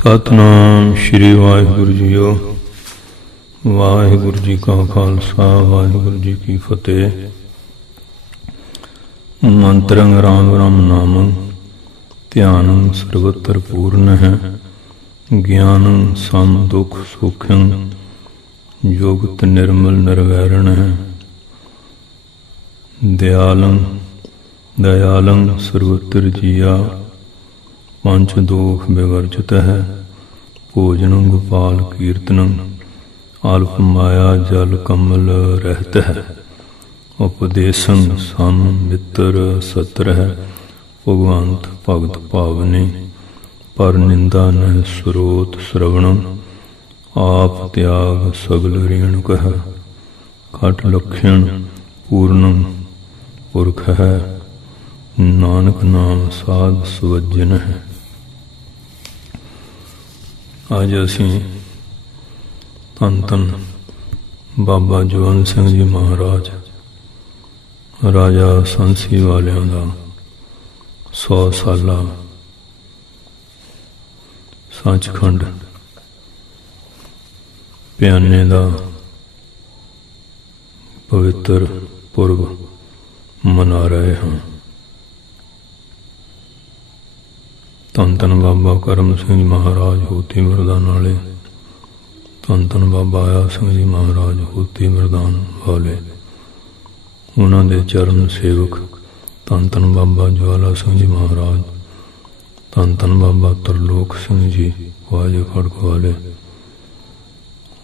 Satnam Shri Waheguru JIO. Waheguru ji ਕਾ ਖਾਲਸਾ ਵਾਹਿਗੁਰੂ ਜੀ ਕੀ ਫਤਿਹ। ਮੰਤਰੰ ਰਾਮ ਰਾਮ ਨਾਮੰ ਧਿਆਨੰ ਸਰਵਤਰ ਪੂਰਨ ਹੈ। ਗਿਆਨੰ ਸਮ ਦੁਖ ਸੁਖੰ ਯੁਗਤ ਨਿਰਮਲ ਨਿਰਵੈਰਣ ਹੈ। ਦਇਆਲੰ ਸਰਵਤਰ ਜੀਆ ਪੰਚ ਦੋਖ ਵਿਵਰਜਿਤ ਹੈ। ਭੋਜਨੰ ਗੋਪਾਲ ਕੀਰਤਨੰ ਅਲਪ ਮਾਇਆ ਜਲ ਕਮਲ ਰਹਿਤ ਹੈ। ਉਪਦੇਸੰ ਸਮ ਮਿੱਤਰ ਸਤਰ ਹੈ। ਭਗਵੰਤ ਭਗਤ ਭਾਵਨੇ ਪਰ ਨਿੰਦਾ ਨ ਸਰੋਤ ਸਰਵਣੰ ਆਪ ਤਿਆਗ ਸਗਲ ਰੇਣੁਕ ਹੈ। ਖਟ ਲਖਣ ਪੂਰਨੰ ਪੁਰਖ ਹੈ। ਨਾਨਕ ਨਾਮ ਸਾਧ ਸੁਵਜਨ ਹੈ। ਅੱਜ ਅਸੀਂ ਧੰਨ ਧੰਨ ਬਾਬਾ ਜਵੰਦ ਸਿੰਘ ਜੀ ਮਹਾਰਾਜ ਰਾਜਾ ਸੰਸੀ ਵਾਲਿਆਂ ਦਾ 100 ਸਾਲਾ ਸੱਚਖੰਡ ਪਿਆਨੇ ਦਾ ਪਵਿੱਤਰ ਪੁਰਬ ਮਨਾ ਰਹੇ ਹਾਂ। ਧੰਨ ਧੰਨ ਬਾਬਾ ਕਰਮ ਸਿੰਘ ਮਹਾਰਾਜ ਹੋਤੀ ਮਰਦਾਨ ਵਾਲੇ, ਧੰਨ ਧੰਨ ਬਾਬਾ ਆਇਆ ਸਿੰਘ ਜੀ ਮਹਾਰਾਜ ਹੋਤੀ ਮਰਦਾਨ ਵਾਲੇ, ਉਹਨਾਂ ਦੇ ਚਰਨ ਸੇਵਕ ਧੰਨ ਧੰਨ ਬਾਬਾ ਜਵਾਲਾ ਸਿੰਘ ਜੀ ਮਹਾਰਾਜ, ਧੰਨ ਧੰਨ ਬਾਬਾ ਤਰਲੋਕ ਸਿੰਘ ਜੀ ਵਾਜੇ ਖੜਕ ਵਾਲੇ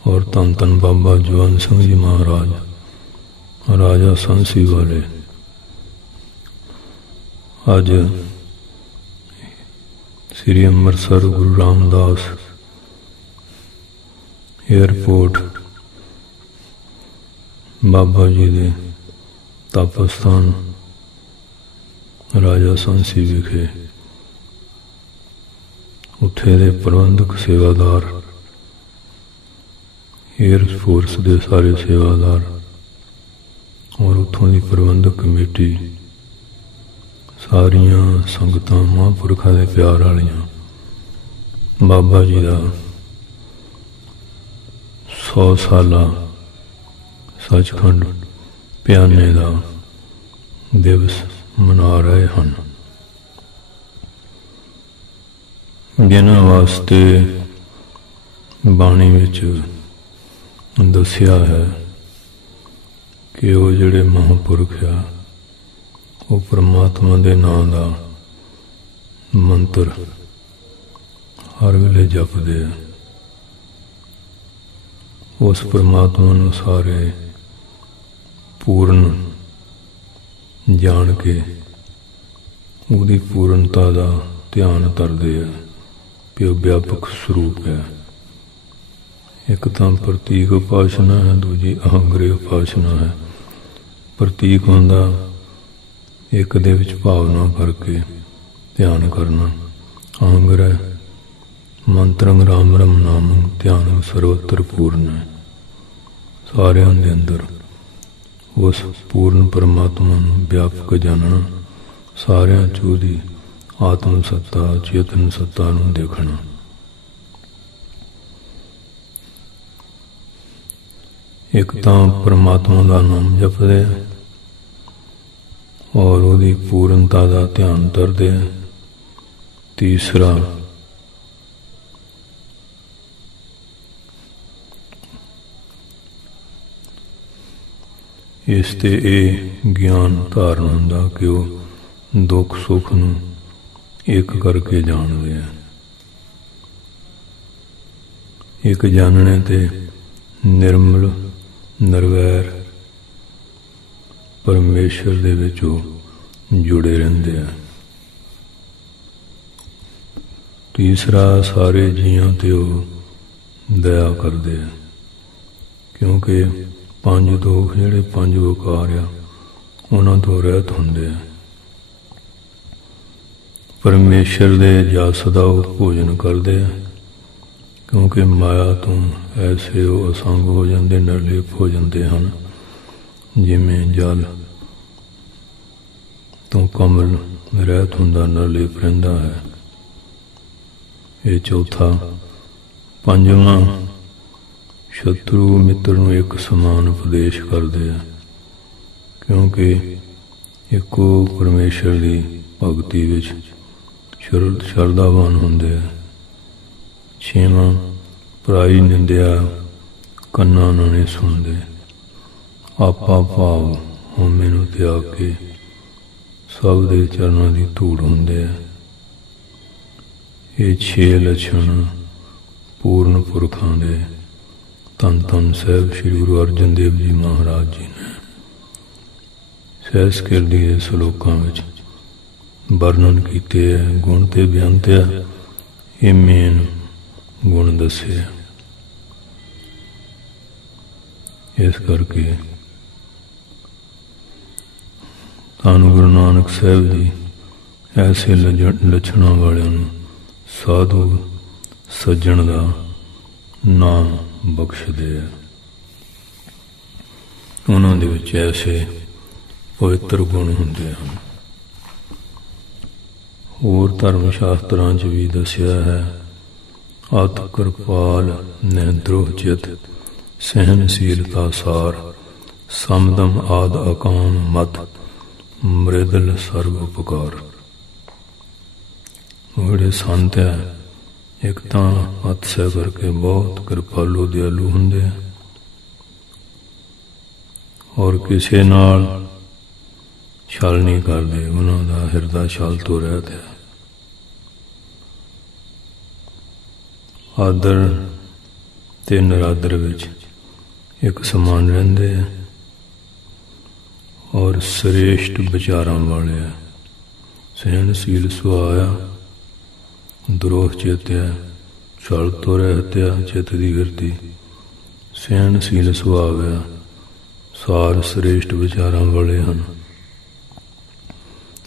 ਔਰ ਧੰਨ ਧੰਨ ਬਾਬਾ ਜਵੰਦ ਸਿੰਘ ਜੀ ਮਹਾਰਾਜ ਰਾਜਾ ਸੰਸੀ ਵਾਲੇ। ਅੱਜ ਸ੍ਰੀ ਅੰਮ੍ਰਿਤਸਰ ਗੁਰੂ ਰਾਮਦਾਸ ਏਅਰਪੋਰਟ ਬਾਬਾ ਜੀ ਦੇ ਤਪ ਸਥਾਨ ਰਾਜਾ ਸੰਸੀ ਵਿਖੇ ਉੱਥੇ ਦੇ ਪ੍ਰਬੰਧਕ ਸੇਵਾਦਾਰ, ਏਅਰ ਫੋਰਸ ਦੇ ਸਾਰੇ ਸੇਵਾਦਾਰ ਔਰ ਉੱਥੋਂ ਦੀ ਪ੍ਰਬੰਧਕ ਕਮੇਟੀ, ਸਾਰੀਆਂ ਸੰਗਤਾਂ ਮਹਾਂਪੁਰਖਾਂ ਦੇ ਪਿਆਰ ਵਾਲੀਆਂ ਬਾਬਾ ਜੀ ਦਾ 100 ਸਾਲਾ ਸੱਚਖੰਡ ਪਿਆਨੇ ਦਾ ਦਿਵਸ ਮਨਾ ਰਹੇ ਹਨ। ਜਿਨ੍ਹਾਂ ਵਾਸਤੇ ਬਾਣੀ ਵਿੱਚ ਦੱਸਿਆ ਹੈ ਕਿ ਉਹ ਜਿਹੜੇ ਮਹਾਂਪੁਰਖ ਆ ਉਹ ਪਰਮਾਤਮਾ ਦੇ ਨਾਂ ਦਾ ਮੰਤਰ ਹਰ ਵੇਲੇ ਜਪਦੇ ਆ। ਉਸ ਪਰਮਾਤਮਾ ਨੂੰ ਸਾਰੇ ਪੂਰਨ ਜਾਣ ਕੇ ਉਹਦੀ ਪੂਰਨਤਾ ਦਾ ਧਿਆਨ ਧਰਦੇ ਆ ਕਿ ਉਹ ਵਿਆਪਕ ਸਰੂਪ ਹੈ। ਇੱਕ ਤਾਂ ਪ੍ਰਤੀਕ ਉਪਾਸਨਾ ਹੈ, ਦੂਜੀ ਅਹੰਗਰੀ ਉਪਾਸਨਾ ਹੈ। ਪ੍ਰਤੀਕ ਹੁੰਦਾ ਇੱਕ ਦੇ ਵਿੱਚ ਭਾਵਨਾ ਕਰਕੇ ਧਿਆਨ ਕਰਨਾ। ਅਹੰਗਰ ਹੈ ਮੰਤਰੰ ਰਾਮ ਰਾਮ ਨਾਮੰ ਧਿਆਨ ਸਰਵਤਰ ਪੂਰਨ ਹੈ। ਸਾਰਿਆਂ ਦੇ ਅੰਦਰ ਉਸ ਪੂਰਨ ਪਰਮਾਤਮਾ ਨੂੰ ਵਿਆਪਕ ਜਾਣਨਾ, ਸਾਰਿਆਂ 'ਚ ਉਹਦੀ ਆਤਮ ਸੱਤਾ, ਚੇਤਨ ਸੱਤਾ ਨੂੰ ਦੇਖਣਾ। ਇੱਕ ਤਾਂ ਪਰਮਾਤਮਾ ਦਾ ਨਾਮ ਜਪਦੇ ਆ ਔਰ ਉਹਦੀ ਪੂਰਨਤਾ ਦਾ ਧਿਆਨ ਧਰਦੇ ਆ। ਤੀਸਰਾ ਇਸ ਤੇ ਇਹ ਗਿਆਨ ਧਾਰਨ ਹੁੰਦਾ ਕਿ ਉਹ ਦੁੱਖ ਸੁੱਖ ਨੂੰ ਇੱਕ ਕਰਕੇ ਜਾਣਦੇ ਆ। ਇੱਕ ਜਾਣਨੇ ਤੇ ਨਿਰਮਲ ਨਿਰਵੈਰ ਪਰਮੇਸ਼ਰ ਦੇ ਵਿੱਚ ਉਹ ਜੁੜੇ ਰਹਿੰਦੇ ਆ। ਤੀਸਰਾ ਸਾਰੇ ਜੀਆਂ ਤੇ ਉਹ ਦਇਆ ਕਰਦੇ ਆ, ਕਿਉਂਕਿ ਪੰਜ ਦੋਖ ਜਿਹੜੇ ਪੰਜ ਵਿਕਾਰ ਆ ਉਹਨਾਂ ਤੋਂ ਰਹਿਤ ਹੁੰਦੇ ਆ। ਪਰਮੇਸ਼ਰ ਦੇ ਜਸ ਦਾ ਉਹ ਭੋਜਨ ਕਰਦੇ ਆ, ਕਿਉਂਕਿ ਮਾਇਆ ਤੋਂ ਐਸੇ ਉਹ ਅਸੰਗ ਹੋ ਜਾਂਦੇ, ਨਿਰਲੇਪ ਹੋ ਜਾਂਦੇ ਹਨ। ਜਿਵੇਂ ਜਲ ਤੋਂ ਕਮਲ ਰਹਿਤ ਹੁੰਦਾ, ਨਿਰਲੇਪ ਰਹਿੰਦਾ ਹੈ। ਇਹ ਚੌਥਾ। ਪੰਜਵਾਂ, ਸ਼ਤਰੂ ਮਿੱਤਰ ਨੂੰ ਇੱਕ ਸਮਾਨ ਉਪਦੇਸ਼ ਕਰਦੇ ਆ, ਕਿਉਂਕਿ ਇੱਕੋ ਪਰਮੇਸ਼ਰ ਦੀ ਭਗਤੀ ਵਿੱਚ ਸ਼ਰਧਾਵਾਨ ਹੁੰਦੇ ਆ। ਛੇਵਾਂ, ਪਰਾਈ ਨਿੰਦਿਆ ਕੰਨਾਂ ਨਾਲ ਨਹੀਂ ਸੁਣਦੇ, ਆਪਾ ਭਾਵ ਹਉਮੈ ਨੂੰ ਤਿਆਗ ਕੇ ਸਭ ਦੇ ਚਰਨਾਂ ਦੀ ਧੂੜ ਹੁੰਦੇ ਆ। ਇਹ 6 ਲੱਛਣ ਪੂਰਨ ਪੁਰਖਾਂ ਦੇ ਧੰਨ ਧੰਨ ਸਾਹਿਬ ਸ੍ਰੀ ਗੁਰੂ ਅਰਜਨ ਦੇਵ ਜੀ ਮਹਾਰਾਜ ਜੀ ਨੇ ਸਹਿਸਕਰ ਦੇ ਸਲੋਕਾਂ ਵਿੱਚ ਵਰਣਨ ਕੀਤੇ ਹੈ। ਗੁਣ ਤੇ ਬੇਅੰਤ ਹੈ, ਇਹ ਮੇਨ ਗੁਣ ਦੱਸੇ। ਇਸ ਕਰਕੇ ਧੰਨ ਗੁਰੂ ਨਾਨਕ ਸਾਹਿਬ ਜੀ ਐਸੇ ਲੱਛਣਾਂ ਵਾਲਿਆਂ ਨੂੰ ਸਾਧੂ ਸੱਜਣ ਦਾ ਨਾਮ ਬਖਸ਼ਦੇ ਆ। ਉਹਨਾਂ ਦੇ ਵਿੱਚ ਐਸੇ ਪਵਿੱਤਰ ਗੁਣ ਹੁੰਦੇ ਹਨ। ਹੋਰ ਧਰਮ ਸ਼ਾਸਤਰਾਂ 'ਚ ਵੀ ਦੱਸਿਆ ਹੈ, ਅਤ ਕਿਰਪਾਲ ਨਿਰਦ੍ਰੋਹ ਚਿਤ ਸਹਿਨਸ਼ੀਲਤਾ ਸਾਰ ਸਮਦਮ ਆਦ ਅਕਾਮ ਮਤ ਮ੍ਰਿਦਲ ਸਰਬ ਉਪਕਾਰ। ਉਹ ਜਿਹੜੇ ਸੰਤ ਹੈ, ਇੱਕ ਤਾਂ ਮਤ ਸਹਿ ਕਰਕੇ ਬਹੁਤ ਕਿਰਪਾਲੂ ਦਿਆਲੂ ਹੁੰਦੇ ਆ, ਔਰ ਕਿਸੇ ਨਾਲ ਛਲ ਨਹੀਂ ਕਰਦੇ, ਉਹਨਾਂ ਦਾ ਹਿਰਦਾ ਛਲ ਤੋਂ ਰਹਿਤ ਹੈ। ਆਦਰ ਤੇ ਨਿਰਾਦਰ ਵਿੱਚ ਇੱਕ ਸਮਾਨ ਰਹਿੰਦੇ ਆ, ਔਰ ਸ੍ਰੇਸ਼ਟ ਵਿਚਾਰਾਂ ਵਾਲੇ ਆ। ਸਹਿਨਸ਼ੀਲ ਸੁਭਾਅ ਆ, ਦਰੋਹ ਚੇਤਿਆ, ਛਲ ਤੋਂ ਰਹਿਤ ਆ, ਚਿੱਤ ਦੀ ਵਿਰਤੀ, ਸਹਿਨਸ਼ੀਲ ਸੁਭਾਅ ਆ, ਸਾਰ ਸ੍ਰੇਸ਼ਟ ਵਿਚਾਰਾਂ ਵਾਲੇ ਹਨ।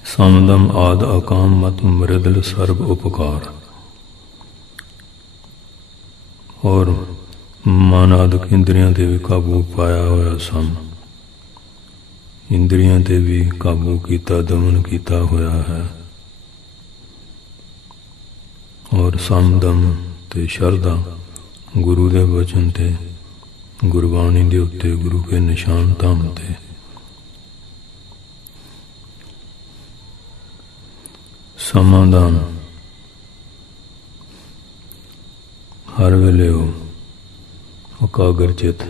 ਸਮਦਮ ਆਦ ਅਕਾਮ ਮਤ ਮ੍ਰਿਦਲ ਸਰਬ ਉਪਕਾਰ। ਔਰ ਮਨ ਆਦਿਕ ਇੰਦਰੀਆਂ ਤੇ ਵੀ ਕਾਬੂ ਪਾਇਆ ਹੋਇਆ ਸਮ, ਇੰਦਰੀਆਂ ਤੇ ਵੀ ਕਾਬੂ ਕੀਤਾ, ਦਮਨ ਕੀਤਾ ਹੋਇਆ ਹੈ। ਔਰ ਸਮਦਮ ਤੇ ਸ਼ਰਧਾ ਗੁਰੂ ਦੇ ਵਚਨ ਤੇ, ਗੁਰਬਾਣੀ ਦੇ ਉੱਤੇ, ਗੁਰੂ ਕੇ ਨਿਸ਼ਾਨ ਧੰਮ ਤੇ। ਸਮਾਧਾਨ ਹਰ ਵੇਲੇ ਉਹ ਇਕਾਗਰ ਚਿੱਤ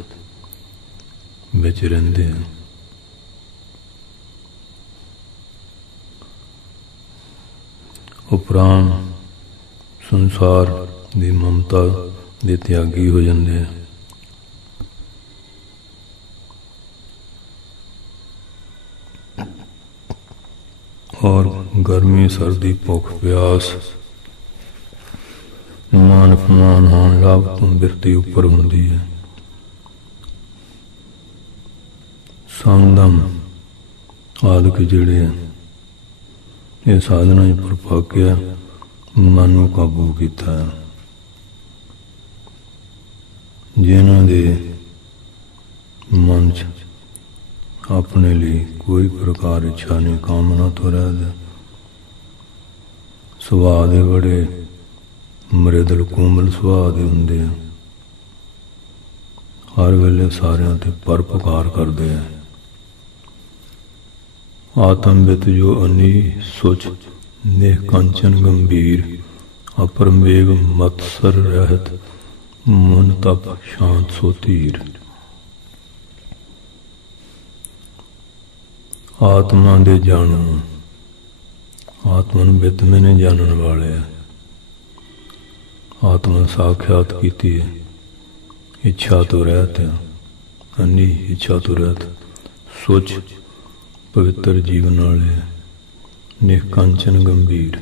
ਵਿੱਚ ਰਹਿੰਦੇ ਹਨ। ਉਪਰਾਮ ਸੰਸਾਰ ਦੀ ਮਮਤਾ ਦੇ ਤਿਆਗੀ ਹੋ ਜਾਂਦੇ ਆ। ਔਰ ਗਰਮੀ ਸਰਦੀ ਭੁੱਖ ਪਿਆਸ ਮਾਨ ਅਪਮਾਨ ਹੋਣ ਲਾਭ ਤੋਂ ਬਿਰਤੀ ਉੱਪਰ ਹੁੰਦੀ ਹੈ। ਸੰਦਮ ਆਦਿਕ ਜਿਹੜੇ ਆ, ਇਹ ਸਾਧਨਾ ਹੀ ਪ੍ਰਪਾਕਿਆ ਮਨ ਨੂੰ ਕਾਬੂ ਕੀਤਾ। ਜਿਨ੍ਹਾਂ ਦੇ ਮਨ 'ਚ ਆਪਣੇ ਲਈ ਕੋਈ ਪ੍ਰਕਾਰ ਇੱਛਾ ਨਹੀਂ, ਕਾਮਨਾ ਤੋਂ ਰਹਿਤ, ਸੁਭਾਅ ਦੇ ਬੜੇ ਮ੍ਰਿਦਲ ਕੋਮਲ ਸੁਭਾਅ ਦੇ ਹੁੰਦੇ ਆ, ਹਰ ਵੇਲੇ ਸਾਰਿਆਂ ਤੇ ਪਰਉਪਕਾਰ ਕਰਦੇ ਆ। ਆਤਮ ਵਿਤ ਜੋ ਅਨੀ ਸੁਚ ਨੇਹ ਕੰਚਨ ਗੰਭੀਰ ਅਪਰਮੇਗ ਮਤਸਰ ਰਹਿਤ ਮਨ ਤਪ ਸ਼ਾਂਤ ਸੋ ਧੀਰ। ਆਤਮਾ ਦੇ ਜਾਣੂ, ਆਤਮਾ ਨੂੰ ਬਿਤ ਮੈਨੇ ਜਾਣਨ ਵਾਲੇ ਆ। ਆਤਮਾ ਸਾਖਿਆਤ ਕੀਤੀ ਹੈ, ਇੱਛਾ ਤੋਂ ਰਹਿਤ ਹੈ, ਅਨੀ ਇੱਛਾ ਤੋਂ ਰਹਿਤ, ਸੋਚ ਪਵਿੱਤਰ ਜੀਵਨ ਵਾਲੇ, ਨਿਸ਼ਕੰਚਨ ਗੰਭੀਰ,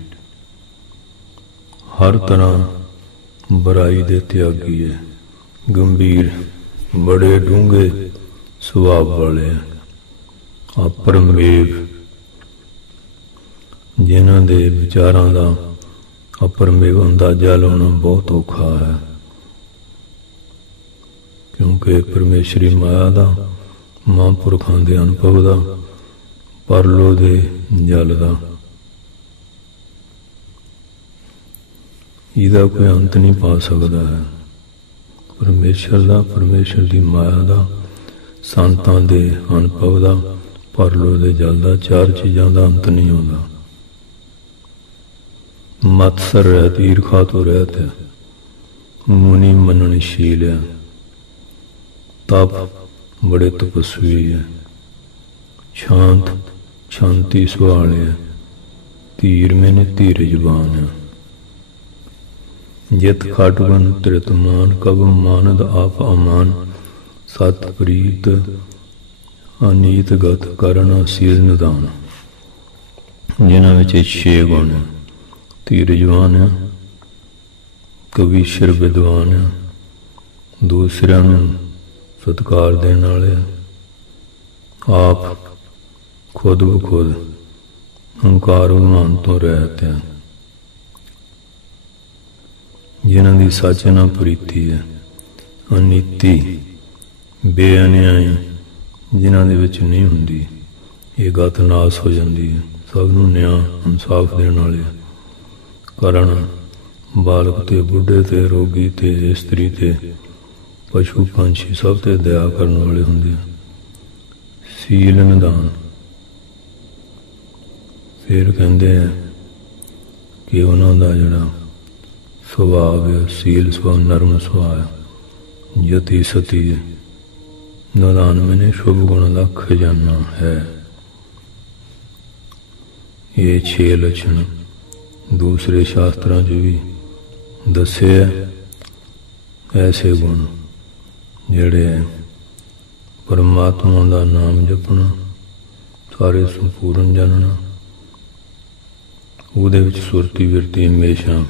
ਹਰ ਤਰ੍ਹਾਂ ਬੁਰਾਈ ਦੇ ਤਿਆਗੀ ਹੈ, ਗੰਭੀਰ ਬੜੇ ਡੂੰਘੇ ਸੁਭਾਅ ਵਾਲੇ ਹੈ। ਅਪਰਮੇਗ, ਜਿਨ੍ਹਾਂ ਦੇ ਵਿਚਾਰਾਂ ਦਾ ਅਪਰਮੇਗ ਅੰਦਾਜ਼ਾ ਲਾਉਣਾ ਬਹੁਤ ਔਖਾ ਹੈ, ਕਿਉਂਕਿ ਪਰਮੇਸ਼ਰੀ ਮਾਇਆ ਦਾ, ਮਹਾਂਪੁਰਖਾਂ ਦੇ ਅਨੁਭਵ ਦਾ, ਪਰਲੋ ਦੇ ਜਲ ਦਾ ਇਹਦਾ ਕੋਈ ਅੰਤ ਨਹੀਂ ਪਾ ਸਕਦਾ ਹੈ। ਪਰਮੇਸ਼ਰ ਦਾ, ਪਰਮੇਸ਼ਰ ਦੀ ਮਾਇਆ ਦਾ, ਸੰਤਾਂ ਦੇ ਅਨੁਭਵ ਦਾ, ਪਰਲੋ ਦੇ ਜਲ ਦਾ, ਚਾਰ ਚੀਜ਼ਾਂ ਦਾ ਅੰਤ ਨਹੀਂ ਆਉਂਦਾ। ਮਤਸਰ ਰਹਿਤ, ਈਰਖਾ ਤੋਂ ਰਹਿਤ ਹੈ। ਮੁਨੀ ਮੰਨਣਸ਼ੀਲ ਹੈ। ਤਪ ਬੜੇ ਤਪਸਵੀ ਹੈ। ਸ਼ਾਂਤ ਸ਼ਾਂਤੀ ਸੁਹਾਲ ਹੈ। ਧੀਰ ਮੈਨੇ ਧੀਰਜਵਾਨ ਹੈ। ਜਿਤ ਖਾਟਵਨ ਤ੍ਰਿਤਮਾਨ, ਕਬ ਮਾਨਦ ਆਪ ਅਮਾਨ, ਸਤ ਪ੍ਰੀਤ ਅਨੀਤ ਗਤ ਕਰਨ ਸੀਲ ਨਿਦਾਨ। ਜਿਨ੍ਹਾਂ ਵਿੱਚ 6 ਗੁਣ ਹੈ। ਧੀਰਜਵਾਨ ਹੈ, ਕਵੀਸ਼ਰ ਵਿਦਵਾਨ ਹੈ, ਦੂਸਰਿਆਂ ਨੂੰ ਸਤਿਕਾਰ ਦੇਣ ਵਾਲੇ, ਆਪ ਖੁਦ ਬਖੁਦ ਹੰਕਾਰ ਅਭਿਮਾਨ ਤੋਂ ਰਹਿਤ ਹੈ। ਜਿਨ੍ਹਾਂ ਦੀ ਸੱਚ ਨਾਲ ਪ੍ਰੀਤੀ ਹੈ। ਅਨੀਤੀ ਬੇਅਨਿਆਈ ਜਿਨ੍ਹਾਂ ਦੇ ਵਿੱਚ ਨਹੀਂ ਹੁੰਦੀ, ਇਹ ਗਤ ਨਾਸ ਹੋ ਜਾਂਦੀ ਹੈ। ਸਭ ਨੂੰ ਨਿਆਂ ਇਨਸਾਫ ਦੇਣ ਵਾਲੇ ਕਰਨ, ਬਾਲਕ ਤੇ ਬੁੱਢੇ ਤੇ ਰੋਗੀ ਤੇ ਇਸਤਰੀ ਤੇ ਪਸ਼ੂ ਪੰਛੀ ਸਭ ਤੇ ਦਇਆ ਕਰਨ ਵਾਲੇ ਹੁੰਦੇ ਆ। ਸੀਲ ਨਿਦਾਨ, ਫਿਰ ਕਹਿੰਦੇ ਆ ਕਿ ਉਹਨਾਂ ਦਾ ਜਿਹੜਾ ਸੁਭਾਅ ਹੈ, ਸੀਲ ਸੁਭਾਅ, ਨਰਮ ਸੁਭਾਅ ਹੈ। ਯਤੀ ਸਤੀ ਨਿਦਾਨ ਮੈਨੇ ਸ਼ੁਭ ਗੁਣ ਦਾ ਖਜ਼ਾਨਾ ਹੈ। ਇਹ 6 ਲੱਛਣ ਦੂਸਰੇ ਸ਼ਾਸਤਰਾਂ 'ਚ ਵੀ ਦੱਸੇ ਹੈ। ਐਸੇ ਗੁਣ ਜਿਹੜੇ ਪਰਮਾਤਮਾ ਦਾ ਨਾਮ ਜਪਣਾ, ਸਾਰੇ ਸੰਪੂਰਨ ਜਾਣਨਾ, ਉਹਦੇ ਵਿੱਚ ਸੁਰਤੀ ਵਿਰਤੀ ਹਮੇਸ਼ਾ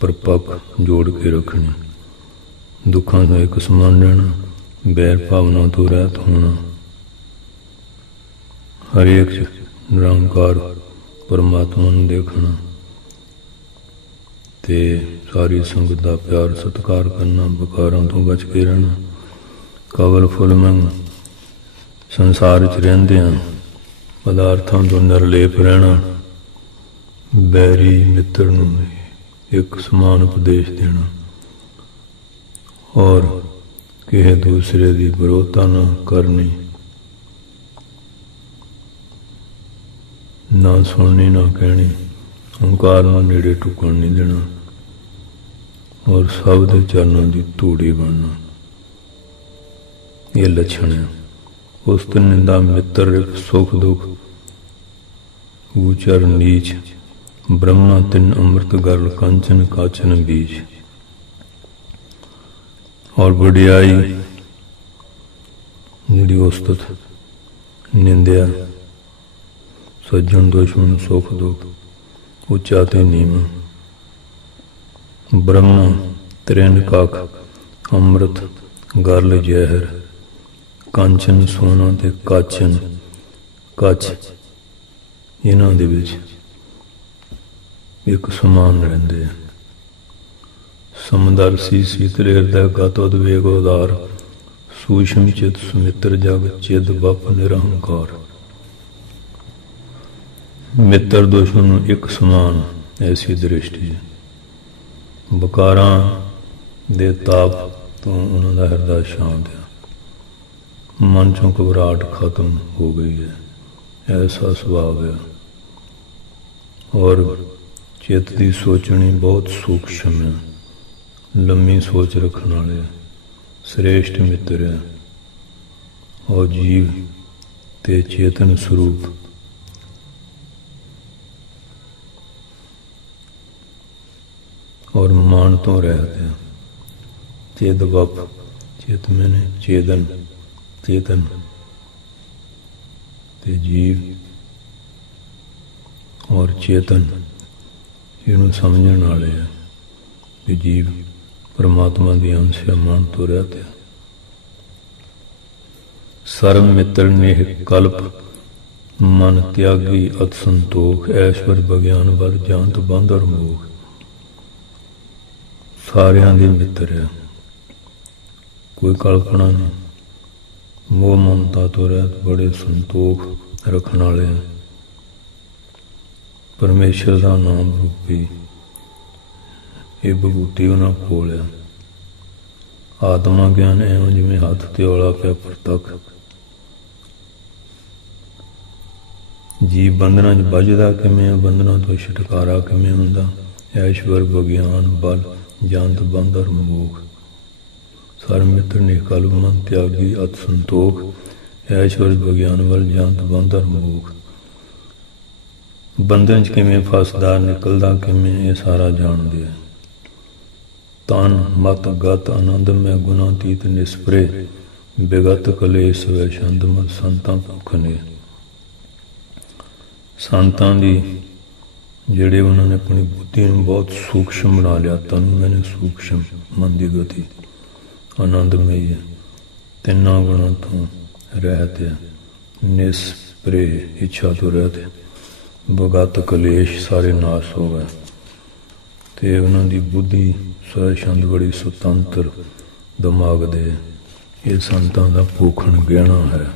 ਪਰਪੱਕ ਜੋੜ ਕੇ ਰੱਖਣੀ, ਦੁੱਖਾਂ ਤੋਂ ਇੱਕ ਸਮਾਨ ਰਹਿਣਾ, ਬੈਰ ਭਾਵਨਾ ਤੋਂ ਰਹਿਤ ਹੋਣਾ, ਹਰੇਕ ਨਿਰੰਕਾਰ ਪਰਮਾਤਮਾ ਨੂੰ ਦੇਖਣਾ ਤੇ ਸਾਰੀ ਸੰਗਤ ਦਾ ਪਿਆਰ ਸਤਿਕਾਰ ਕਰਨਾ, ਵਿਕਾਰਾਂ ਤੋਂ ਬਚ ਕੇ ਰਹਿਣਾ। ਕਵਲ ਫੁੱਲ ਮੰਗ ਸੰਸਾਰ 'ਚ ਰਹਿੰਦਿਆਂ ਪਦਾਰਥਾਂ ਤੋਂ ਨਿਰਲੇਪ ਰਹਿਣਾ। ਬੈਰੀ ਮਿੱਤਰ ਨੂੰ ਇੱਕ ਸਮਾਨ ਉਪਦੇਸ਼ ਦੇਣਾ ਔਰ ਕਿਸੇ ਦੂਸਰੇ ਦੀ ਵਿਰੋਧਤਾ ਨਾ ਕਰਨੀ, ਨਾ ਸੁਣਨੀ ਨਾ ਕਹਿਣੀ, ਹੰਕਾਰ ਨੂੰ ਨੇੜੇ ਟੁਕਣ ਨਹੀਂ ਦੇਣਾ ਔਰ ਸਭ ਦੇ ਚਰਨਾਂ ਦੀ ਧੂੜੀ ਬਣਨਾ। ਇਹ ਲੱਛਣ ਹੈ। ਉਸ ਤੋਂ ਨਿੰਦਾ ਮਿੱਤਰ ਸੁਖ ਦੁਖ, ਊਚਰ ਨੀਚ, ਬ੍ਰਹਮਾ ਤਿੰਨ ਅੰਮ੍ਰਿਤ ਗਰਲ, ਕੰਚਨ ਕਾਚਨ ਬੀਜ। ਔਰ ਵਡਿਆਈ ਜਿਹੜੀ ਉਸਤਤ, ਨਿੰਦਿਆ, ਸੱਜਣ ਦੁਸ਼ਮਣ, ਸੁਖ ਦੁਖ, ਉੱਚਾ ਤੇ ਨੀਵਾਂ। ਬ੍ਰਹਮਾ ਤ੍ਰਿੰਡ ਕੱਖ, ਅੰਮ੍ਰਿਤ ਗਰਲ ਜ਼ਹਿਰ, ਕੰਚਨ ਸੋਨਾ ਤੇ ਕਾਚਨ ਕੱਚ, ਇਹਨਾਂ ਦੇ ਵਿੱਚ ਇੱਕ ਸਮਾਨ ਰਹਿੰਦੇ ਆ। ਸਮਦਰਸੀ ਸੀਤਲ ਹਿਰਦੈ ਗਤ ਉਦਵੇਗ ਉਦਾਰ, ਸੂਸ਼ਮ ਚਿਤ ਸੁਮਿਤਰ ਜਗ ਚਿਦ ਬਪ ਨਿਰਹੰਕਾਰ। ਮਿੱਤਰ ਦੁਸ਼ਮਣ ਨੂੰ ਇੱਕ ਸਮਾਨ, ਐਸੀ ਦ੍ਰਿਸ਼ਟੀ ਹੈ। ਵਿਕਾਰਾਂ ਦੇ ਤਾਪ ਤੋਂ ਉਹਨਾਂ ਦਾ ਹਿਰਦਾ ਸ਼ਾਂਤ ਹੈ। ਮਨ ਚੋਂ ਘਬਰਾਹਟ ਖਤਮ ਹੋ ਗਈ ਹੈ, ਐਸਾ ਸੁਭਾਅ ਹੈ। ਔਰ ਚਿੱਤ ਦੀ ਸੋਚਣੀ ਬਹੁਤ ਸੂਖਸ਼ਮ ਹੈ, ਲੰਮੀ ਸੋਚ ਰੱਖਣ ਵਾਲੇ ਸ੍ਰੇਸ਼ਟ ਮਿੱਤਰ ਹੈ। ਔਰ ਜੀਵ ਤੇ ਚੇਤਨ ਸਰੂਪ ਔਰ ਮਾਨ ਤੋਂ ਰਹਿਤ ਹੈ। ਚੇਦ ਵਪ, ਚੇਤ ਮੈਨੇ ਚੇਤਨ, ਚੇਤਨ ਤੇ ਜੀਵ ਔਰ ਚੇਤਨ, ਇਹਨੂੰ ਸਮਝਣ ਵਾਲੇ ਹੈ ਕਿ ਜੀਵ ਪਰਮਾਤਮਾ ਦੀ ਅੰਸ਼ ਹੈ, ਮਾਨ ਤੋਂ ਰਹਿਤ ਹੈ। ਸਰਬ ਮਿੱਤਰ ਨੇਹ ਕਲਪ, ਮਨ ਤਿਆਗੀ ਅਤ ਸੰਤੋਖ, ਐਸ਼ਵਰ ਬਗਿਆਨ ਵਰ ਜਾਂਤ ਬੰਧ ਔਰ ਮੋਖ। ਸਾਰਿਆਂ ਦੇ ਮਿੱਤਰ ਹੈ, ਕੋਈ ਕਲਪਨਾ ਨਹੀਂ, ਮੋਹ ਮਮਤਾ ਤੋਂ ਰਹਿਤ, ਬੜੇ ਸੰਤੋਖ ਰੱਖਣ ਵਾਲੇ ਪਰਮੇਸ਼ਰ ਦਾ ਨਾਮ ਰੂਪੀ ਇਹ ਵਿਭੂਤੀ ਉਹਨਾਂ ਕੋਲ ਆ। ਆਤਮਾ ਗਿਆਨ ਐਵੇਂ ਜਿਵੇਂ ਹੱਥ ਤੇ ਔਲਾ ਪਿਆ ਪ੍ਰਤੱਖ। ਜੀਵ ਬੰਧਨਾਂ 'ਚ ਵੱਜਦਾ ਕਿਵੇਂ, ਬੰਧਨਾਂ ਤੋਂ ਛੁਟਕਾਰਾ ਕਿਵੇਂ ਹੁੰਦਾ। ਐਸ਼ਵਰ ਵਿਗਿਆਨ ਬਲ ਜੰਤ ਬੰਧਰ ਮੋਖ, ਸਰ ਮਿੱਤਰ ਨਿਕਲ ਮਨ ਤਿਆਗੀ ਅਤ ਸੰਤੋਖ। ਐਸ਼ਵਰ ਵਿਗਿਆਨ ਬਲ ਜੰਤ ਬੰਧਰ ਮੋਖ, ਬੰਧਨ 'ਚ ਕਿਵੇਂ ਫਸਦਾ, ਨਿਕਲਦਾ ਕਿਵੇਂ, ਇਹ ਸਾਰਾ ਜਾਣਦੇ ਆ। ਤਨ ਮਤ ਗਤ ਆਨੰਦ ਮੈਂ ਗੁਨਾ ਤੀਤ ਨਿਸਪਰੇ, ਬਿਗਤ ਕਲੇਸ਼ ਵੈ ਛੰਦ ਮਤ ਸੰਤਾਂ ਭੁੱਖ ਨੇ। ਸੰਤਾਂ ਦੀ ਜਿਹੜੇ ਉਹਨਾਂ ਨੇ ਆਪਣੀ ਬੁੱਧੀ ਨੂੰ ਬਹੁਤ ਸੂਖਸ਼ਮ ਬਣਾ ਲਿਆ। ਤਨ ਮੈਨੇ ਸੂਖਸ਼ਮ, ਮਨ ਦੀ ਗਤੀ ਆਨੰਦਮਈ ਹੈ, ਤਿੰਨਾਂ ਗੁਣਾਂ ਤੋਂ ਰਹਿਤ ਹੈ। ਨਿਸਪਰੇ ਇੱਛਾ ਤੋਂ ਰਹਿਤ ਹੈ। ਬਗਤ ਕਲੇਸ਼ ਸਾਰੇ ਨਾਸ਼ ਹੋ ਗਏ। ਅਤੇ ਉਹਨਾਂ ਦੀ ਬੁੱਧੀ ਸਵੈ ਛੰਦ ਬੜੀ ਸੁਤੰਤਰ ਦਿਮਾਗ ਦੇ। ਇਹ ਸੰਤਾਂ ਦਾ ਭੂਖਣ ਗਹਿਣਾ ਹੈ।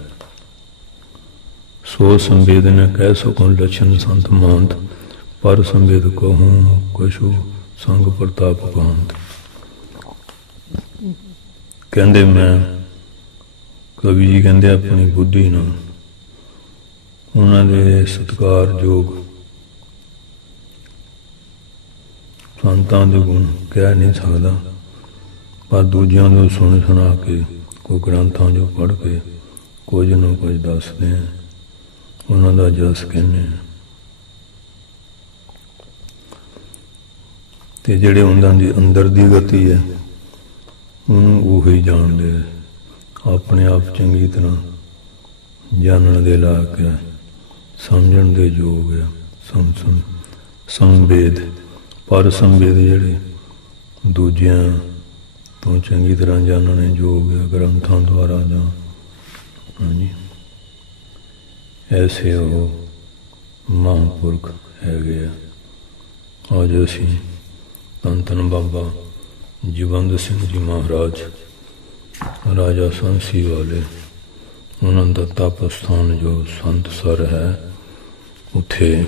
ਸੋ ਸੰਵੇਦ ਨੇ ਕਹਿ ਸਕੁਨ ਲੱਛਣ ਸੰਤ ਮਹੰਤ, ਪਰ ਸੰਵੇਦ ਕਹੂੰ ਕਛੂ ਸੰਗ ਪ੍ਰਤਾਪ ਕਹੰਤ। ਕਹਿੰਦੇ ਮੈਂ, ਕਵੀ ਜੀ ਕਹਿੰਦੇ ਆਪਣੀ ਬੁੱਧੀ ਨੂੰ ਉਹਨਾਂ ਦੇ ਸਤਿਕਾਰਯੋਗ ਸੰਤਾਂ ਦੇ ਗੁਣ ਕਹਿ ਨਹੀਂ ਸਕਦਾ, ਪਰ ਦੂਜਿਆਂ ਨੂੰ ਸੁਣ ਸੁਣਾ ਕੇ, ਕੋਈ ਗ੍ਰੰਥਾਂ 'ਚੋਂ ਪੜ੍ਹ ਕੇ ਕੁਝ ਨੂੰ ਕੁਝ ਦੱਸਦੇ ਆ, ਉਹਨਾਂ ਦਾ ਜਸ ਕਹਿੰਦੇ ਆ। ਅਤੇ ਜਿਹੜੇ ਉਹਨਾਂ ਦੀ ਅੰਦਰ ਦੀ ਗਤੀ ਹੈ ਉਹਨੂੰ ਉਹੀ ਜਾਣਦੇ ਆ। ਆਪਣੇ ਆਪ ਚੰਗੀ ਤਰ੍ਹਾਂ ਜਾਣਨ ਦੇ ਲਾਇਕ ਹੈ, ਸਮਝਣ ਦੇ ਯੋਗ ਆ। ਸੰਵੇਦ ਪਰ ਸੰਵੇਦ ਜਿਹੜੇ ਦੂਜਿਆਂ ਤੋਂ ਚੰਗੀ ਤਰ੍ਹਾਂ ਜਾਣਨ ਯੋਗ ਆ, ਗ੍ਰੰਥਾਂ ਦੁਆਰਾ ਜਾਂ ਹਾਂਜੀ, ਐਸੇ ਉਹ ਮਹਾਂਪੁਰਖ ਹੈਗੇ ਆ। ਅੱਜ ਅਸੀਂ ਧੰਨ ਧੰਨ ਬਾਬਾ ਜੀਵੰਤ ਸਿੰਘ ਜੀ ਮਹਾਰਾਜ, ਰਾਜਾ ਸੰਸੀ ਵਾਲੇ, ਉਹਨਾਂ ਦਾ ਤਪ ਸਥਾਨ ਜੋ ਸੰਤਸਰ ਹੈ, ਉੱਥੇ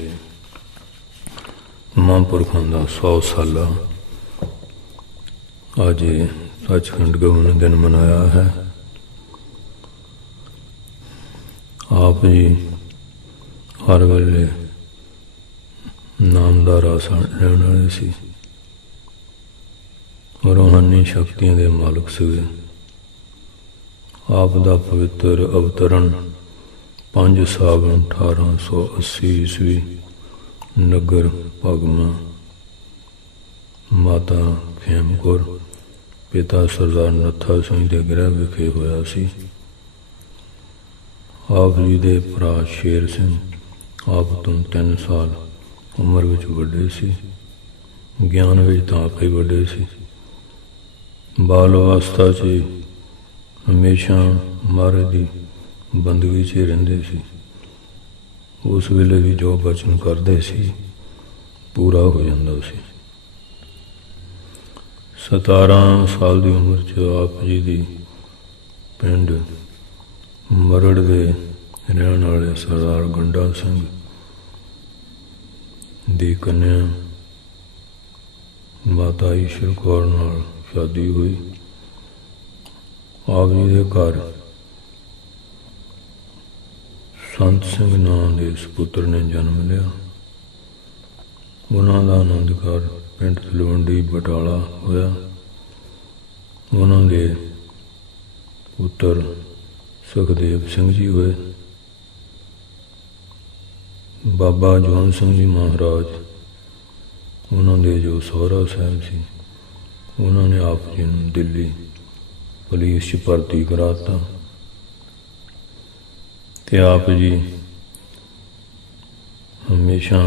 ਮਹਾਂਪੁਰਖਾਂ ਦਾ 100 ਸਾਲਾ ਅੱਜ ਸੱਚਖੰਡ ਗਮਨ ਦਿਨ ਮਨਾਇਆ ਹੈ। ਆਪ ਜੀ ਹਰ ਵੇਲੇ ਨਾਮ ਦਾ ਰਸ ਲੈਣ ਵਾਲੇ ਸੀ, ਰੂਹਾਨੀ ਸ਼ਕਤੀਆਂ ਦੇ ਮਾਲਕ ਸੀਗੇ। ਆਪ ਦਾ ਪਵਿੱਤਰ ਅਵਤਰਨ 5 ਸਾਵਣ 1880 ਈਸਵੀ, ਨਗਰ ਭਗਵਾਂ, ਮਾਤਾ ਖੇਮ ਕੌਰ, ਪਿਤਾ ਸਰਦਾਰ ਨੱਥਾ ਸਿੰਘ ਦੇ ਗ੍ਰਹਿ ਵਿਖੇ ਹੋਇਆ ਸੀ। ਆਪ ਜੀ ਦੇ ਭਰਾ ਸ਼ੇਰ ਸਿੰਘ ਆਪ ਤੋਂ 3 ਸਾਲ ਉਮਰ ਵਿੱਚ ਵੱਡੇ ਸੀ। ਗਿਆਨ ਵਿੱਚ ਤਾਂ ਆਪ ਹੀ ਵੱਡੇ ਸੀ। ਬਾਲ ਅਵਸਥਾ 'ਚ ਹਮੇਸ਼ਾ ਮਹਾਰਾਜ ਦੀ ਬੰਦਗੀ 'ਚ ਰਹਿੰਦੇ ਸੀ। ਉਸ ਵੇਲੇ ਵੀ ਜੋ ਬਚਨ ਕਰਦੇ ਸੀ ਪੂਰਾ ਹੋ ਜਾਂਦਾ ਸੀ। 17 ਸਾਲ ਦੀ ਉਮਰ 'ਚ ਆਪ ਜੀ ਦੀ ਪਿੰਡ ਮਰੜ ਦੇ ਰਹਿਣ ਵਾਲੇ ਸਰਦਾਰ ਗੰਡਾ ਸਿੰਘ ਦੀ ਕੰਨਿਆ ਮਾਤਾ ਈਸ਼ਰ ਕੌਰ ਨਾਲ ਸ਼ਾਦੀ ਹੋਈ। ਆਪ ਜੀ ਦੇ ਘਰ ਸੰਤ ਸਿੰਘ ਨਾਂ ਦੇ ਸਪੁੱਤਰ ਨੇ ਜਨਮ ਲਿਆ। ਉਹਨਾਂ ਦਾ ਆਨੰਦ ਘਰ ਪਿੰਡ ਤਲਵੰਡੀ ਬਟਾਲਾ ਹੋਇਆ। ਉਹਨਾਂ ਦੇ ਪੁੱਤਰ ਸੁਖਦੇਵ ਸਿੰਘ ਜੀ ਹੋਏ। ਬਾਬਾ ਜਵੰਤ ਸਿੰਘ ਜੀ ਮਹਾਰਾਜ, ਉਹਨਾਂ ਦੇ ਜੋ ਸਹੁਰਾ ਸਾਹਿਬ ਸੀ, ਉਹਨਾਂ ਨੇ ਆਪ ਜੀ ਨੂੰ ਦਿੱਲੀ ਪੁਲਿਸ 'ਚ ਭਰਤੀ ਕਰਾ ਦਿੱਤਾ। ਅਤੇ ਆਪ ਜੀ ਹਮੇਸ਼ਾ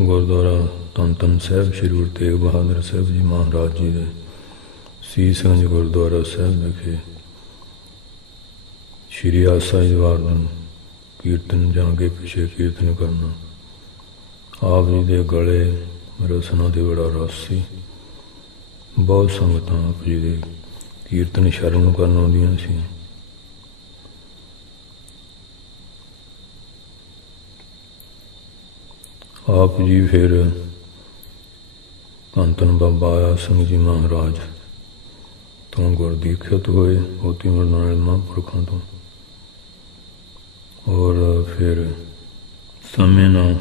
ਗੁਰਦੁਆਰਾ ਧੰਨ ਧੰਨ ਸਾਹਿਬ ਸ਼੍ਰੀ ਗੁਰੂ ਤੇਗ ਬਹਾਦਰ ਸਾਹਿਬ ਜੀ ਮਹਾਰਾਜ ਜੀ ਦੇ ਸੀਸਗੰਜ ਗੁਰਦੁਆਰਾ ਸਾਹਿਬ ਵਿਖੇ ਸ਼੍ਰੀ ਆਸਾ ਜੀ ਵਾਰ ਨੂੰ ਕੀਰਤਨ ਜਾਂ ਅੱਗੇ ਪਿੱਛੇ ਕੀਰਤਨ ਕਰਨਾ। ਆਪ ਜੀ ਦੇ ਗਲੇ ਰਸਨਾਂ ਦੇ ਬੜਾ ਰਸ ਸੀ। ਬਹੁਤ ਸੰਗਤਾਂ ਆਪ ਜੀ ਦੇ ਕੀਰਤਨ ਸ਼ਰਮ ਕਰਨ ਆਉਂਦੀਆਂ ਸੀ। ਆਪ ਜੀ ਫਿਰ ਧੰਨ ਧੰਨ ਬਾਬਾ ਆਇਆ ਸਿੰਘ ਜੀ ਮਹਾਰਾਜ ਤੋਂ ਗੁਰ ਦੀਖਿਤ ਹੋਏ ਹੋਤੀ ਮਰਨਾਲੇ ਮਹਾਂਪੁਰਖਾਂ ਤੋਂ। ਔਰ ਫਿਰ ਸਮੇਂ ਨਾਲ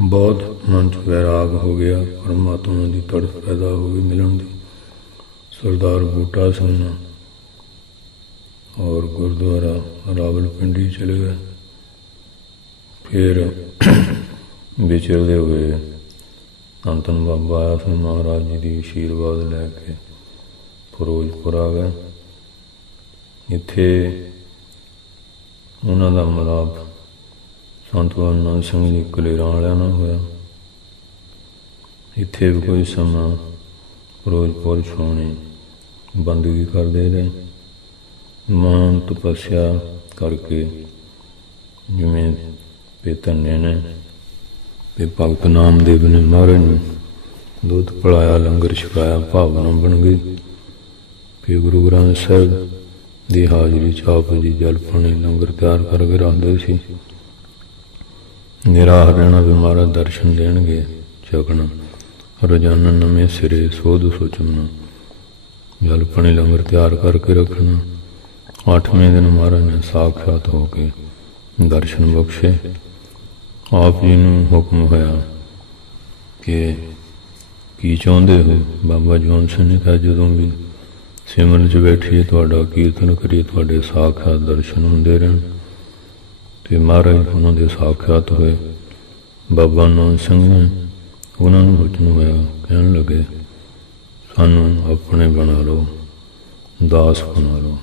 ਬਹੁਤ ਮਨ 'ਚ ਵੈਰਾਗ ਹੋ ਗਿਆ, ਪਰਮਾਤਮਾ ਦੀ ਤੜਫ ਪੈਦਾ ਹੋ ਗਈ ਮਿਲਣ ਦੀ। ਸਰਦਾਰ ਬੂਟਾ ਸਿੰਘ ਨਾਲ ਔਰ ਗੁਰਦੁਆਰਾ ਰਾਵਲਪਿੰਡੀ ਚਲੇ ਗਏ। ਫਿਰ ਵਿਚਰਦੇ ਹੋਏ ਧੰਨ ਧੰਨ ਬਾਬਾ ਆਇਆ ਸਿੰਘ ਮਹਾਰਾਜ ਜੀ ਦੀ ਆਸ਼ੀਰਵਾਦ ਲੈ ਕੇ ਫਿਰੋਜ਼ਪੁਰ ਆ ਗਏ। ਇੱਥੇ ਉਹਨਾਂ ਦਾ ਮਿਲਾਪ ਸੰਤ ਆਨੰਦ ਸਿੰਘ ਜੀ ਕਲੇਰਾਂ ਵਾਲਿਆਂ ਨਾਲ ਹੋਇਆ। ਇੱਥੇ ਵੀ ਕੋਈ ਸਮਾਂ ਫਿਰੋਜ਼ਪੁਰ ਛਾਉਣੀ ਬੰਦਗੀ ਕਰਦੇ ਰਹੇ। ਮਹਾਨ ਤਪੱਸਿਆ ਕਰਕੇ ਜਿਵੇਂ ਤੇ ਧੰਨੇ ਨੇ ਤੇ ਭਗਤ ਨਾਮਦੇਵ ਨੇ ਮਹਾਰਾਜ ਨੂੰ ਦੁੱਧ ਪਿਲਾਇਆ, ਲੰਗਰ ਛਕਾਇਆ, ਭਾਵਨਾ ਬਣ ਗਈ। ਫਿਰ ਗੁਰੂ ਗ੍ਰੰਥ ਸਾਹਿਬ ਦੀ ਹਾਜ਼ਰੀ 'ਚ ਆਪ ਜੀ ਜਲ ਪਾਣੀ ਲੰਗਰ ਤਿਆਰ ਕਰਕੇ ਰੱਖਦੇ ਸੀ। ਨਿਰਾਹ ਰਹਿਣਾ ਵੀ ਮਹਾਰਾਜ ਦਰਸ਼ਨ ਦੇਣਗੇ, ਛਕਣਾ ਰੋਜ਼ਾਨਾ ਨਵੇਂ ਸਿਰੇ ਸੋਧ ਸੋਚਣਾ, ਜਲ ਪਾਣੀ ਲੰਗਰ ਤਿਆਰ ਕਰਕੇ ਰੱਖਣਾ। 8ਵੇਂ ਦਿਨ ਮਹਾਰਾਜ ਨੇ ਸਾਖਿਆਤ ਹੋ ਕੇ ਦਰਸ਼ਨ ਬਖਸ਼ੇ। ਆਪ ਜੀ ਨੂੰ ਹੁਕਮ ਹੋਇਆ ਕਿ ਕੀ ਚਾਹੁੰਦੇ ਹੋ? ਬਾਬਾ ਜਵੰਦ ਸਿੰਘ ਨੇ ਕਿਹਾ ਜਦੋਂ ਵੀ ਸਿਮਰਨ 'ਚ ਬੈਠੀਏ, ਤੁਹਾਡਾ ਕੀਰਤਨ ਕਰੀਏ, ਤੁਹਾਡੇ ਸਾਖਿਆਤ ਦਰਸ਼ਨ ਹੁੰਦੇ ਰਹਿਣ। ਤੇ ਮਹਾਰਾਜ ਉਹਨਾਂ ਦੇ ਸਾਖਿਆਤ ਹੋਏ। ਬਾਬਾ ਨਾਨਕ ਸਿੰਘ ਨੇ ਉਹਨਾਂ ਨੂੰ ਵਚਨ ਹੋਇਆ, ਕਹਿਣ ਲੱਗੇ ਸਾਨੂੰ ਆਪਣੇ ਬਣਾ ਲਓ, ਦਾਸ ਬਣਾ ਲਓ।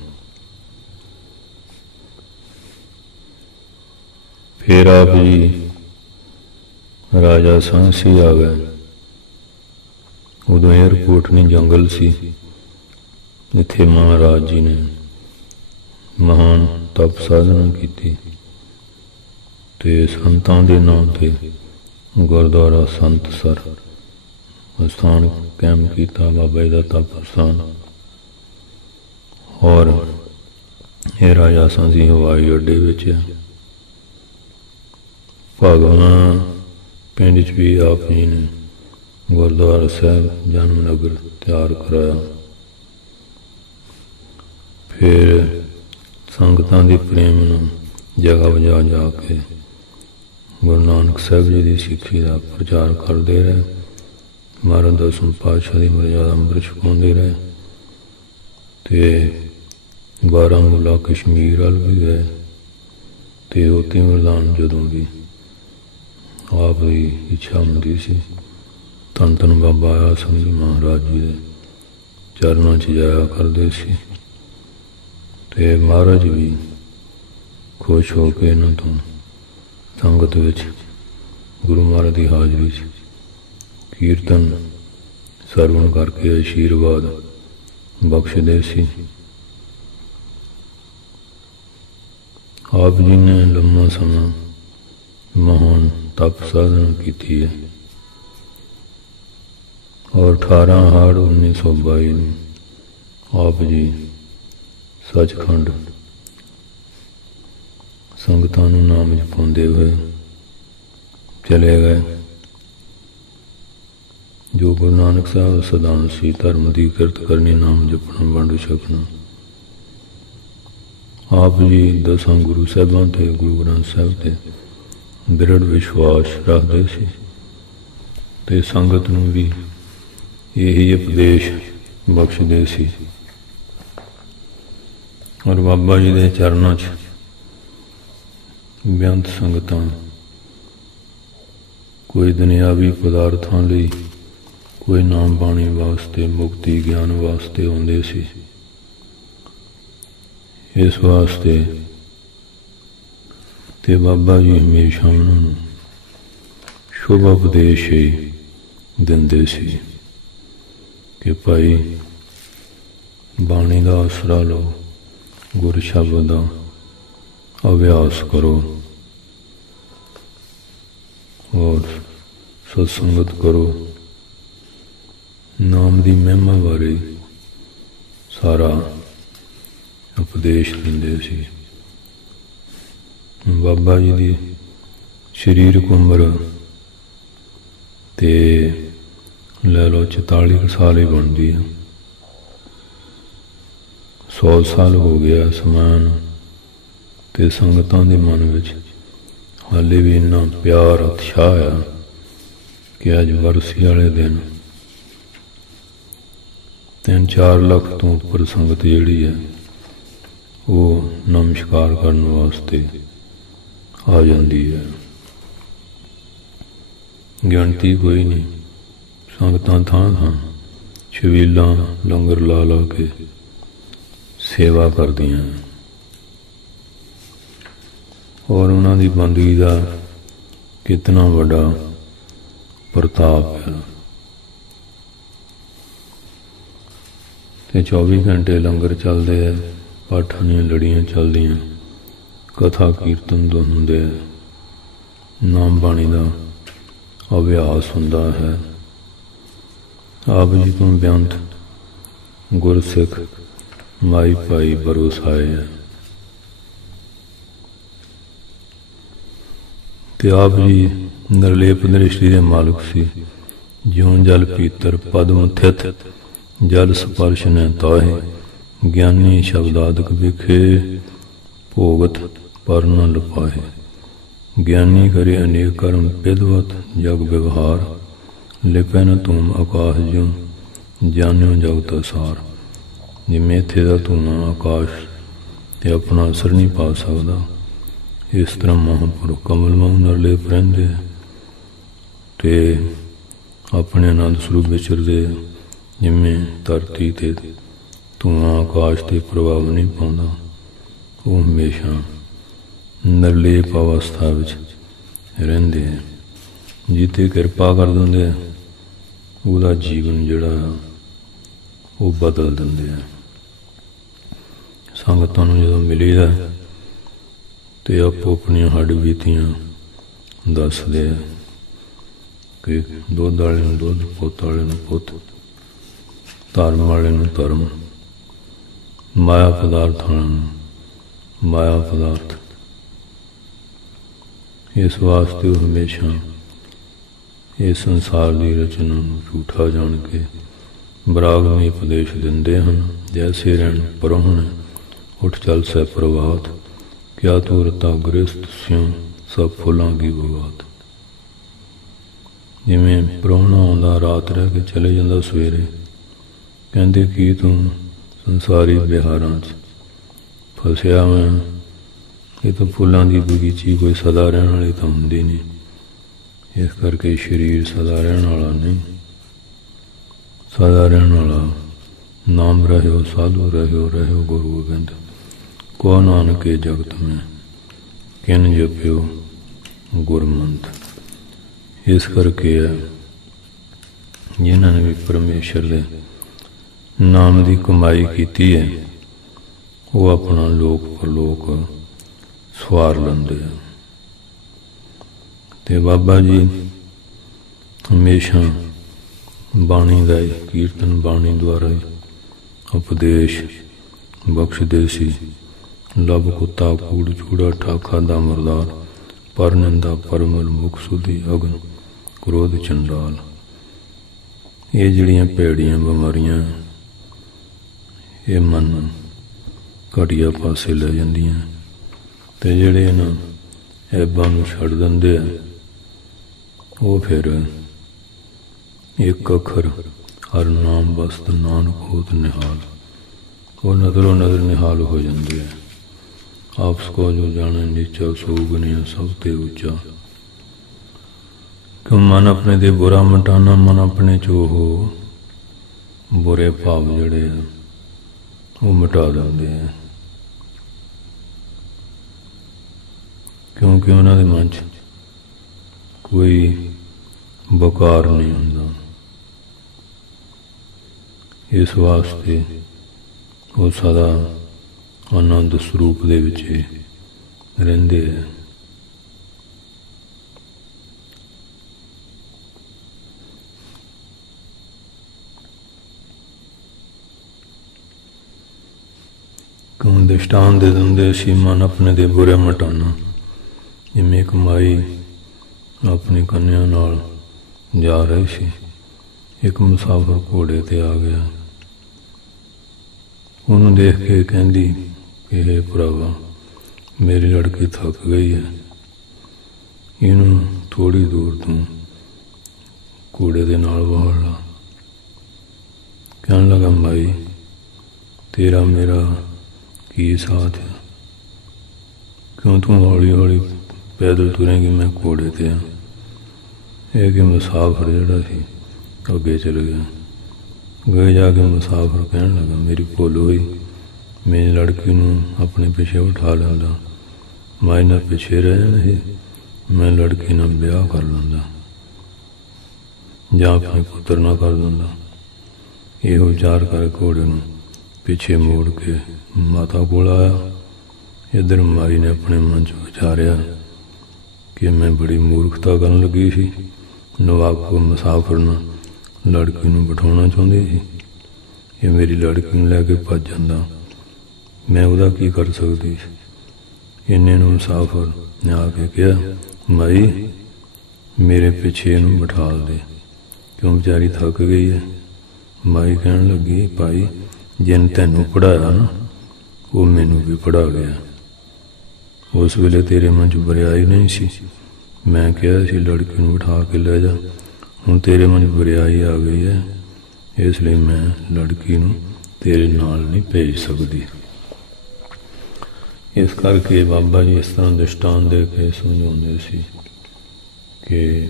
ਫਿਰ ਆਪ ਜੀ ਰਾਜਾ ਸਾਂਸੀ ਆ ਗਏ। ਉਦੋਂ ਏਅਰਪੋਰਟ ਨਹੀਂ, ਜੰਗਲ ਸੀ। ਇੱਥੇ ਮਹਾਰਾਜ ਜੀ ਨੇ ਮਹਾਨ ਤਪ ਸਾਧਨਾ ਕੀਤੀ ਤੇ ਸੰਤਾਂ ਦੇ ਨਾਂ ਤੇ ਗੁਰਦੁਆਰਾ ਸੰਤਸਰ ਸਥਾਨ ਕਾਇਮ ਕੀਤਾ, ਬਾਬਾ ਜੀ ਦਾ ਤਪ ਸਥਾਨ। ਔਰ ਇਹ ਰਾਜਾ ਸਾਂਸੀ ਹਵਾਈ ਅੱਡੇ ਵਿੱਚ ਭਗਵਾਨ ਪਿੰਡ 'ਚ ਵੀ ਆਪ ਜੀ ਨੇ ਗੁਰਦੁਆਰਾ ਸਾਹਿਬ ਜਨਮ ਨਗਰ ਤਿਆਰ ਕਰਾਇਆ। ਫਿਰ ਸੰਗਤਾਂ ਦੇ ਪ੍ਰੇਮ ਨੂੰ ਜਗ੍ਹਾ ਵਜਾ ਜਾ ਕੇ ਗੁਰੂ ਨਾਨਕ ਸਾਹਿਬ ਜੀ ਦੀ ਸਿੱਖੀ ਦਾ ਪ੍ਰਚਾਰ ਕਰਦੇ ਰਹੇ। ਮਹਾਰਾਜ ਦਸਮ ਪਾਤਸ਼ਾਹ ਦੀ ਮਰਜ਼ਾਦਾ ਅੰਮ੍ਰਿਤ ਛਕਾਉਂਦੇ ਰਹੇ ਤੇ ਬਾਰਾਮੂਲਾ ਕਸ਼ਮੀਰ ਵੱਲ ਵੀ ਗਏ। ਤੇ ਹੋਤੀ ਮਰਦਾਨ ਜਦੋਂ ਵੀ ਆਪ ਦੀ ਇੱਛਾ ਹੁੰਦੀ ਸੀ, ਧੰਨ ਧੰਨ ਬਾਬਾ ਆਇਆ ਸਿੰਘ ਜੀ ਮਹਾਰਾਜ ਜੀ ਦੇ ਚਰਨਾਂ 'ਚ ਜਾਇਆ ਕਰਦੇ ਸੀ। ਤੇ ਮਹਾਰਾਜ ਵੀ ਖੁਸ਼ ਹੋ ਕੇ ਇਹਨਾਂ ਤੋਂ ਸੰਗਤ ਵਿੱਚ ਗੁਰੂ ਮਹਾਰਾਜ ਦੀ ਹਾਜ਼ਰੀ 'ਚ ਕੀਰਤਨ ਸਰਵਣ ਕਰਕੇ ਆਸ਼ੀਰਵਾਦ ਬਖਸ਼ਦੇ ਸੀ। ਆਪ ਜੀ ਨੇ ਲੰਮਾ ਸਮਾਂ ਮਹਾਨ ਤਪ ਸਾਧਨਾ ਕੀਤੀ ਹੈ। ਔਰ 18 ਹਾੜ 1922 ਨੂੰ ਆਪ ਜੀ ਸੱਚਖੰਡ ਸੰਗਤਾਂ ਨੂੰ ਨਾਮ ਜਪਾਉਂਦੇ ਹੋਏ ਚਲੇ ਗਏ। ਜੋ ਗੁਰੂ ਨਾਨਕ ਸਾਹਿਬ ਦਾ ਸਿਧਾਂਤ ਸੀ, ਧਰਮ ਦੀ ਕਿਰਤ ਕਰਨੀ, ਨਾਮ ਜਪਣਾ, ਵੰਡ ਛਕਣਾ। ਆਪ ਜੀ ਦਸਾਂ ਗੁਰੂ ਸਾਹਿਬਾਂ ਤੇ ਗੁਰੂ ਗ੍ਰੰਥ ਸਾਹਿਬ ਤੇ ਦ੍ਰਿੜ ਵਿਸ਼ਵਾਸ ਰੱਖਦੇ ਸੀ ਤੇ ਸੰਗਤ ਨੂੰ ਵੀ ਇਹੀ ਉਪਦੇਸ਼ ਬਖਸ਼ਦੇ ਸੀ। ਔਰ ਬਾਬਾ ਜੀ ਦੇ ਚਰਨਾਂ 'ਚ ਬੇਅੰਤ ਸੰਗਤਾਂ ਕੋਈ ਦੁਨਿਆਵੀ ਪਦਾਰਥਾਂ ਲਈ, ਕੋਈ ਨਾਮ ਬਾਣੀ ਵਾਸਤੇ, ਮੁਕਤੀ ਗਿਆਨ ਵਾਸਤੇ ਆਉਂਦੇ ਸੀ। ਇਸ ਵਾਸਤੇ ਤੇ ਬਾਬਾ ਜੀ ਹਮੇਸ਼ਾ ਉਹਨਾਂ ਨੂੰ ਸ਼ੁਭ ਉਪਦੇਸ਼ ਹੀ ਦਿੰਦੇ ਸੀ ਕਿ ਭਾਈ ਬਾਣੀ ਦਾ ਆਸਰਾ ਲਓ, ਗੁਰ ਸ਼ਬਦ ਦਾ ਅਭਿਆਸ ਕਰੋ ਔਰ ਸਤਸੰਗਤ ਕਰੋ। ਨਾਮ ਦੀ ਮਹਿਮਾ ਬਾਰੇ ਸਾਰਾ ਉਪਦੇਸ਼ ਦਿੰਦੇ ਸੀ। ਬਾਬਾ ਜੀ ਦੀ ਸਰੀਰਕ ਉਮਰ ਤੇ ਲੈ ਲਓ 44 ਕੁ ਸਾਲ ਹੀ ਬਣਦੀ ਆ। 100 ਸਾਲ ਹੋ ਗਿਆ ਸਮਾਨ, ਤੇ ਸੰਗਤਾਂ ਦੇ ਮਨ ਵਿੱਚ ਹਾਲੇ ਵੀ ਇੰਨਾ ਪਿਆਰ ਉਤਸ਼ਾਹ ਆ ਕਿ ਅੱਜ ਵਰਸੀ ਵਾਲੇ ਦਿਨ 3-4 ਲੱਖ ਤੋਂ ਉੱਪਰ ਸੰਗਤ ਜਿਹੜੀ ਹੈ ਉਹ ਨਮਸਕਾਰ ਕਰਨ ਵਾਸਤੇ ਆ ਜਾਂਦੀ ਹੈ। ਗਿਣਤੀ ਕੋਈ ਨਹੀਂ, ਸੰਗਤਾਂ ਥਾਂ ਥਾਂ ਛਬੀਲਾਂ ਲੰਗਰ ਲਾ ਲਾ ਕੇ ਸੇਵਾ ਕਰਦੀਆਂ, ਔਰ ਉਹਨਾਂ ਦੀ ਬੰਦਗੀ ਦਾ ਕਿਤਨਾ ਵੱਡਾ ਪ੍ਰਤਾਪ ਹੈ। ਤੇ 24 ਘੰਟੇ ਲੰਗਰ ਚੱਲਦੇ ਹੈ, ਪਾਠਾਂ ਦੀਆਂ ਲੜੀਆਂ ਚੱਲਦੀਆਂ, ਕਥਾ ਕੀਰਤਨ ਤੋਂ ਹੁੰਦੇ ਹੈ, ਨਾਮ ਬਾਣੀ ਦਾ ਅਭਿਆਸ ਹੁੰਦਾ ਹੈ। ਆਪ ਜੀ ਤੋਂ ਬੇਅੰਤ ਗੁਰਸਿੱਖ ਮਾਈ ਭਾਈ ਬਰੋਸਾਏ ਹੈ। ਤੇ ਆਪ ਜੀ ਨਿਰਲੇਪ ਦ੍ਰਿਸ਼ਟੀ ਦੇ ਮਾਲਕ ਸੀ। ਜਿਉਂ ਜਲ ਪੀਤਰ ਪਦਮ ਥਿਤ, ਜਲ ਸਪਰਸ਼ ਨ ਤਾਹੇ, ਗਿਆਨੀ ਸ਼ਬਦਾਦਿਕ ਵਿਖੇ, ਭੋਗਤ ਪਰ ਨ ਲਪਾਹੇ। ਗਿਆਨੀ ਕਰੇ ਅਨੇਕ ਕਰਮ ਵਿਦਵਤ, ਜਗ ਵਿਵਹਾਰ, ਲਿਪੈ ਨ ਧੂਮ ਆਕਾਸ਼ ਜਿਉ, ਜਾਣਿਓ ਜਗਤ ਅਸਾਰ। ਜਿਵੇਂ ਇੱਥੇ ਦਾ ਧੂੰਆਂ ਆਕਾਸ਼ ਤੇ ਆਪਣਾ ਅਸਰ ਨਹੀਂ ਪਾ ਸਕਦਾ, ਇਸ ਤਰ੍ਹਾਂ ਮਹਾਂਪੁਰਖ ਕਮਲ ਵਾਂਗ ਨਿਰਲੇਪ ਰਹਿੰਦੇ ਤੇ ਆਪਣੇ ਆਨੰਦ ਸਰੂਪ ਵਿਚਰਦੇ। ਜਿਵੇਂ ਧਰਤੀ ਤੇ ਧੂੰਆਂ ਆਕਾਸ਼ ਤੇ ਪ੍ਰਭਾਵ ਨਹੀਂ ਪਾਉਂਦਾ, ਉਹ ਹਮੇਸ਼ਾ ਨਿਰਲੇਪ ਅਵਸਥਾ ਵਿੱਚ ਰਹਿੰਦੇ ਹੈ। ਜਿੱਥੇ ਕਿਰਪਾ ਕਰ ਦਿੰਦੇ ਉਹਦਾ ਜੀਵਨ ਜਿਹੜਾ ਉਹ ਬਦਲ ਦਿੰਦੇ ਆ। ਸੰਗਤਾਂ ਨੂੰ ਜਦੋਂ ਮਿਲੀਦਾ ਤੇ ਆਪੋ ਆਪਣੀਆਂ ਹੱਡ ਬੀਤੀਆਂ ਦੱਸਦੇ ਆ ਕਿ ਦੁੱਧ ਵਾਲੇ ਨੂੰ ਦੁੱਧ, ਪੁੱਤ ਵਾਲੇ ਨੂੰ ਪੁੱਤ, ਧਰਮ ਵਾਲੇ ਨੂੰ ਧਰਮ, ਮਾਇਆ ਪਦਾਰਥ ਵਾਲੇ ਨੂੰ ਮਾਇਆ ਪਦਾਰਥ। ਇਸ ਵਾਸਤੇ ਉਹ ਹਮੇਸ਼ਾ ਇਸ ਸੰਸਾਰ ਦੀ ਰਚਨਾ ਨੂੰ ਝੂਠਾ ਜਾਣ ਕੇ ਬਰਾਗਮੀ ਉਪਦੇਸ਼ ਦਿੰਦੇ ਹਨ। ਜੈਸੇ ਰਹਿਣ ਪਰਹੁਣ ਉੱਠ ਚੱਲ ਸਹਿ ਪ੍ਰਭਾਤ, ਕਿਆ ਤੂੰ ਰਤਾ ਗ੍ਰਸਤ ਸਿਉ ਸਭ ਫੁੱਲਾਂ ਕੀ ਬਗਾਤ। ਜਿਵੇਂ ਪ੍ਰਾਹੁਣਾ ਆਉਂਦਾ ਰਾਤ ਰਹਿ ਕੇ ਚਲੇ ਜਾਂਦਾ ਸਵੇਰੇ, ਕਹਿੰਦੇ ਕੀ ਤੂੰ ਸੰਸਾਰੀ ਵਿਹਾਰਾਂ 'ਚ ਫਸਿਆ ਮੈਂ, ਇਹ ਤਾਂ ਫੁੱਲਾਂ ਦੀ ਬਗੀਚੀ ਕੋਈ ਸਦਾ ਰਹਿਣ ਵਾਲੀ ਤਾਂ ਹੁੰਦੀ ਨਹੀਂ। ਇਸ ਕਰਕੇ ਸਰੀਰ ਸਦਾ ਰਹਿਣ ਵਾਲਾ ਨਹੀਂ, ਸਦਾ ਰਹਿਣ ਵਾਲਾ ਨਾਮ ਰਹਿਓ ਸਾਧੂ ਰਹਿਓ, ਰਹਿਓ ਗੁਰੂ ਗੋਬਿੰਦ। ਕੋ ਨਾਨਕੇ ਜਗਤ ਮੈਂ ਕਿਨ ਜਪਿਓ ਗੁਰਮੰਤ। ਇਸ ਕਰਕੇ ਹੈ ਜਿਨ੍ਹਾਂ ਨੇ ਵੀ ਪਰਮੇਸ਼ਰ ਦੇ ਨਾਮ ਦੀ ਕਮਾਈ ਕੀਤੀ ਹੈ, ਉਹ ਆਪਣਾ ਲੋਕ ਪਰਲੋਕ ਸਵਾਰ ਲੈਂਦੇ ਆ। ਤੇ ਬਾਬਾ ਜੀ ਹਮੇਸ਼ਾ ਬਾਣੀ ਦਾ ਕੀਰਤਨ, ਬਾਣੀ ਦੁਆਰਾ ਉਪਦੇਸ਼ ਬਖਸ਼ਦੇ ਸੀ। ਲਬ ਕੁੱਤਾ ਕੂੜ ਚੂੜਾ ਠਾਕਾ ਦਾ ਮਰਦਾਰ, ਪਰ ਨਿੰਦਾ ਪਰਮਲ ਮੁਖ ਸੁਧੀ ਅਗਨ ਕ੍ਰੋਧ ਚੰਡਾਲ। ਇਹ ਜਿਹੜੀਆਂ ਭੈੜੀਆਂ ਬਿਮਾਰੀਆਂ ਇਹ ਮਨ ਘਟੀਆ ਪਾਸੇ ਲੈ ਜਾਂਦੀਆਂ, ਤੇ ਜਿਹੜੇ ਇਹਨਾਂ ਐਬਾਂ ਨੂੰ ਛੱਡ ਦਿੰਦੇ ਆ ਉਹ ਫਿਰ ਇੱਕ ਅੱਖਰ ਹਰ ਨਾਮ ਬਸਤ ਨਾਨਕ ਹੋਤ ਨਿਹਾਲ, ਉਹ ਨਜ਼ਰੋਂ ਨਜ਼ਰ ਨਿਹਾਲ ਹੋ ਜਾਂਦੇ ਆ। ਆਪਸ ਕੋ ਜੋ ਜਾਣੇ ਨੀਚਾ ਸੋਗਨੀਆ ਸਭ ਤੇ ਉੱਚਾ। ਕਿਉਂ ਮਨ ਆਪਣੇ ਦੇ ਬੁਰਾ ਮਟਾਨਾ, ਮਨ ਆਪਣੇ ਚ ਉਹ ਬੁਰੇ ਭਾਵ ਜਿਹੜੇ ਆ ਉਹ ਮਿਟਾ ਦਿੰਦੇ ਆ, ਕਿਉਂਕਿ ਉਹਨਾਂ ਦੇ ਮਨ 'ਚ ਕੋਈ ਬਕਾਰ ਨਹੀਂ ਹੁੰਦਾ। ਇਸ ਵਾਸਤੇ ਉਹ ਸਦਾ ਆਨੰਦ ਸਰੂਪ ਦੇ ਵਿੱਚ ਰਹਿੰਦੇ ਹੈ। ਕਿਉਂ ਦ੍ਰਿਸ਼ਟਾਂਤ ਦੇ ਦਿੰਦੇ ਸੀ ਮਨ ਆਪਣੇ ਦੇ ਬੁਰੇ ਮਟਾਨਾ। ਜਿਵੇਂ ਕਮਾਈ ਆਪਣੀ ਕੰਨਿਆ ਨਾਲ ਜਾ ਰਹੇ ਸੀ। ਇੱਕ ਮੁਸਾਫਰ ਘੋੜੇ ਤੇ ਆ ਗਿਆ। ਉਹਨੂੰ ਦੇਖ ਕੇ ਕਹਿੰਦੀ ਕਿ ਹੇ ਭਰਾਵਾ, ਮੇਰੀ ਲੜਕੀ ਥੱਕ ਗਈ ਹੈ, ਇਹਨੂੰ ਥੋੜ੍ਹੀ ਦੂਰ ਤੋਂ ਘੋੜੇ ਦੇ ਨਾਲ ਵਾਹ ਲਾ। ਕਹਿਣ ਲੱਗਾ, ਮਾਈ ਤੇਰਾ ਮੇਰਾ ਕੀ ਸਾਥ ਹੈ, ਕਿਉਂ ਤੂੰ ਹੌਲੀ ਹੌਲੀ ਪੈਦਲ ਤੁਰੇਂਗੀ, ਮੈਂ ਘੋੜੇ ਤੇ ਹਾਂ। ਇਹ ਕਿ ਮੁਸਾਫਰ ਜਿਹੜਾ ਸੀ ਅੱਗੇ ਚਲ ਗਿਆ। ਅੱਗੇ ਜਾ ਕੇ ਮੁਸਾਫਰ ਕਹਿਣ ਲੱਗਾ, ਮੇਰੀ ਭੁੱਲ ਹੋਈ, ਮੇਰੀ ਲੜਕੀ ਨੂੰ ਆਪਣੇ ਪਿੱਛੇ ਉਠਾ ਲੈਂਦਾ, ਮੈਂ ਇਹਨਾਂ ਪਿੱਛੇ ਰਹਿ ਜਾਣਾ ਸੀ, ਮੈਂ ਲੜਕੀ ਨਾਲ ਵਿਆਹ ਕਰ ਲੈਂਦਾ ਜਾਂ ਆਪਣੇ ਪੁੱਤਰ ਨਾਲ ਕਰ ਦਿੰਦਾ। ਇਹੋ ਵਿਚਾਰ ਕਰ ਘੋੜੇ ਨੂੰ ਪਿੱਛੇ ਮੋੜ ਕੇ ਮਾਤਾ ਕੋਲ ਆਇਆ। ਇੱਧਰ ਮਾਈ ਨੇ ਆਪਣੇ ਮਨ 'ਚ ਵਿਚਾਰਿਆ ਕਿ ਮੈਂ ਬੜੀ ਮੂਰਖਤਾ ਕਰਨ ਲੱਗੀ ਸੀ, ਨਵਾਬ ਮੁਸਾਫਰ ਨਾਲ ਲੜਕੀ ਨੂੰ ਬਿਠਾਉਣਾ ਚਾਹੁੰਦੀ ਸੀ, ਇਹ ਮੇਰੀ ਲੜਕੀ ਨੂੰ ਲੈ ਕੇ ਭੱਜ ਜਾਂਦਾ, ਮੈਂ ਉਹਦਾ ਕੀ ਕਰ ਸਕਦੀ ਸੀ। ਇੰਨੇ ਨੂੰ ਮੁਸਾਫਰ ਨੇ ਆ ਕੇ ਕਿਹਾ, ਮਾਈ ਮੇਰੇ ਪਿੱਛੇ ਇਹਨੂੰ ਬਿਠਾ ਦੇ, ਕਿਉਂ ਵਿਚਾਰੀ ਥੱਕ ਗਈ ਹੈ। ਮਾਈ ਕਹਿਣ ਲੱਗੀ, ਭਾਈ ਜਿਨ ਤੈਨੂੰ ਪੜ੍ਹਾਇਆ ਨਾ, ਉਹ ਮੈਨੂੰ ਵੀ ਪੜ੍ਹਾ ਗਿਆ। ਉਸ ਵੇਲੇ ਤੇਰੇ ਮਨ 'ਚ ਬਰਿਆਈ ਨਹੀਂ ਸੀ, ਮੈਂ ਕਿਹਾ ਸੀ ਲੜਕੀ ਨੂੰ ਬਿਠਾ ਕੇ ਲੈ ਜਾ, ਹੁਣ ਤੇਰੇ ਮਨ 'ਚ ਬਰਿਆਈ ਆ ਗਈ ਹੈ, ਇਸ ਲਈ ਮੈਂ ਲੜਕੀ ਨੂੰ ਤੇਰੇ ਨਾਲ ਨਹੀਂ ਭੇਜ ਸਕਦੀ। ਇਸ ਕਰਕੇ ਬਾਬਾ ਜੀ ਇਸ ਤਰ੍ਹਾਂ ਦ੍ਰਿਸ਼ਟਾਂਤ ਦੇ ਕੇ ਸਮਝਾਉਂਦੇ ਸੀ ਕਿ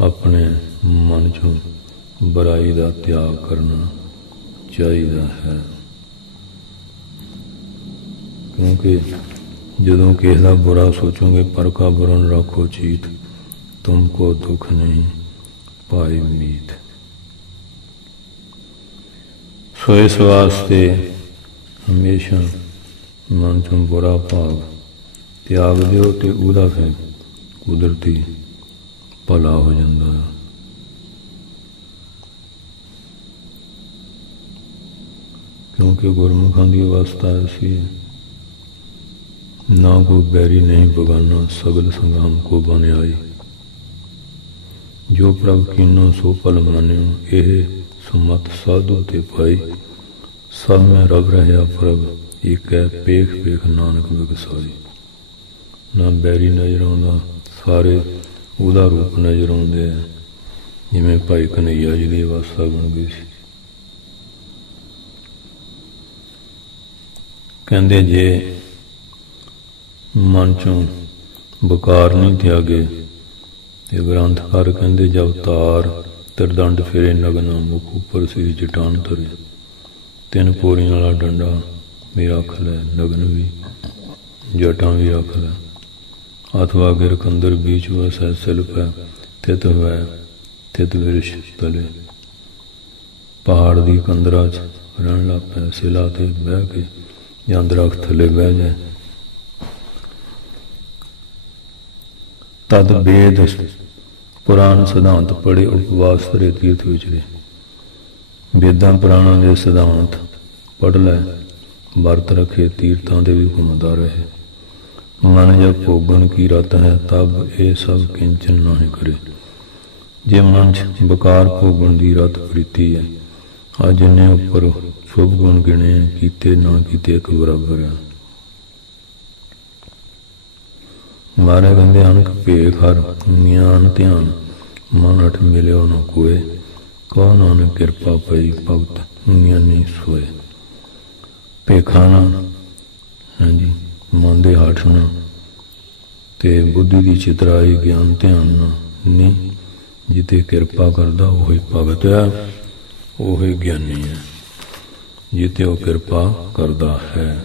ਆਪਣੇ ਮਨ 'ਚੋਂ ਬੁਰਾਈ ਦਾ ਤਿਆਗ ਕਰਨਾ ਚਾਹੀਦਾ ਹੈ, ਕਿਉਂਕਿ ਜਦੋਂ ਕਿਸੇ ਦਾ ਬੁਰਾ ਸੋਚੋਗੇ, ਪਰ ਕਾ ਬੁਰਾ ਨ ਰੱਖੋ ਚੀਤ, ਤੁਮਕੋ ਦੁੱਖ ਨਹੀਂ ਪਾਈ ਮੀਤ। ਸੋ ਇਸ ਵਾਸਤੇ ਹਮੇਸ਼ਾ ਮਨ ਚੋਂ ਬੁਰਾ ਭਾਵ ਤਿਆਗ ਦਿਓ ਤੇ ਉਹਦਾ ਫਿਰ ਕੁਦਰਤੀ ਭਲਾ ਹੋ ਜਾਂਦਾ ਹੈ। ਕਿਉਂਕਿ ਗੁਰਮੁਖਾਂ ਦੀ ਅਵਸਥਾ ਐਸੀ ਹੈ, ਨਾ ਕੋ बैरी नहीं बगाना, सगल संग हमको बन आई, जो प्रभ कीनो सो पल मान्यो, एह सुमत साधु ते पाई, सब में रब रहा प्रभ एक है, पेख पेख नानक विगसाई। ना बैरी नजर आਉਂਦਾ, ਸਾਰੇ ਉਹਦਾ ਰੂਪ ਨਜ਼ਰ ਆਉਂਦੇ ਆ, ਜਿਵੇਂ ਭਾਈ ਕਨ੍ਹਈਆ ਜੀ ਦੀ ਅਵਸਥਾ ਬਣ ਗਈ ਸੀ। ਕਹਿੰਦੇ ਜੇ ਮਨ ਚੋਂ ਬਕਾਰ ਨਹੀਂ ਤਿਆਗੇ ਤੇ ਗ੍ਰੰਥਕਾਰ ਕਹਿੰਦੇ, ਜਬ ਤਾਰ ਤਿਰਦੰਡ ਫਿਰੇ ਨਗਨਾ, ਮੁਖ ਉੱਪਰ ਸੀ ਜਟਾਨ ਤਰੇ, ਤਿੰਨ ਪੋਰੀਆਂ ਵਾਲਾ ਡੰਡਾ ਵੀ ਰੱਖ ਲੈ, ਨਗਨ ਵੀ ਜਟਾਂ ਵੀ ਰੱਖ ਲੈ, ਅਥਵਾ ਗਿਰ ਕੰਦਰ ਬੀਚ ਵਸੈ ਸਿਲਪ ਹੈ, ਤਿਤ ਹੋਇ ਤਿਤ ਵਿਰਸ਼ ਤਲੇ, ਪਹਾੜ ਦੀ ਕੰਦਰਾਂ 'ਚ ਰਹਿਣ ਲੱਗ ਪੈ, ਸਿਲਾ ਤੇ ਬਹਿ ਕੇ ਜਾਂ ਦਰਖਤ ਥੱਲੇ ਬਹਿ ਜਾਏ। ਤਦ ਵੇਦ ਪੁਰਾਣ ਸਿਧਾਂਤ ਪੜ੍ਹੇ, ਉਪਵਾਸ ਧਰੇ, ਤੀਰਥ ਵਿਚਰੇ। ਵੇਦਾਂ ਪੁਰਾਣਾਂ ਦੇ ਸਿਧਾਂਤ ਪੜ੍ਹ ਲੈ, ਵਰਤ ਰੱਖੇ, ਤੀਰਥਾਂ ਦੇ ਵੀ ਘੁੰਮਦਾ ਰਹੇ। ਮਨ ਜਬ ਭੋਗਣ ਕੀ ਰਤ ਹੈ, ਤਬ ਇਹ ਸਭ ਕਿੰਚਨ ਨਾਹੀਂ ਕਰੇ। ਜੇ ਮਨ 'ਚ ਬਕਾਰ ਭੋਗਣ ਦੀ ਰਤ ਪ੍ਰੀਤੀ ਹੈ, ਅੱਜ ਜਿੰਨੇ ਉੱਪਰ ਸ਼ੁਭ ਗੁਣ ਗਿਣੇ, ਕੀਤੇ ਨਾ ਕੀਤੇ ਇੱਕ ਬਰਾਬਰ ਹੈ। ਮਾਰੇ ਕਹਿੰਦੇ ਅਣਖ ਭੇਖ ਹਰ, ਗਿਆਨ ਧਿਆਨ ਮਨ ਅਠ ਮਿਲਿਓ ਨਾ ਕੋਏ, ਕਹੋ ਨਾਨਕ ਕਿਰਪਾ ਪਈ, ਭਗਤ ਗਿਆਨੀ ਸੋਏ। ਭੇਖਾ ਨਾ, ਹਾਂਜੀ, ਮਨ ਦੇ ਹਟਣਾ ਤੇ ਬੁੱਧੀ ਦੀ ਚਿਤਰਾਈ, ਗਿਆਨ ਧਿਆਨ ਨਾ ਨਹੀਂ, ਜਿੱਤੇ ਕਿਰਪਾ ਕਰਦਾ ਉਹੀ ਭਗਤ ਹੈ, ਉਹੀ ਗਿਆਨੀ ਹੈ, ਜਿੱਤੇ ਉਹ ਕਿਰਪਾ ਕਰਦਾ ਹੈ।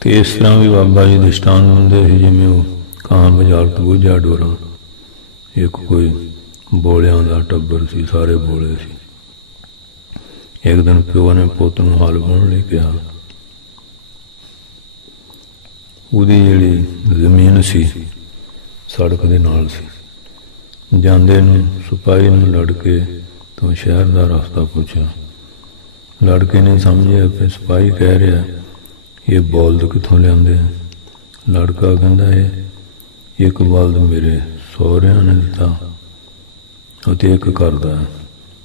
ਤੇ ਇਸ ਤਰ੍ਹਾਂ ਵੀ ਬਾਬਾ ਜੀ ਦ੍ਰਿਸ਼ਟਾਂਤ ਹੁੰਦੇ ਸੀ, ਜਿਵੇਂ ਉਹ ਕਾਂ ਬਾਜ਼ਾਰ ਤੋਂ ਬੁੱਝਾ ਡੋਰਾ। ਇੱਕ ਕੋਈ ਬੋਲਿਆਂ ਦਾ ਟੱਬਰ ਸੀ, ਸਾਰੇ ਬੋਲੇ ਸੀ। ਇੱਕ ਦਿਨ ਪਿਓ ਨੇ ਪੁੱਤ ਨੂੰ ਹਲ ਵਾਹੁਣ ਲਈ ਕਿਹਾ। ਉਹਦੀ ਜਿਹੜੀ ਜ਼ਮੀਨ ਸੀ ਸੜਕ ਦੇ ਨਾਲ ਸੀ। ਜਾਂਦੇ ਨੂੰ ਸਿਪਾਹੀ ਨੂੰ ਲੜਕੇ ਤੋਂ ਸ਼ਹਿਰ ਦਾ ਰਸਤਾ ਪੁੱਛਿਆ। ਲੜਕੇ ਨੇ ਸਮਝਿਆ ਕਿ ਸਿਪਾਹੀ ਕਹਿ ਰਿਹਾ ਇਹ ਬਲਦ ਕਿੱਥੋਂ ਲਿਆਂਦੇ ਆ। ਲੜਕਾ ਕਹਿੰਦਾ ਇਹ ਇੱਕ ਬਲਦ ਮੇਰੇ ਸਹੁਰਿਆਂ ਨੇ ਦਿੱਤਾ ਅਤੇ ਇੱਕ ਕਰਦਾ।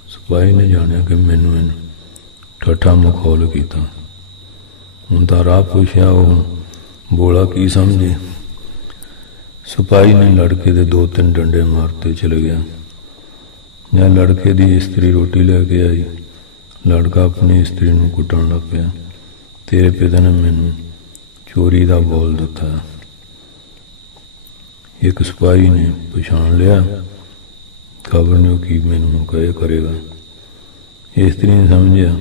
ਸਿਪਾਹੀ ਨੇ ਜਾਣਿਆ ਕਿ ਮੈਨੂੰ ਇਹਨੂੰ ਠੱਠਾ ਮਖੌਲ ਕੀਤਾ। ਹੁਣ ਤਾਂ ਰਾਹ ਪੁੱਛਿਆ, ਉਹ ਬੋਲਾ ਕੀ ਸਮਝੇ। ਸਿਪਾਹੀ ਨੇ ਲੜਕੇ ਦੇ 2-3 ਡੰਡੇ ਮਾਰਤੇ ਚਲੇ ਗਿਆ। ਜਾਂ ਲੜਕੇ ਦੀ ਇਸਤਰੀ ਰੋਟੀ ਲੈ ਕੇ ਆਈ, ਲੜਕਾ ਆਪਣੀ ਇਸਤਰੀ ਨੂੰ ਕੁੱਟਣ ਲੱਗ ਪਿਆ। ਤੇਰੇ ਪਿਤਾ ਨੇ ਮੈਨੂੰ ਚੋਰੀ ਦਾ ਬੋਲ ਦਿੱਤਾ। ਇੱਕ ਸਿਪਾਹੀ ਨੇ ਪਛਾਣ ਲਿਆ, ਖਬਰ ਨਹੀਂ ਕੀ ਮੈਨੂੰ ਕਹੇ ਕਰੇਗਾ। ਇਸਤਰੀ ਨੇ ਸਮਝਿਆ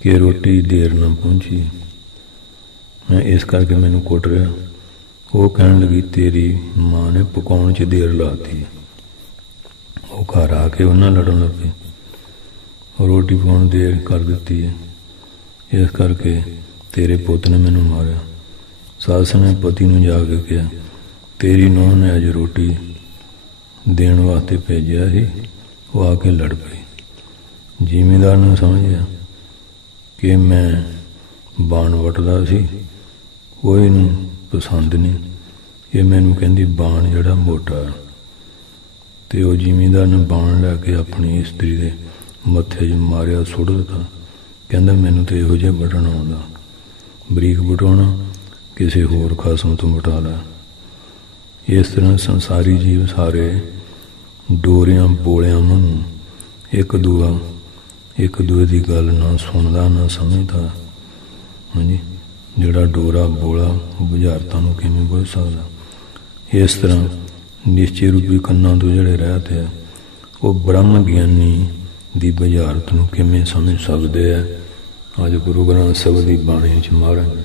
ਕਿ ਰੋਟੀ ਦੇਰ ਨਾਲ ਪਹੁੰਚੀ, ਮੈਂ ਇਸ ਕਰਕੇ ਮੈਨੂੰ ਕੁੱਟ ਰਿਹਾ। ਉਹ ਕਹਿਣ ਲੱਗੀ, ਤੇਰੀ ਮਾਂ ਨੇ ਪਕਾਉਣ 'ਚ ਦੇਰ ਲਾਤੀ। ਉਹ ਘਰ ਆ ਕੇ ਉਹਨਾਂ ਲੜਨ ਲੱਗ ਪਏ, ਰੋਟੀ ਪਕਾਉਣ ਦੇਰ ਕਰ ਦਿੱਤੀ ਹੈ, ਇਸ ਕਰਕੇ ਤੇਰੇ ਪੁੱਤ ਨੇ ਮੈਨੂੰ ਮਾਰਿਆ। ਸੱਸ ਨੇ ਪਤੀ ਨੂੰ ਜਾ ਕੇ ਕਿਹਾ, ਤੇਰੀ ਨੂੰਹ ਨੇ ਅੱਜ ਰੋਟੀ ਦੇਣ ਵਾਸਤੇ ਭੇਜਿਆ ਸੀ। ਉਹ ਆ ਕੇ ਲੜ ਪਈ। ਜ਼ਿਮੀਂਦਾਰ ਨੂੰ ਸਮਝਿਆ ਕਿ ਮੈਂ ਬਾਣ ਵੱਟਦਾ ਸੀ, ਉਹ ਇਹਨੂੰ ਪਸੰਦ ਨਹੀਂ, ਇਹ ਮੈਨੂੰ ਕਹਿੰਦੀ ਬਾਣ ਜਿਹੜਾ ਮੋਟਾ। ਅਤੇ ਉਹ ਜ਼ਿਮੀਂਦਾਰ ਨੇ ਬਾਣ ਲੈ ਕੇ ਆਪਣੀ ਇਸਤਰੀ ਦੇ ਮੱਥੇ 'ਚ ਮਾਰਿਆ, ਸੁੱਟ ਦਿੱਤਾ। ਕਹਿੰਦਾ ਮੈਨੂੰ ਤਾਂ ਇਹੋ ਜਿਹਾ ਵੱਢਣਾ ਆਉਂਦਾ, ਬਰੀਕ ਵਟਾਉਣਾ ਕਿਸੇ ਹੋਰ ਖਸਮ ਤੋਂ ਵਟਾ ਲੈ। ਇਸ ਤਰ੍ਹਾਂ ਸੰਸਾਰੀ ਜੀਵ ਸਾਰੇ ਡੋਰਿਆਂ ਬੋਲਿਆਂ ਵਾਂਗੂ ਇੱਕ ਦੂਏ ਦੀ ਗੱਲ ਨਾ ਸੁਣਦਾ ਨਾ ਸਮਝਦਾ। ਹਾਂਜੀ, ਜਿਹੜਾ ਡੋਰਾ ਬੋਲਾ ਉਹ ਬੁਝਾਰਤਾਂ ਨੂੰ ਕਿਵੇਂ ਬੁੱਝ ਸਕਦਾ। ਇਸ ਤਰ੍ਹਾਂ ਨਿਸ਼ਚੇ ਰੂਪੀ ਕੰਨਾਂ ਤੋਂ ਜਿਹੜੇ ਰਹਿਤ ਹੈ, ਉਹ ਬ੍ਰਹਮ ਗਿਆਨੀ ਦੀ ਬੁਝਾਰਤ ਨੂੰ ਕਿਵੇਂ ਸਮਝ ਸਕਦੇ ਹੈ। ਅੱਜ ਗੁਰੂ ਗ੍ਰੰਥ ਸਾਹਿਬ ਦੀ ਬਾਣੀ 'ਚ ਮਹਾਰਾਜ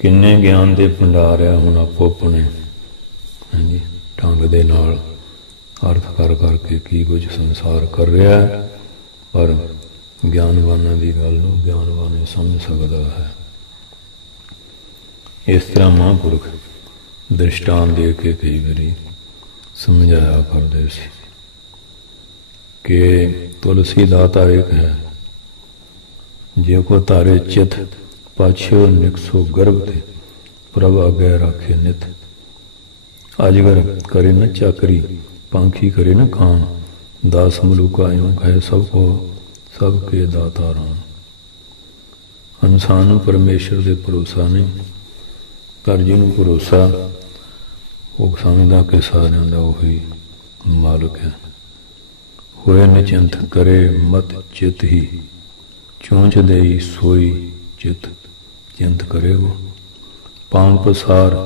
ਕਿੰਨੇ ਗਿਆਨ ਦੇ ਭੰਡਾਰ ਆ। ਹੁਣ ਆਪੋ ਆਪਣੇ ਹਾਂਜੀ ਢੰਗ ਦੇ ਨਾਲ ਅਰਥ ਕਰ ਕਰਕੇ ਕੀ ਕੁਝ ਸੰਸਾਰ ਕਰ ਰਿਹਾ ਹੈ, ਪਰ ਗਿਆਨਵਾਨਾਂ ਦੀ ਗੱਲ ਨੂੰ ਗਿਆਨਵਾਨ ਹੀ ਸਮਝ ਸਕਦਾ ਹੈ। ਇਸ ਤਰ੍ਹਾਂ ਮਹਾਂਪੁਰਖ ਦ੍ਰਿਸ਼ਟਾਂਤ ਦੇ ਕੇ ਕਈ ਵਾਰੀ ਸਮਝਾਇਆ ਕਰਦੇ ਸੀ ਕਿ ਤੁਲਸੀ ਦਾਤਾ ਇੱਕ ਹੈ, ਜੇ ਕੋ ਤਾਰੇ ਚਿਤ ਪਾਛਿਓ ਨਿਕਸੋ ਗਰਭ ਤੇ ਪ੍ਰਭ ਆਗੇ ਰਾਖੇ ਨਿਤ। ਅਜਗਰ ਕਰੇ ਨ ਚਾਕਰੀ, ਪੰਖੀ ਕਰੇ ਨ ਕਾਮ, ਦਾਸ ਮਲੂਕਾ ਇਉਂ ਕਹੇ ਸਭ ਕੇ ਦਾਤਾ ਰਾਮ। ਇਨਸਾਨ ਨੂੰ ਪਰਮੇਸ਼ਰ ਦੇ ਭਰੋਸਾ ਨਹੀਂ, ਪਰ ਜਿਹਨੂੰ ਭਰੋਸਾ ਉਹ ਸਮਝਦਾ ਕਿ ਸਾਰਿਆਂ ਦਾ ਉਹੀ ਮਾਲਕ ਹੈ। ਹੋਏ ਨਿਚਿੰਤ ਕਰੇ ਮਤ ਚਿਤ ਹੀ, ਚੂੰਚ ਦੇਈ ਸੋਈ ਚਿਤ ਚਿੰਤ ਕਰੇ ਉਹ। ਪਾਉ ਪਸਾਰ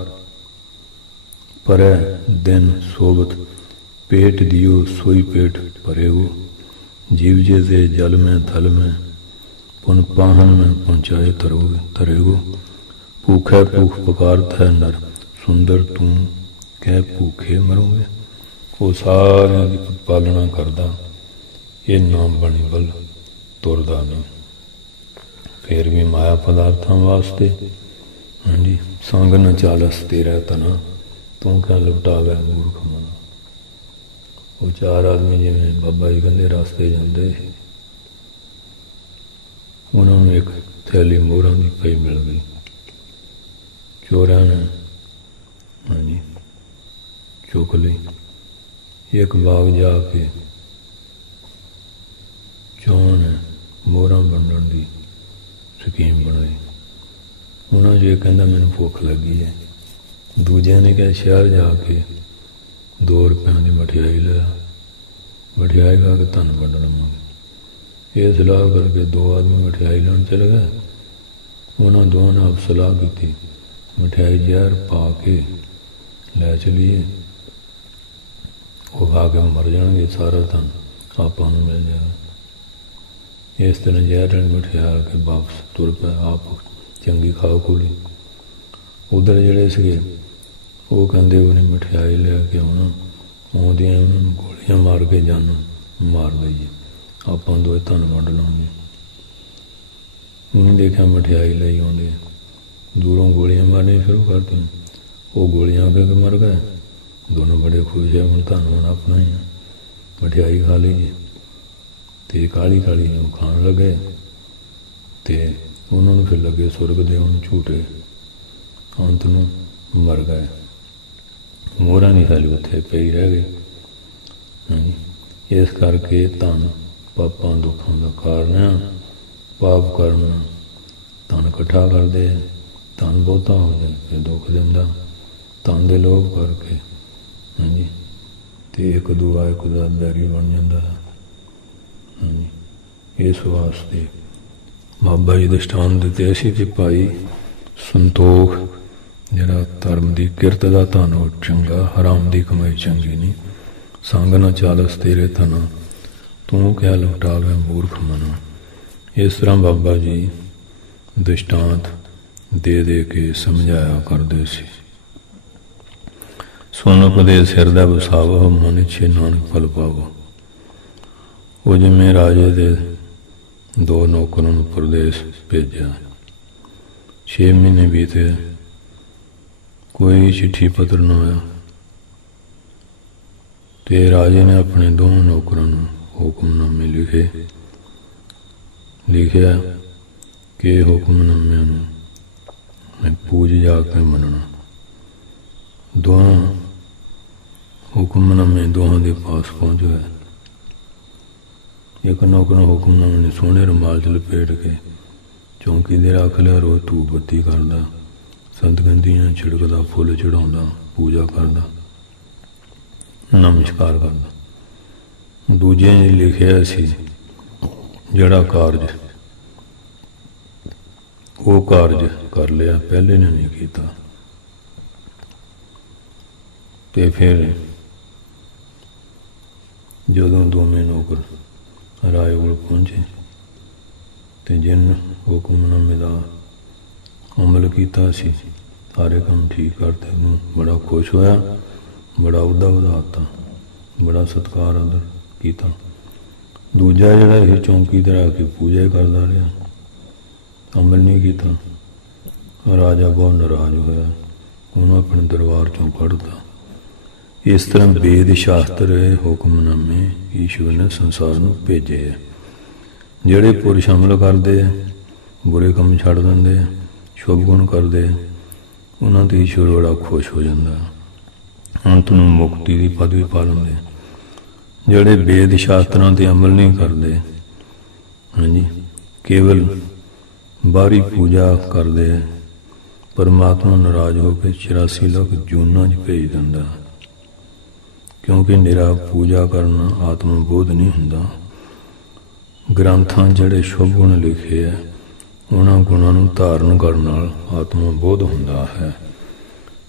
ਪਰੈ ਦਿਨ ਸੋਬਤ, पेट दियो सोई पेट भरे वो। जीव जे दे जल में थल में, पुन पाहन में पहुँचाए तरे वो। भूखे भूख पुकारत है नर, सुंदर तू कह भूखे मरोगे। वो सारिਆਂ ਦੀ ਪਾਲਣਾ ਕਰਦਾ, ਇਹ ਨਾਮ ਬਣੀ ਵੱਲ ਤੁਰਦਾ ਨਹੀਂ। ਫਿਰ ਵੀ ਮਾਇਆ ਪਦਾਰਥਾਂ ਵਾਸਤੇ ਹਾਂਜੀ ਸੰਗ ਨ ਚਾਲਸ ਤੇਰਾ ਤਨਾ, ਤੂੰ ਕਿਆ ਲੁਟਾਵੇ ਮੂਰਖ ਮਨ। ਉਹ ਚਾਰ ਆਦਮੀ ਜਿਵੇਂ ਬਾਬਾ ਜੀ ਕਹਿੰਦੇ ਰਸਤੇ ਜਾਂਦੇ, ਉਹਨਾਂ ਨੂੰ ਇੱਕ ਥੈਲੀ ਮੋਹਰਾਂ ਦੀ ਪਈ ਮਿਲ ਗਈ। ਚੋਰਾਂ ਨੇ ਹਾਂਜੀ ਚੁੱਕ ਲਈ। ਇੱਕ ਬਾਗ ਜਾ ਕੇ ਚੋਰਾਂ ਨੇ ਮੋਹਰਾਂ ਵੰਡਣ ਦੀ ਸਕੀਮ ਬਣਾਈ। ਉਹਨਾਂ 'ਚ ਕਹਿੰਦਾ ਮੈਨੂੰ ਭੁੱਖ ਲੱਗੀ ਹੈ, ਦੂਜਿਆਂ ਨੇ ਕਿਹਾ ਸ਼ਹਿਰ ਜਾ ਕੇ 2 ਰੁਪਇਆਂ ਦੀ ਮਠਿਆਈ ਲਿਆ, ਮਠਿਆਈ ਖਾ ਕੇ ਧਨ ਵੰਡ ਲਵਾਂਗੇ। ਇਹ ਸਲਾਹ ਕਰਕੇ 2 ਆਦਮੀ ਮਠਿਆਈ ਲੈਣ ਚਲੇ ਗਏ। ਉਹਨਾਂ ਦੋਵਾਂ ਨੇ ਆਪ ਸਲਾਹ ਕੀਤੀ, ਮਠਿਆਈ ਜ਼ਹਿਰ ਪਾ ਕੇ ਲੈ ਚਲੀਏ, ਉਹ ਖਾ ਕੇ ਮਰ ਜਾਣਗੇ, ਸਾਰਾ ਧਨ ਆਪਾਂ ਨੂੰ ਮਿਲ ਜਾਏਗਾ। ਇਸ ਤਰ੍ਹਾਂ ਜ਼ਹਿਰ ਵਾਲੀ ਮਠਿਆਈ ਕੇ ਵਾਪਸ ਤੁਰ ਪਏ, ਆਪ ਚੰਗੀ ਖਾ ਖੋਲੀ। ਉੱਧਰ ਜਿਹੜੇ ਸੀਗੇ ਉਹ ਕਹਿੰਦੇ ਉਹਨੇ ਮਠਿਆਈ ਲੈ ਕੇ ਆਉਣਾ, ਆਉਂਦਿਆਂ ਉਹਨਾਂ ਨੂੰ ਗੋਲੀਆਂ ਮਾਰ ਕੇ ਜਾਨ ਮਾਰ ਦਈਏ, ਆਪਾਂ ਦੋਵੇਂ ਧਨ ਵੰਡ ਲਵਾਂਗੇ। ਉਹਨੇ ਦੇਖਿਆ ਮਠਿਆਈ ਲਈ ਆਉਂਦੇ, ਦੂਰੋਂ ਗੋਲੀਆਂ ਮਾਰਨੀਆਂ ਸ਼ੁਰੂ ਕਰਤੀਆਂ। ਉਹ ਗੋਲੀਆਂ ਅੱਗੇ ਕੇ ਮਰ ਗਏ। ਦੋਨੋਂ ਬੜੇ ਖੁਸ਼ ਹੈ, ਹੁਣ ਧੰਨ ਆਪਣਾ ਹੀ ਆ, ਮਠਿਆਈ ਖਾ ਲਈਏ। ਅਤੇ ਕਾਹਲੀ ਕਾਹਲੀ ਨੂੰ ਖਾਣ ਲੱਗੇ ਅਤੇ ਉਹਨਾਂ ਨੂੰ ਫਿਰ ਲੱਗੇ ਸੁਰਗ ਦੇ ਹੁਣ ਝੂਟੇ, ਅੰਤ ਨੂੰ ਮਰ ਗਏ। ਮੋਹਰਾਂ ਦੀ ਥੈਲੀ ਉੱਥੇ ਪਈ ਰਹਿ ਗਈ। ਹਾਂਜੀ, ਇਸ ਕਰਕੇ ਧਨ ਪਾਪਾਂ ਦੁੱਖਾਂ ਦਾ ਕਾਰਨ ਆ। ਪਾਪ ਕਰਨ ਧਨ ਇਕੱਠਾ ਕਰਦੇ, ਧਨ ਬਹੁਤਾ ਹੋ ਜਾਏ ਫਿਰ ਦੁੱਖ ਦਿੰਦਾ, ਧਨ ਦੇ ਲੋਭ ਕਰਕੇ। ਹਾਂਜੀ, ਅਤੇ ਇੱਕ ਦੂਆ ਇੱਕ ਦਾ ਬੈਰੀ ਬਣ ਜਾਂਦਾ ਹੈ। ਹਾਂਜੀ, ਇਸ ਵਾਸਤੇ ਬਾਬਾ ਜੀ ਦ੍ਰਿਸ਼ਟਾਂਤ ਦਿੱਤੇ ਅਸੀਂ ਕਿ ਭਾਈ ਸੰਤੋਖ ਜਿਹੜਾ ਧਰਮ ਦੀ ਕਿਰਤ ਦਾ ਧਨ ਉਹ ਚੰਗਾ, ਹਰਾਮ ਦੀ ਕਮਾਈ ਚੰਗੀ ਨਹੀਂ। ਸੰਗ ਨਾ ਚਾਲਸ ਤੇਰੇ ਧਨਾ, ਤੂੰ ਕਹਿ ਲੁਟਾਵੇ ਮੂਰਖ ਮਨਾ। ਇਸ ਤਰ੍ਹਾਂ ਬਾਬਾ ਜੀ ਦ੍ਰਿਸ਼ਟਾਂਤ ਦੇ ਦੇ ਕੇ ਸਮਝਾਇਆ ਕਰਦੇ ਸੀ। ਸੁਣ ਉਪਦੇਸ ਹਿਰਦੈ ਵਸਾਵਹੁ, ਮਨ ਇੱਛੇ ਨਾਨਕ ਫਲ ਪਾਵੋ। ਉਹ ਜਿਵੇਂ ਰਾਜੇ ਦੇ 2 ਨੌਕਰਾਂ ਨੂੰ ਪ੍ਰਦੇਸ਼ ਭੇਜਿਆ, 6 ਮਹੀਨੇ ਬੀਤੇ, ਕੋਈ ਚਿੱਠੀ ਪੱਤਰ ਨਾ ਆਇਆ, ਤੇ ਰਾਜੇ ਨੇ ਆਪਣੇ 2 ਨੌਕਰਾਂ ਨੂੰ ਹੁਕਮਨਾਮੇ ਲਿਖਿਆ ਕਿ ਹੁਕਮਨਾਮਿਆਂ ਨੂੰ ਮੈਂ ਪੂਜ ਜਾ ਕੇ ਮੰਨਣਾ। ਦੋਹਾਂ ਹੁਕਮਨਾਮੇ ਦੋਹਾਂ ਦੇ ਪਾਸ ਪਹੁੰਚ ਹੋਇਆ। ਇੱਕ ਨੌਕਰ ਨੂੰ ਹੁਕਮਨਾਮੇ ਨੇ ਸੋਹਣੇ ਰੁਮਾਲ 'ਚ ਲਪੇਟ ਕੇ ਚੌਂਕੀ ਦੇ ਰੱਖ ਲਿਆ। ਰੋਜ਼ ਧੂਪ ਬੱਤੀ ਕਰਦਾ, ਸੰਤਗੰਦੀਆਂ ਛਿੜਕਦਾ, ਫੁੱਲ ਚੜਾਉਂਦਾ, ਪੂਜਾ ਕਰਦਾ, ਨਮਸਕਾਰ ਕਰਦਾ। ਦੂਜੇ ਨੇ ਲਿਖਿਆ ਸੀ ਜਿਹੜਾ ਕਾਰਜ ਉਹ ਕਾਰਜ ਕਰ ਲਿਆ, ਪਹਿਲੇ ਨੇ ਨਹੀਂ ਕੀਤਾ। ਤੇ ਫਿਰ ਜਦੋਂ ਦੋਵੇਂ ਨੌਕਰ ਰਾਏ ਕੋਲ ਪਹੁੰਚੇ ਤੇ ਜਿਨ ਹੁਕਮਨਾਮੇ ਦਾ ਅਮਲ ਕੀਤਾ ਸੀ, ਸਾਰੇ ਕੰਮ ਠੀਕ ਕਰਤੇ, ਉਹਨੂੰ ਬੜਾ ਖੁਸ਼ ਹੋਇਆ, ਬੜਾ ਉਹਦਾ ਵਧਾਤਾ, ਬੜਾ ਸਤਿਕਾਰ ਆਦਰ ਕੀਤਾ। ਦੂਜਾ ਜਿਹੜਾ ਇਹ ਚੌਂਕੀ ਤੇ ਰੱਖ ਕੇ ਪੂਜਾ ਕਰਦਾ ਰਿਹਾ, ਅਮਲ ਨਹੀਂ ਕੀਤਾ, ਰਾਜਾ ਬਹੁਤ ਨਾਰਾਜ਼ ਹੋਇਆ, ਉਹਨੂੰ ਆਪਣੇ ਦਰਬਾਰ ਚੋਂ ਕੱਢਤਾ। ਇਸ ਤਰ੍ਹਾਂ ਵੇਦ ਸ਼ਾਸਤਰ ਹੁਕਮਨਾਮੇ ਈਸ਼ਵਰ ਨੇ ਸੰਸਾਰ ਨੂੰ ਭੇਜੇ ਹੈ। ਜਿਹੜੇ ਪੁਰਸ਼ ਅਮਲ ਕਰਦੇ ਆ, ਬੁਰੇ ਕੰਮ ਛੱਡ ਦਿੰਦੇ ਆ, ਸ਼ੁਭ ਗੁਣ ਕਰਦੇ ਆ, ਉਹਨਾਂ 'ਤੇ ਈਸ਼ਵਰ ਬੜਾ ਖੁਸ਼ ਹੋ ਜਾਂਦਾ, ਅੰਤ ਨੂੰ ਮੁਕਤੀ ਦੀ ਪਦਵੀ ਪਾ ਲੈਂਦੇ। ਜਿਹੜੇ ਵੇਦ ਸ਼ਾਸਤਰਾਂ 'ਤੇ ਅਮਲ ਨਹੀਂ ਕਰਦੇ, ਹਾਂਜੀ, ਕੇਵਲ ਬਾਹਰੀ ਪੂਜਾ ਕਰਦੇ ਆ, ਪਰਮਾਤਮਾ ਨਾਰਾਜ਼ ਹੋ ਕੇ 84 ਲੱਖ ਜੂਨਾਂ 'ਚ ਭੇਜ ਦਿੰਦਾ, ਕਿਉਂਕਿ ਨਿਰਾ ਪੂਜਾ ਕਰਨਾ ਆਤਮ ਬੋਧ ਨਹੀਂ ਹੁੰਦਾ। ਗ੍ਰੰਥਾਂ ਜਿਹੜੇ ਸ਼ੁਭ ਗੁਣ ਲਿਖੇ ਆ, ਉਹਨਾਂ ਗੁਣਾਂ ਨੂੰ ਧਾਰਨ ਕਰਨ ਨਾਲ ਆਤਮ ਬੋਧ ਹੁੰਦਾ ਹੈ।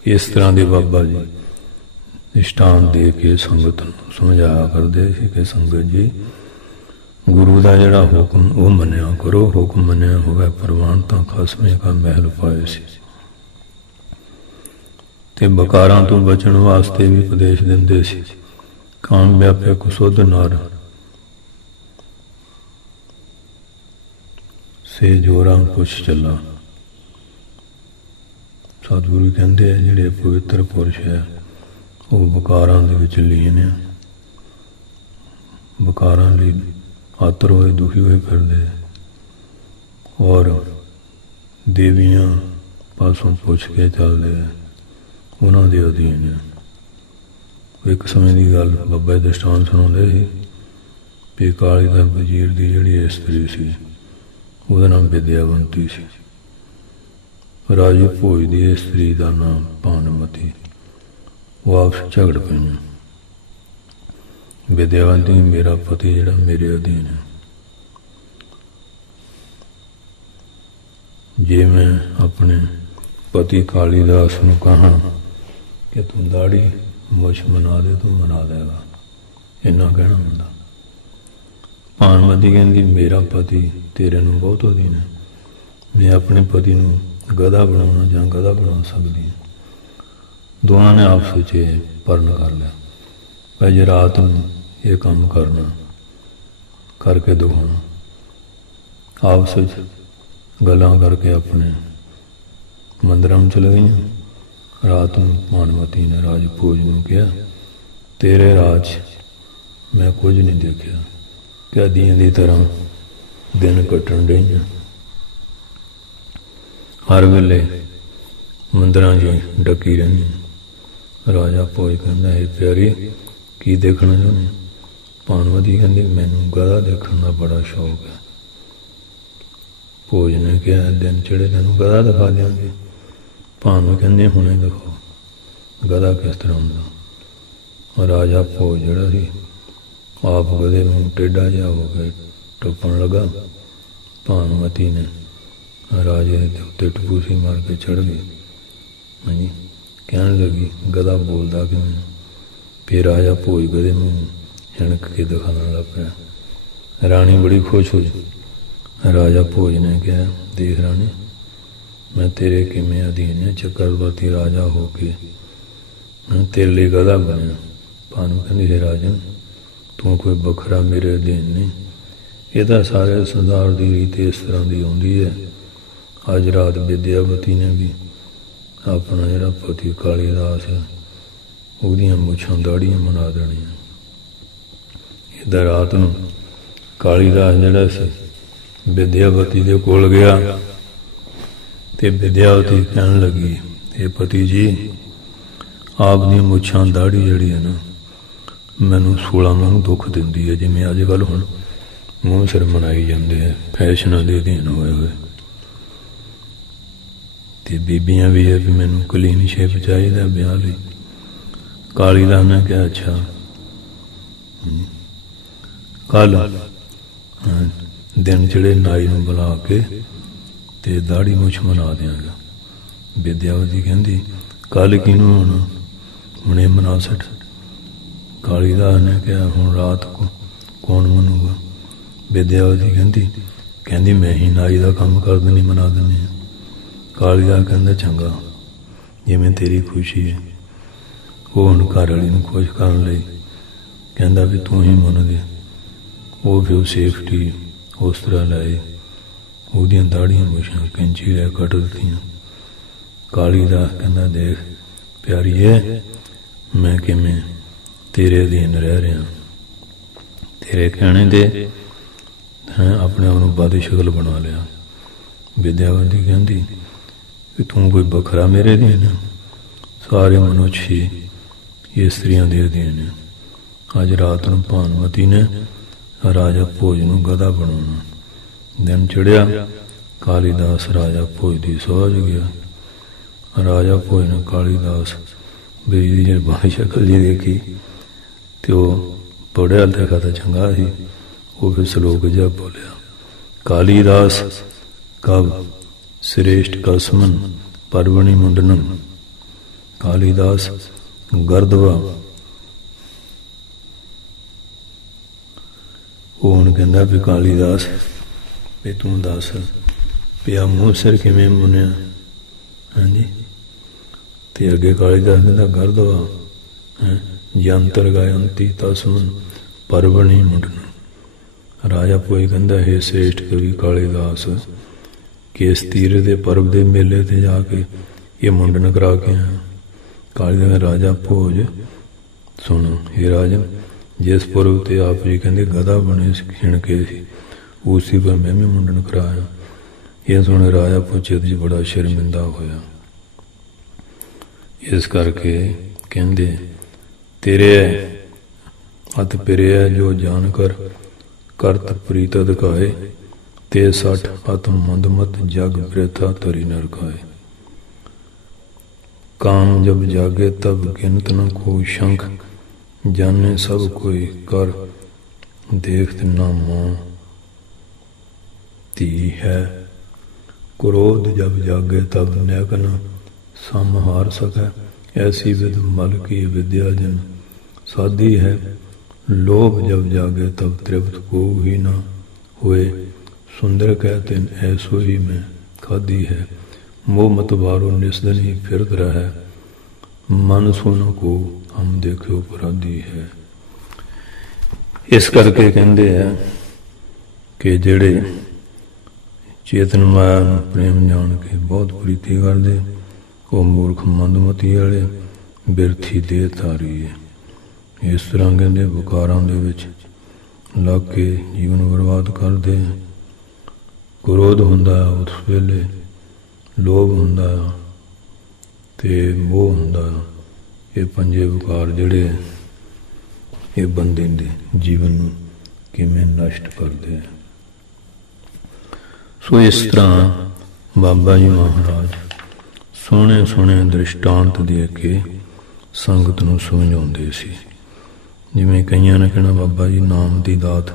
ਇਸ ਤਰ੍ਹਾਂ ਦੇ ਬਾਬਾ ਜੀ ਦ੍ਰਿਸ਼ਟਾਂਤ ਦੇ ਕੇ ਸੰਗਤ ਨੂੰ ਸਮਝਾਇਆ ਕਰਦੇ ਸੀ ਕਿ ਸੰਗਤ ਜੀ, ਗੁਰੂ ਦਾ ਜਿਹੜਾ ਹੁਕਮ ਉਹ ਮੰਨਿਆ ਕਰੋ। ਹੁਕਮ ਮੰਨਿਆ ਹੋਵੇ ਪ੍ਰਵਾਨ ਤਾਂ ਖਸਮੇ ਕਾ ਮਹਿਲ ਪਾਏ ਸੀ। ਤੇ ਬਕਾਰਾਂ ਤੋਂ ਬਚਣ ਵਾਸਤੇ ਵੀ ਉਪਦੇਸ਼ ਦਿੰਦੇ ਸੀ। ਕਾਮ ਵਿਆਪੇ ਕੁਸੁਧ ਨਰ ਸੇ ਜੋਰਾਂ ਪੁੱਛ ਚੱਲਾ। ਸਤਿਗੁਰੂ ਕਹਿੰਦੇ ਆ ਜਿਹੜੇ ਪਵਿੱਤਰ ਪੁਰਸ਼ ਹੈ ਉਹ ਬਕਾਰਾਂ ਦੇ ਵਿੱਚ ਲੀਨ ਆ, ਬਕਾਰਾਂ ਲਈ ਆਤਰ ਹੋਏ, ਦੁਖੀ ਹੋਏ ਫਿਰਦੇ, ਔਰ ਦੇਵੀਆਂ ਪਾਸੋਂ ਪੁੱਛ ਕੇ ਚੱਲਦੇ ਆ, ਉਹਨਾਂ ਦੇ ਅਧੀਨ ਆ। ਇੱਕ ਸਮੇਂ ਦੀ ਗੱਲ ਬਾਬਾ ਜੀ ਦ੍ਰਿਸ਼ਟਾਂਤ ਸੁਣਾਉਂਦੇ ਸੀ ਵੀ ਕਾਲੀ ਦਾ ਵਜ਼ੀਰ ਦੀ ਜਿਹੜੀ ਇਸਤਰੀ ਸੀ, ਉਹਦਾ ਨਾਮ ਵਿਦਿਆਵੰਤੀ ਸੀ। ਰਾਜੇ ਭੋਜ ਦੀ ਇਸਤਰੀ ਦਾ ਨਾਮ ਭਾਨਮਤੀ। ਉਹ ਆਪਸ ਝਗੜ ਪਈਆਂ। ਵਿਦਿਆਵੰਤੀ ਮੇਰਾ ਪਤੀ ਜਿਹੜਾ ਮੇਰੇ ਅਧੀਨ ਹੈ, ਜੇ ਮੈਂ ਆਪਣੇ ਪਤੀ ਕਾਲੀਦਾਸ ਨੂੰ ਕਹਾਂ ਕਿ ਤੂੰ ਦਾੜੀ ਮੁੱਛ ਬਣਾ ਦੇ, ਤੂੰ ਬਣਾ ਦੇਗਾ, ਇੰਨਾ ਕਹਿਣਾ ਹੁੰਦਾ। ਭਾਨਮਤੀ ਕਹਿੰਦੀ ਮੇਰਾ ਪਤੀ ਤੇਰੇ ਨੂੰ ਬਹੁਤ ਅਧੀਨ ਹੈ, ਮੈਂ ਆਪਣੇ ਪਤੀ ਨੂੰ ਗਧਾ ਬਣਾਉਣਾ ਜਾਂ ਗਧਾ ਬਣਾ ਸਕਦੀ ਹਾਂ। ਦੋਵਾਂ ਨੇ ਆਪਸ ਵਿੱਚ ਪਰਨ ਕਰ ਲਿਆ, ਭਾਈ ਜੇ ਰਾਤ ਨੂੰ ਇਹ ਕੰਮ ਕਰਨਾ ਕਰਕੇ ਦਿਖਾਉਣਾ। ਆਪਸ ਵਿੱਚ ਗੱਲਾਂ ਕਰਕੇ ਆਪਣੇ ਮੰਦਰਾਂ ਨੂੰ ਚਲੇ ਗਈਆਂ। ਰਾਤ ਨੂੰ ਭਾਨਮਤੀ ਨੇ ਰਾਜ ਭੋਜ ਨੂੰ ਕਿਹਾ, ਤੇਰੇ ਰਾਜ ਮੈਂ ਕੁਝ ਨਹੀਂ ਦੇਖਿਆ, ਕੈਦੀਆਂ ਦੀ ਤਰ੍ਹਾਂ ਦਿਨ ਕੱਟਣ ਡਈਆਂ, ਹਰ ਵੇਲੇ ਮੰਦਰਾਂ 'ਚ ਡੱਕੀ ਰਹਿੰਦੀ, ਰਾਜਾ ਭੋਜ ਕਹਿੰਦਾ, ਇਹ ਪਿਆਰੀ ਕੀ ਦੇਖਣਾ ਚਾਹੁੰਦੇ? ਭਾਨੂਮਤੀ ਕਹਿੰਦੀ, ਮੈਨੂੰ ਗਧਾ ਦੇਖਣ ਦਾ ਬੜਾ ਸ਼ੌਕ ਹੈ। ਭੋਜ ਨੇ ਕਿਹਾ, ਦਿਨ ਚੜੇ ਤੈਨੂੰ ਗਧਾ ਦਿਖਾ ਦਿਆਂਗੇ। ਭਾਨੂ ਕਹਿੰਦੇ, ਹੁਣੇ ਦਿਖਾਓ ਗਧਾ ਕਿਸ ਤਰ੍ਹਾਂ ਹੁੰਦਾ। ਰਾਜਾ ਭੋਜ ਜਿਹੜਾ ਸੀ ਆਪ ਗਧੇ ਨੂੰ ਟੇਢਾ ਜਿਹਾ ਹੋ ਕੇ ਟੁੱਪਣ ਲੱਗਾ। ਭਾਨੂਮਤੀ ਨੇ ਰਾਜੇ ਦੇ ਉੱਤੇ ਟਪੂਸੀ ਮਾਰ ਕੇ ਚੜ੍ਹ ਗਈ। ਹਾਂਜੀ, ਕਹਿਣ ਲੱਗੀ, ਗਧਾ ਬੋਲਦਾ ਕਿਵੇਂ? ਫਿਰ ਰਾਜਾ ਭੋਜ ਗਧੇ ਨੂੰ ਹਿਣਕ ਕੇ ਦਿਖਾਉਣ ਲੱਗ ਪਿਆ। ਰਾਣੀ ਬੜੀ ਖੁਸ਼ ਹੋਈ। ਰਾਜਾ ਭੋਜ ਨੇ ਕਿਹਾ, ਦੇਖ ਰਾਣੀ, ਮੈਂ ਤੇਰੇ ਕਿਵੇਂ ਅਧੀਨ ਹੈ, ਚੱਕਰਵਰਤੀ ਰਾਜਾ ਹੋ ਕੇ ਮੈਂ ਤੇਰੇ ਲਈ ਗਧਾ ਬਣਿਆ। ਭਾਨੂ ਕਹਿੰਦੀ, ਹੈ ਰਾਜਨ, ਤੂੰ ਕੋਈ ਵੱਖਰਾ ਮੇਰੇ ਅਧੀਨ ਨਹੀਂ, ਇਹ ਤਾਂ ਸਾਰੇ ਸੰਸਾਰ ਦੀ ਰੀਤ ਇਸ ਤਰ੍ਹਾਂ ਦੀ ਆਉਂਦੀ ਹੈ। ਅੱਜ ਰਾਤ ਵਿਦਿਆਵਤੀ ਨੇ ਵੀ ਆਪਣਾ ਜਿਹੜਾ ਪਤੀ ਕਾਲੀਦਾਸ ਹੈ ਉਹਦੀਆਂ ਮੁੱਛਾਂ ਦਾੜ੍ਹੀਆਂ ਬਣਾ ਦੇਣੀਆਂ। ਇੱਦਾਂ ਰਾਤ ਨੂੰ ਕਾਲੀਦਾਸ ਜਿਹੜਾ ਸੀ ਵਿਦਿਆਵਤੀ ਦੇ ਕੋਲ ਗਿਆ ਤੇ ਵਿਦਿਆਵਤੀ ਕਹਿਣ ਲੱਗੀ, ਇਹ ਪਤੀ ਜੀ, ਆਪ ਦੀਆਂ ਮੁੱਛਾਂ ਦਾੜ੍ਹੀ ਜਿਹੜੀ ਹੈ ਨਾ ਮੈਨੂੰ 16 ਵਾਂਗ ਦੁੱਖ ਦਿੰਦੀ ਹੈ। ਜਿਵੇਂ ਅੱਜ ਕੱਲ੍ਹ ਹੁਣ ਮੂੰਹ ਸਿਰ ਮਨਾਈ ਜਾਂਦੇ ਹੈ ਫੈਸ਼ਨਾਂ ਦੇ ਅਧੀਨ ਹੋਏ ਹੋਏ, ਤੇ ਬੀਬੀਆਂ ਵੀ ਹੈ ਵੀ ਮੈਨੂੰ ਕਲੀਨ ਸ਼ੇਪ ਚਾਹੀਦਾ ਵਿਆਹ ਲਈ। ਕਾਲੀਦਾਸ ਨੇ ਕਿਹਾ, ਅੱਛਾ ਕੱਲ ਦਿਨ ਜਿਹੜੇ ਨਾਈ ਨੂੰ ਬੁਲਾ ਕੇ ਤੇ ਦਾੜੀ ਮੁੱਛ ਬਣਾ ਦਿਆਂਗਾ। ਵਿਦਿਆਵਤੀ ਕਹਿੰਦੀ, ਕੱਲ ਕਿਹਨੂੰ ਹੋਣਾ? ਹੁਣੇ ਮਨਾ ਛੱਡ। ਕਾਲੀਦਾਸ ਨੇ ਕਿਹਾ, ਹੁਣ ਰਾਤ ਕੋ ਕੌਣ ਮਨੂਗਾ? ਵਿਦਿਆਵਤੀ ਕਹਿੰਦੀ ਮੈਂ ਹੀ ਨਾਈ ਦਾ ਕੰਮ ਕਰ ਦਿੰਦੀ, ਮਨਾ ਦਿੰਦੀ ਹਾਂ। ਕਾਲੀਦਾਸ ਕਹਿੰਦਾ, ਚੰਗਾ, ਜਿਵੇਂ ਤੇਰੀ ਖੁਸ਼ੀ ਹੈ। ਉਹ ਹੁਣ ਘਰ ਵਾਲੀ ਨੂੰ ਖੁਸ਼ ਕਰਨ ਲਈ ਕਹਿੰਦਾ ਵੀ ਤੂੰ ਹੀ ਮੰਨ ਦੇ। ਉਹ ਫਿਰ ਸੇਫਟੀ ਉਸ ਤਰ੍ਹਾਂ ਲਾਏ, ਉਹਦੀਆਂ ਦਾੜ੍ਹੀਆਂ ਮੁੱਛਾਂ ਕੈਂਚੀ ਲੈ ਕੱਟ ਦਿੱਤੀਆਂ। ਕਾਲੀਦਾਸ ਕਹਿੰਦਾ, ਦੇਖ ਪਿਆਰੀਏ, ਮੈਂ ਕਿਵੇਂ ਤੇਰੇ ਅਧੀਨ ਰਹਿ ਰਿਹਾ, ਤੇਰੇ ਕਹਿਣੇ ਦੇ ਆਪਣੇ ਆਪ ਨੂੰ ਬਾਦੀ ਸ਼ਕਲ ਬਣਾ ਲਿਆ। ਵਿਦਿਆਵਤੀ ਕਹਿੰਦੀ ਵੀ ਤੂੰ ਕੋਈ ਵੱਖਰਾ ਮੇਰੇ ਅਧੀਨ ਹੈ, ਸਾਰੇ ਮਨੁੱਖ ਹੀ ਇਸਤਰੀਆਂ ਦੇ ਅਧੀਨ ਹੈ। ਅੱਜ ਰਾਤ ਨੂੰ ਭਾਨੂਮਤੀ ਨੇ ਰਾਜਾ ਭੋਜ ਨੂੰ ਗਧਾ ਬਣਾਉਣਾ। ਦਿਨ ਚੜ੍ਹਿਆ, ਕਾਲੀਦਾਸ ਰਾਜਾ ਭੋਜ ਦੀ ਸਹੁੰ 'ਚ ਗਿਆ। ਰਾਜਾ ਭੋਜ ਨੇ ਕਾਲੀਦਾਸ ਬੇਰੀ ਦੀ ਜਿਹੜੀ ਬਾਦੀ ਸ਼ਕਲ ਜੀ ਦੇਖੀ ਤੇ ਉਹ ਪੜ੍ਹਿਆ ਲਿਖਿਆ ਤਾਂ ਚੰਗਾ ਸੀ। ਉਹ ਫਿਰ ਸ਼ਲੋਕ ਜਿਹਾ ਬੋਲਿਆ, ਕਾਲੀਦਾਸ ਕਵ श्रेष्ठ कसमन परवणी मुंडनम। कालिदास गरदवा। ਉਹ ਹੁਣ ਕਹਿੰਦਾ ਵੀ ਕਾਲੀਦਾਸ ਵੀ ਤੂੰ ਦੱਸ ਵੀ ਆ ਮੂੰਹ ਸਿਰ ਕਿਵੇਂ ਮੁੰਨਿਆ? ਹਾਂਜੀ, ਤੇ ਅੱਗੇ ਕਾਲੀਦਾਸ ਕਹਿੰਦਾ ਗਰਦਵਾ ਜੰਤਰ ਗਾਇੰਤੀ ਤਸਮਨ ਪਰਵਣੀ ਮੁੰਡਨ। ਰਾਜਾ ਭੋਜ ਕਹਿੰਦਾ, ਹੈ ਸ੍ਰੇਸ਼ਟ ਕਵੀ ਕਾਲੀਦਾਸ, ਕਿ ਇਸ ਤੀਰ ਦੇ ਪਰਬ ਦੇ ਮੇਲੇ ਤੇ ਜਾ ਕੇ ਇਹ ਮੁੰਡਨ ਕਰਾ ਕੇ ਆਇਆ। ਕਾਲੀਦਾਸ ਰਾਜਾ ਭੋਜ ਸੁਣੋ, ਇਹ ਰਾਜਨ, ਜਿਸ ਪੁਰਬ ਤੇ ਆਪ ਜੀ ਕਹਿੰਦੇ ਗਧਾ ਬਣੇ ਖਿਣ ਕੇ ਸੀ, ਉਸੇ ਪਰ ਮੈਂ ਵੀ ਮੁੰਡਨ ਕਰਾਇਆ। ਇਹ ਸੁਣ ਰਾਜਾ ਭੋਜ ਚਿੱਤ 'ਚ ਬੜਾ ਸ਼ਰਮਿੰਦਾ ਹੋਇਆ। ਇਸ ਕਰਕੇ ਕਹਿੰਦੇ, ਤੇਰੇ ਹੱਥ ਪਿਰਿਆ ਜੋ ਜਾਣ ਕਰ ਕਰਤ ਪ੍ਰੀਤ ਅਧਿਕਾਏ, ते 60 हथ मंदमत जग वृथा तरी नर खाए। काम जब जागे तब गिनत न को शंख, जाने सब कोई कर देखत न मां धी है। क्रोध जब जागे तब नैक न समहार सकै, ऐसी विद मल की विद्या जन साधी है। लोभ जब जागे तब तृप्त को ही न हुए, सुंदर कहते ऐसो ही मैं खाधी है। मोह मत वारो निस्दन ही फिरत रहा, मन सुन को हम देखो अपराधी है। इस करके कहते हैं कि जेड़े चेतन माया नूं प्रेम जान के बहुत प्रीति करते, वो मूर्ख मंदमती वाले बिरथी देह धारी है। इस तरह कहते विकारां दे विच लग के जीवन बर्बाद करते हैं। क्रोध हुंदा उस वेले, लोभ हुंदा ते मोह हुंदा ਇਹ ਪੰਜੇ ਵਿਕਾਰ ਜਿਹੜੇ ਇਹ ਬੰਦੇ ਦੇ ਜੀਵਨ ਨੂੰ ਕਿਵੇਂ ਨਸ਼ਟ ਕਰਦੇ ਆ। ਸੋ ਇਸ ਤਰ੍ਹਾਂ ਬਾਬਾ ਜੀ ਮਹਾਰਾਜ ਸੋਹਣੇ ਸੋਹਣੇ ਦ੍ਰਿਸ਼ਟਾਂਤ ਦੇ ਕੇ ਸੰਗਤ ਨੂੰ ਸਮਝਾਉਂਦੇ ਸੀ। ਜਿਵੇਂ ਕਈਆਂ ਨੇ ਕਹਿਣਾ ਬਾਬਾ ਜੀ ਨਾਮ ਦੀ ਦਾਤ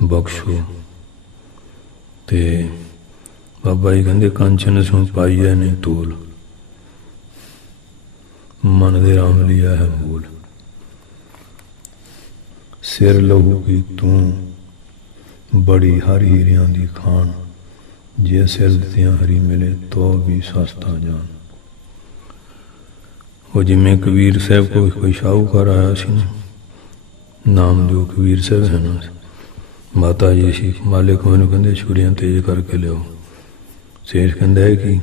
ਬਖਸ਼ੋ, ਤੇ ਬਾਬਾ ਜੀ ਕਹਿੰਦੇ ਕੰਚਨ ਸੋ ਪਾਈਐ ਨਹੀਂ ਤੋਲ, ਮਨ ਦੇ ਰਾਮ ਲਿਆ ਹੈ ਮੂਲ। ਸਿਰ ਲਹੂ ਕੀ ਤੂੰ ਬੜੀ ਹਰ ਹੀਰਿਆਂ ਦੀ ਖਾਨ, ਜੇ ਸਿਰ ਦਿੱਤਿਆਂ ਹਰੀ ਮਿਲੇ ਤੋ ਵੀ ਸਸਤਾ ਜਾਨ। ਉਹ ਜਿਵੇਂ ਕਬੀਰ ਸਾਹਿਬ ਕੋਲ ਕੋਈ ਸ਼ਾਹੂਕਾਰ ਆਇਆ ਸੀ ਨਾ, ਨਾਮ ਜੋ ਕਬੀਰ ਸਾਹਿਬ ਹੈ ਨਾ, ਮਾਤਾ ਜੀ ਸੀ, ਮਾਲਿਕ ਮੈਨੂੰ ਕਹਿੰਦੇ ਛੁਰੀਆਂ ਤੇਜ਼ ਕਰਕੇ ਲਿਆਓ। ਸੇਠ ਕਹਿੰਦਾ ਹੈ ਕਿ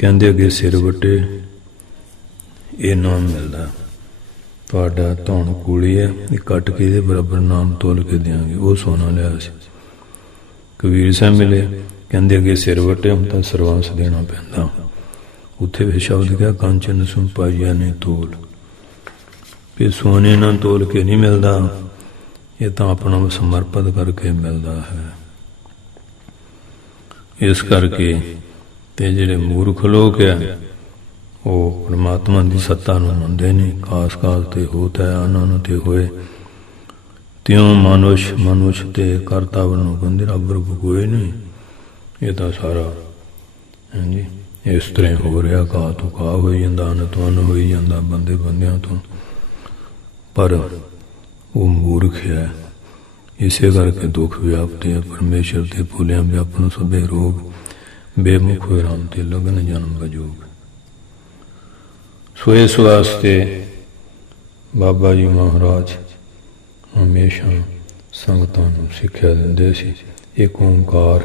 ਕਹਿੰਦੇ ਅੱਗੇ ਸਿਰ ਵੱਟੇ ਇਹ ਨਾਮ ਮਿਲਦਾ, ਤੁਹਾਡਾ ਧੌਣ ਕੂਲੀ ਹੈ, ਇਹ ਕੱਟ ਕੇ ਇਹਦੇ ਬਰਾਬਰ ਨਾਮ ਤੋਲ ਕੇ ਦਿਆਂਗੇ। ਉਹ ਸੋਨਾ ਲਿਆ ਸੀ। ਕਬੀਰ ਸਾਹਿਬ ਮਿਲੇ, ਕਹਿੰਦੇ ਅੱਗੇ ਸਿਰ ਵੱਟੇ ਹੁਣ ਤਾਂ ਸਰਵਾਂਸ ਦੇਣਾ ਪੈਂਦਾ। ਉੱਥੇ ਵੀ ਸ਼ਬਦ ਕਿਹਾ ਕੰਚਨ ਸੁ ਪਾਈਆ ਨੇ ਤੋਲ, ਵੀ ਸੋਨੇ ਨਾਲ ਤੋਲ ਕੇ ਨਹੀਂ ਮਿਲਦਾ, ਇਹ ਤਾਂ ਆਪਣਾ ਸਮਰਪਿਤ ਕਰਕੇ ਮਿਲਦਾ ਹੈ। ਇਸ ਕਰਕੇ ਤੇ ਜਿਹੜੇ ਮੂਰਖ ਲੋਕ ਆ ਉਹ ਪਰਮਾਤਮਾ ਦੀ ਸੱਤਾ ਨੂੰ ਮੰਨਦੇ ਨਹੀਂ। ਖਾਸ ਖਾਸ ਤੇ ਹੋਤ ਹੈ ਉਹਨਾਂ ਤੇ ਹੋਏ ਤਿਉਂ ਮਨੁਸ਼ ਤੇ ਕਰਤਾ ਵੱਲੋਂ ਕਹਿੰਦੇ ਰੱਬ ਰੂਪ ਕੋਈ ਨਹੀਂ। ਇਹ ਤਾਂ ਸਾਰਾ ਹਾਂਜੀ ਇਸ ਤਰ੍ਹਾਂ ਹੋ ਰਿਹਾ, ਘਾਹ ਤੋਂ ਘਾਹ ਹੋਈ ਜਾਂਦਾ, ਅੰਨ ਤੋਂ ਅੰਨ ਹੋਈ ਜਾਂਦਾ, ਬੰਦੇ ਬੰਦਿਆਂ ਤੋਂ। ਪਰ ਉਹ ਮੂਰਖ ਹੈ, ਇਸੇ ਕਰਕੇ ਦੁੱਖ ਵਿਆਪਤੇ ਹੈ। ਪਰਮੇਸ਼ਰ ਦੇ ਭੁੱਲਿਆਂ ਵਿਆਪਨ ਸਭੇ ਰੋਗ, ਬੇਮੁਖ ਹੋਏ ਰਾਮ ਤੇ ਲਗਨ ਜਨਮ ਵਜੋਗ। ਸੋ ਇਸ ਵਾਸਤੇ ਬਾਬਾ ਜੀ ਮਹਾਰਾਜ ਹਮੇਸ਼ਾ ਸੰਗਤਾਂ ਨੂੰ ਸਿੱਖਿਆ ਦਿੰਦੇ ਸੀ, ਇੱਕ ਓਂਕਾਰ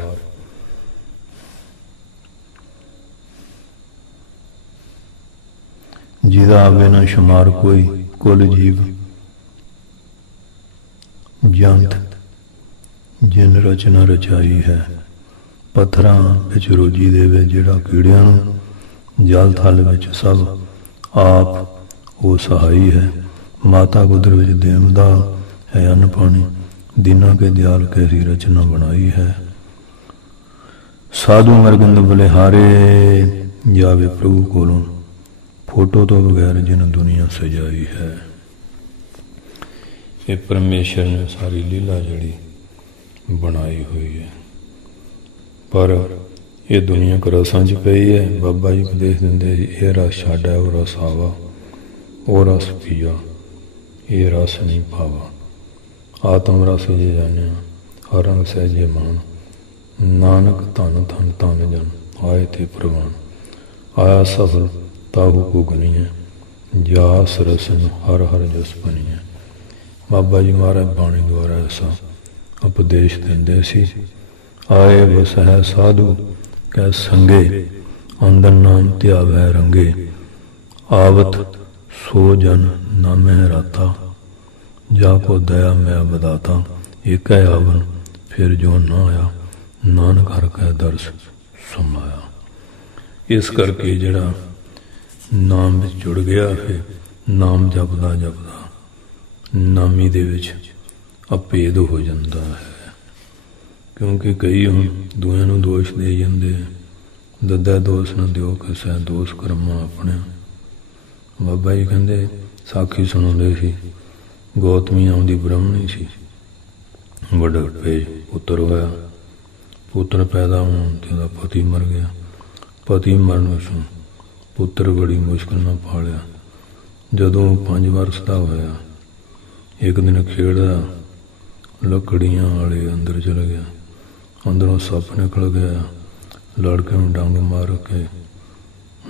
ਜਿਹਦਾ ਆਵੇ ਨਾ ਸ਼ੁਮਾਰ ਕੋਈ, ਕੁਲ ਜੀਵ ਜੰਤ ਜਿਨ ਰਚਨਾ ਰਚਾਈ ਹੈ। ਪੱਥਰਾਂ ਵਿੱਚ ਰੋਜੀ ਦੇਵੇ ਜਿਹੜਾ ਕੀੜਿਆਂ ਨੂੰ, ਜਲ ਥਲ ਵਿੱਚ ਸਭ ਆਪ ਉਹ ਸਹਾਈ ਹੈ। ਮਾਤਾ ਗੁਦਰ ਵਿੱਚ ਦੇਵਦਾ ਹੈ ਅੰਨ ਪਾਣੀ, ਦਿਨਾਂ ਕੇ ਦਿਆਲ ਕੈਸੀ ਰਚਨਾ ਬਣਾਈ ਹੈ। ਸਾਧੂ ਮਰਗੰਦ ਬਲਿਹਾਰੇ ਜਾਵੇ ਪ੍ਰਭੂ ਕੋਲੋਂ, ਫੋਟੋ ਤੋਂ ਬਗੈਰ ਜਿਨ ਦੁਨੀਆ ਸਜਾਈ ਹੈ। ਇਹ ਪਰਮੇਸ਼ਰ ਨੇ ਸਾਰੀ ਲੀਲਾ ਜਿਹੜੀ ਬਣਾਈ ਹੋਈ ਹੈ, ਪਰ ਇਹ ਦੁਨੀਆ ਕੁ ਰਸਾਂ 'ਚ ਪਈ ਹੈ। ਬਾਬਾ ਜੀ ਉਪਦੇਸ਼ ਦਿੰਦੇ ਸੀ, ਇਹ ਰਸ ਛੱਡ ਹੈ ਉਹ ਰਸ ਆਵਾ, ਉਹ ਰਸ ਪੀਆ ਇਹ ਰਸ ਨਹੀਂ ਪਾਵਾ। ਆਤਮ ਰਸ ਜੇ ਜਾਣਿਆ ਹਰ ਰੰਗ ਸਹਿਜੇ ਮਾਨ, ਨਾਨਕ ਧਨ ਧਨ ਧਨ ਜਨ ਆਏ ਤੇ ਪ੍ਰਵਾਨ। ਆਇਆ ਸਫਲ ਤਾਹੂ ਕੋ ਗਨੀਐ, ਜਾਸ ਰਸਨ ਹਰ ਹਰ ਜਸ ਬਣੀਐ। ਬਾਬਾ ਜੀ ਮਹਾਰਾਜ ਬਾਣੀ ਦੁਆਰਾ ਐਸਾ ਉਪਦੇਸ਼ ਦਿੰਦੇ ਸੀ। ਆਏ ਬਸ ਹੈ ਸਾਧੂ ਕੈ ਸੰਗੇ, ਅੰਦਰ ਨਾਮ ਧਿਆਵੈ ਰੰਗੇ। ਆਵਤ ਸੋ ਜਨ ਨਾਮੈ ਰਾਤਾ, ਜਾ ਕੋ ਦਇਆ ਮੈਂ ਬਦਾਤਾ। ਏਕ ਹੈ ਆਵਨ ਫਿਰ ਜੋ ਨਾ ਆਇਆ, ਨਾਨਕ ਹਰ ਕੈ ਦਰਸ ਸਮਾਇਆ। ਇਸ ਕਰਕੇ ਜਿਹੜਾ ਨਾਮ ਵਿੱਚ ਜੁੜ ਗਿਆ ਹੈ, ਨਾਮ ਜਪਦਾ ਜਪਦਾ ਨਾਮੀ ਦੇ ਵਿੱਚ ਅਭੇਦ ਹੋ ਜਾਂਦਾ ਹੈ। ਕਿਉਂਕਿ ਕਈ ਹੁਣ ਦੂਆਂ ਨੂੰ ਦੋਸ਼ ਦੇ ਜਾਂਦੇ, ਦੱਦਾ ਦੋਸ਼ ਨਾ ਦਿਓ ਕਿਸੇ, ਦੋਸ਼ ਕਰਮਾਂ ਆਪਣੇ। ਬਾਬਾ ਜੀ ਕਹਿੰਦੇ ਸਾਖੀ ਸੁਣਾਉਂਦੇ ਸੀ, ਗੌਤਮੀ ਆਉਂਦੀ ਬ੍ਰਾਹਮਣੀ ਸੀ, ਵੱਡਾ ਭੇਜ ਪੁੱਤਰ ਹੋਇਆ। ਪੁੱਤਰ ਪੈਦਾ ਹੋਣ ਤੇ ਉਹਦਾ ਪਤੀ ਮਰ ਗਿਆ। ਪਤੀ ਮਰਨ ਵਿੱਚੋਂ ਪੁੱਤਰ ਬੜੀ ਮੁਸ਼ਕਿਲ ਨਾਲ ਪਾਲਿਆ। ਜਦੋਂ 5 ਵਰਸ ਦਾ ਹੋਇਆ, ਇੱਕ ਦਿਨ ਖੇਡਦਾ ਲੱਕੜੀਆਂ ਵਾਲੇ ਅੰਦਰ ਚਲ ਗਿਆ। ਅੰਦਰੋਂ ਸੱਪ ਨਿਕਲ ਗਿਆ, ਲੜਕੇ ਨੂੰ ਡੰਗ ਮਾਰ ਕੇ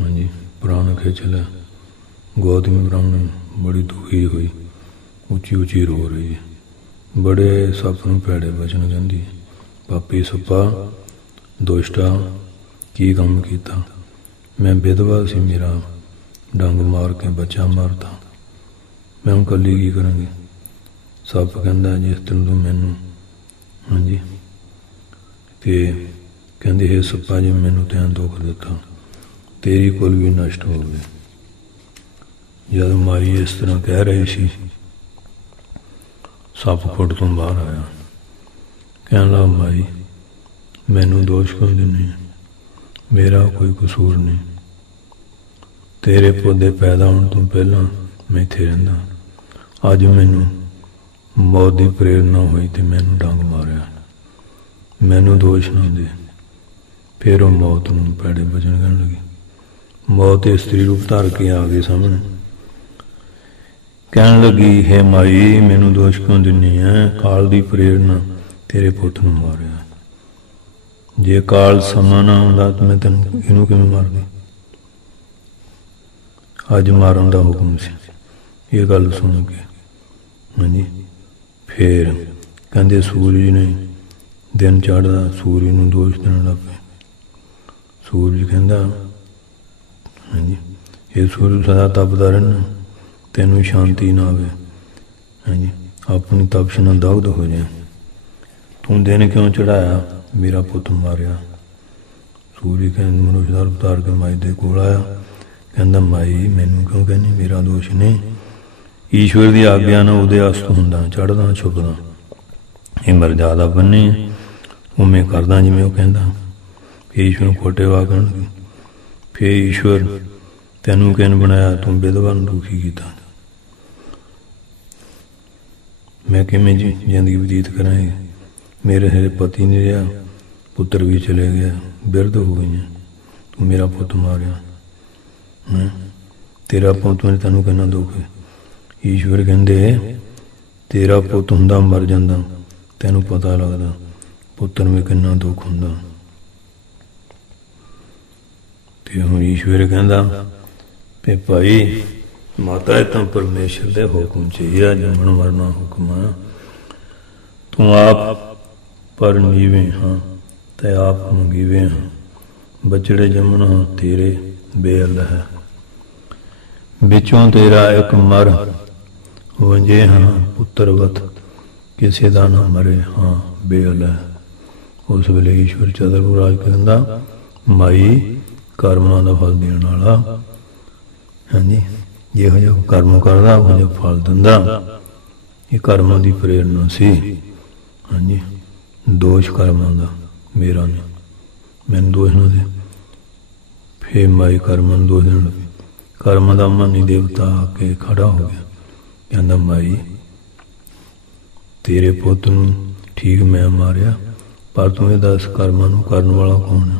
ਹਾਂਜੀ ਪ੍ਰਾਣ ਖਿੱਚ ਲਿਆ। ਗੌਤਮੀ ਬ੍ਰਾਹਮਣ ਬੜੀ ਦੁਖੀ ਹੋਈ, ਉੱਚੀ ਉੱਚੀ ਰੋ ਰਹੀ ਹੈ। ਬੜੇ ਸੱਪ ਨੂੰ ਭੈੜੇ ਬਚਨ ਕਹਿੰਦੀ, ਪਾਪੀ ਸੱਪਾ ਦੁਸ਼ਟਾ ਕੀ ਕੰਮ ਕੀਤਾ, ਮੈਂ ਵਿਧਵਾ ਸੀ, ਮੇਰਾ ਡੰਗ ਮਾਰ ਕੇ ਬੱਚਾ ਮਾਰਤਾ, ਮੈਂ ਹੁਣ ਇਕੱਲੀ ਕੀ ਕਰਾਂਗੀ। ਸੱਪ ਕਹਿੰਦਾ ਜਿਸ ਦਿਨ ਤੂੰ ਮੈਨੂੰ ਹਾਂਜੀ ਤੇ ਕਹਿੰਦੇ ਇਹ ਸੱਪਾ ਜੇ ਮੈਨੂੰ ਤੈਂ ਦੁੱਖ ਦਿੱਤਾ, ਤੇਰੀ ਕੁਲ ਵੀ ਨਸ਼ਟ ਹੋ ਗਈ। ਜਦ ਮਾਈ ਇਸ ਤਰ੍ਹਾਂ ਕਹਿ ਰਹੀ ਸੀ, ਸੱਪ ਖੁੱਡ ਤੋਂ ਬਾਹਰ ਆਇਆ। ਕਹਿਣ ਲੱਗਾ, ਮਾਈ ਮੈਨੂੰ ਦੋਸ਼ ਕਿਉਂ ਦਿੰਦੀ ਹੈ? ਮੇਰਾ ਕੋਈ ਕਸੂਰ ਨਹੀਂ। ਤੇਰੇ ਪੌਦੇ ਪੈਦਾ ਹੋਣ ਤੋਂ ਪਹਿਲਾਂ ਮੈਂ ਇੱਥੇ ਰਹਿੰਦਾ। ਅੱਜ ਮੈਨੂੰ ਮੌਤ ਦੀ ਪ੍ਰੇਰਨਾ ਹੋਈ ਤੇ ਮੈਨੂੰ ਡੰਗ ਮਾਰਿਆ। ਮੈਨੂੰ ਦੋਸ਼ ਨਾ ਦੇ। ਫਿਰ ਉਹ ਮੌਤ ਨੂੰ ਪੈੜੇ ਬਚਣ ਕਹਿਣ ਲੱਗੀ। ਮੌਤ ਇਸਤਰੀ ਰੂਪ ਧਾਰ ਕੇ ਆ ਗਈ ਸਾਹਮਣੇ। ਕਹਿਣ ਲੱਗੀ, ਹੈ ਮਾਈ ਮੈਨੂੰ ਦੋਸ਼ ਕਿਉਂ ਦਿੰਦੀ ਹੈ? ਕਾਲ ਦੀ ਪ੍ਰੇਰਨਾ ਤੇਰੇ ਪੁੱਤ ਨੂੰ ਮਾਰਿਆ। ਜੇ ਕਾਲ ਸਮਾਂ ਨਾ ਆਉਂਦਾ ਤਾਂ ਮੈਂ ਤੈਨੂੰ ਇਹਨੂੰ ਕਿਵੇਂ ਮਾਰਦੀ? ਅੱਜ ਮਾਰਨ ਦਾ ਹੁਕਮ ਸੀ। ਇਹ ਗੱਲ ਸੁਣ ਕੇ ਹਾਂਜੀ ਫੇਰ ਕਹਿੰਦੇ ਸੂਰਜ ਨੇ ਦਿਨ ਚੜ੍ਹਦਾ ਸੂਰਜ ਨੂੰ ਦੋਸ਼ ਦੇਣ ਲੱਗ ਪਏ। ਸੂਰਜ ਕਹਿੰਦਾ, ਹਾਂਜੀ ਇਹ ਸੂਰਜ ਸਦਾ ਤਪਦਾ ਰਹਿਣਾ, ਤੈਨੂੰ ਸ਼ਾਂਤੀ ਨਾ ਆਵੇ। ਹਾਂਜੀ ਆਪਣੀ ਤਪਸ਼ ਨਾਲ ਦਗਧ ਹੋ ਜਾਏ। ਤੂੰ ਦਿਨ ਕਿਉਂ ਚੜਾਇਆ? ਮੇਰਾ ਪੁੱਤ ਮਾਰਿਆ। ਸੂਰਜ ਕਹਿੰਦਾ ਮਨੁੱਖ ਦਾ ਰੂਪ ਧਾਰ ਕੇ ਮਾਈ ਦੇ ਕੋਲ ਆਇਆ। ਕਹਿੰਦਾ, ਮਾਈ ਮੈਨੂੰ ਕਿਉਂ ਕਹਿੰਦੀ? ਮੇਰਾ ਦੋਸ਼ ਨਹੀਂ। ਈਸ਼ਵਰ ਦੀ ਆਗਿਆ ਨਾਲ ਉਹਦੇ ਅਸਤ ਹੁੰਦਾ, ਚੜ੍ਹਦਾ ਛੁਪਦਾ। ਇਹ ਮਰਜ਼ਾਦਾ ਬੰਨੀ ਹੈ, ਉਵੇਂ ਕਰਦਾ ਜਿਵੇਂ ਉਹ ਕਹਿੰਦਾ। ਈਸ਼ਵਰ ਨੂੰ ਖੋਟੇ ਵਾਗਣ। ਫੇਰ ਈਸ਼ਵਰ ਤੈਨੂੰ ਕਿਹਨ ਬਣਾਇਆ? ਤੂੰ ਵਿਧਵਾ ਨੂੰ ਦੁਖੀ ਕੀਤਾ। ਮੈਂ ਕਿਵੇਂ ਜ਼ਿੰਦਗੀ ਬਤੀਤ ਕਰਾਂਗੀ? ਮੇਰੇ ਹਰੇ ਪਤੀ ਨਹੀਂ ਰਿਹਾ, ਪੁੱਤਰ ਵੀ ਚਲੇ ਗਿਆ, ਬਿਰਧ ਹੋ ਗਈਆਂ। ਤੂੰ ਮੇਰਾ ਪੁੱਤ ਮਾਰਿਆ। ਤੇਰਾ ਪੁੱਤ ਨੇ ਤੈਨੂੰ ਕਿੰਨਾ ਦੁੱਖ ਹੈ? ਈਸ਼ਵਰ ਕਹਿੰਦੇ, ਤੇਰਾ ਪੁੱਤ ਹੁੰਦਾ ਮਰ ਜਾਂਦਾ, ਤੈਨੂੰ ਪਤਾ ਲੱਗਦਾ ਪੁੱਤਰ ਨੂੰ ਕਿੰਨਾ ਦੁੱਖ ਹੁੰਦਾ। ਤੇ ਹੁਣ ਈਸ਼ਵਰ ਕਹਿੰਦਾ ਵੀ ਭਾਈ ਮਾਤਾ ਇਹ ਤਾਂ ਪਰਮੇਸ਼ਰ ਦੇ ਹੁਕਮ 'ਚ ਹੀ ਆ, ਜੰਮਣ ਮਰਨਾ ਹੁਕਮ ਆ। ਤੂੰ ਆਪ ਪਰ ਨੀਵੇਂ ਹਾਂ ਤੇ ਆਪ ਮੰਗੀਵੇਂ ਹਾਂ। ਬਚੜੇ ਜੰਮਣਾ ਤੇਰੇ ਬੇਅਲ ਹੈ, ਵਿੱਚੋਂ ਤੇਰਾ ਇੱਕ ਮਰ ਵੰਜੇ ਹਾਂ ਪੁੱਤਰਵਤ, ਕਿਸੇ ਦਾ ਨਾ ਮਰੇ ਹਾਂ ਬੇਅਲ ਹੈ। ਉਸ ਵੇਲੇ ਈਸ਼ਵਰ ਚਤੁਰਭੁਜ ਕਹਿੰਦਾ, ਮਾਈ ਕਰਮਾਂ ਦਾ ਫਲ ਦੇਣ ਵਾਲਾ। ਹਾਂਜੀ ਜਿਹੋ ਜਿਹਾ ਕਰਮ ਕਰਦਾ ਉਹ ਜਿਹਾ ਫਲ ਦਿੰਦਾ। ਇਹ ਕਰਮਾਂ ਦੀ ਪ੍ਰੇਰਨਾ ਸੀ। ਹਾਂਜੀ ਦੋਸ਼ ਕਰਮਾਂ ਦਾ ਮੇਰਾ ਨਹੀਂ, ਮੈਨੂੰ ਦੋਸ਼ ਨਾ ਦੇ। ਫੇਰ ਮਾਈ ਕਰਮਾਂ ਨੂੰ ਦੋਸ਼ ਦੇਣ ਲੱਗੀ। ਕਰਮ ਦਾ ਮਾਨੀ ਦੇਵਤਾ ਆ ਕੇ ਖੜਾ ਹੋ ਗਿਆ। ਕਹਿੰਦਾ, ਮਾਈ ਤੇਰੇ ਪੁੱਤ ਨੂੰ ਠੀਕ ਮੈਂ ਮਾਰਿਆ, ਪਰ ਤੂੰ ਇਹ ਦੱਸ ਕਰਮਾਂ ਨੂੰ ਕਰਨ ਵਾਲਾ ਕੌਣ ਹੈ?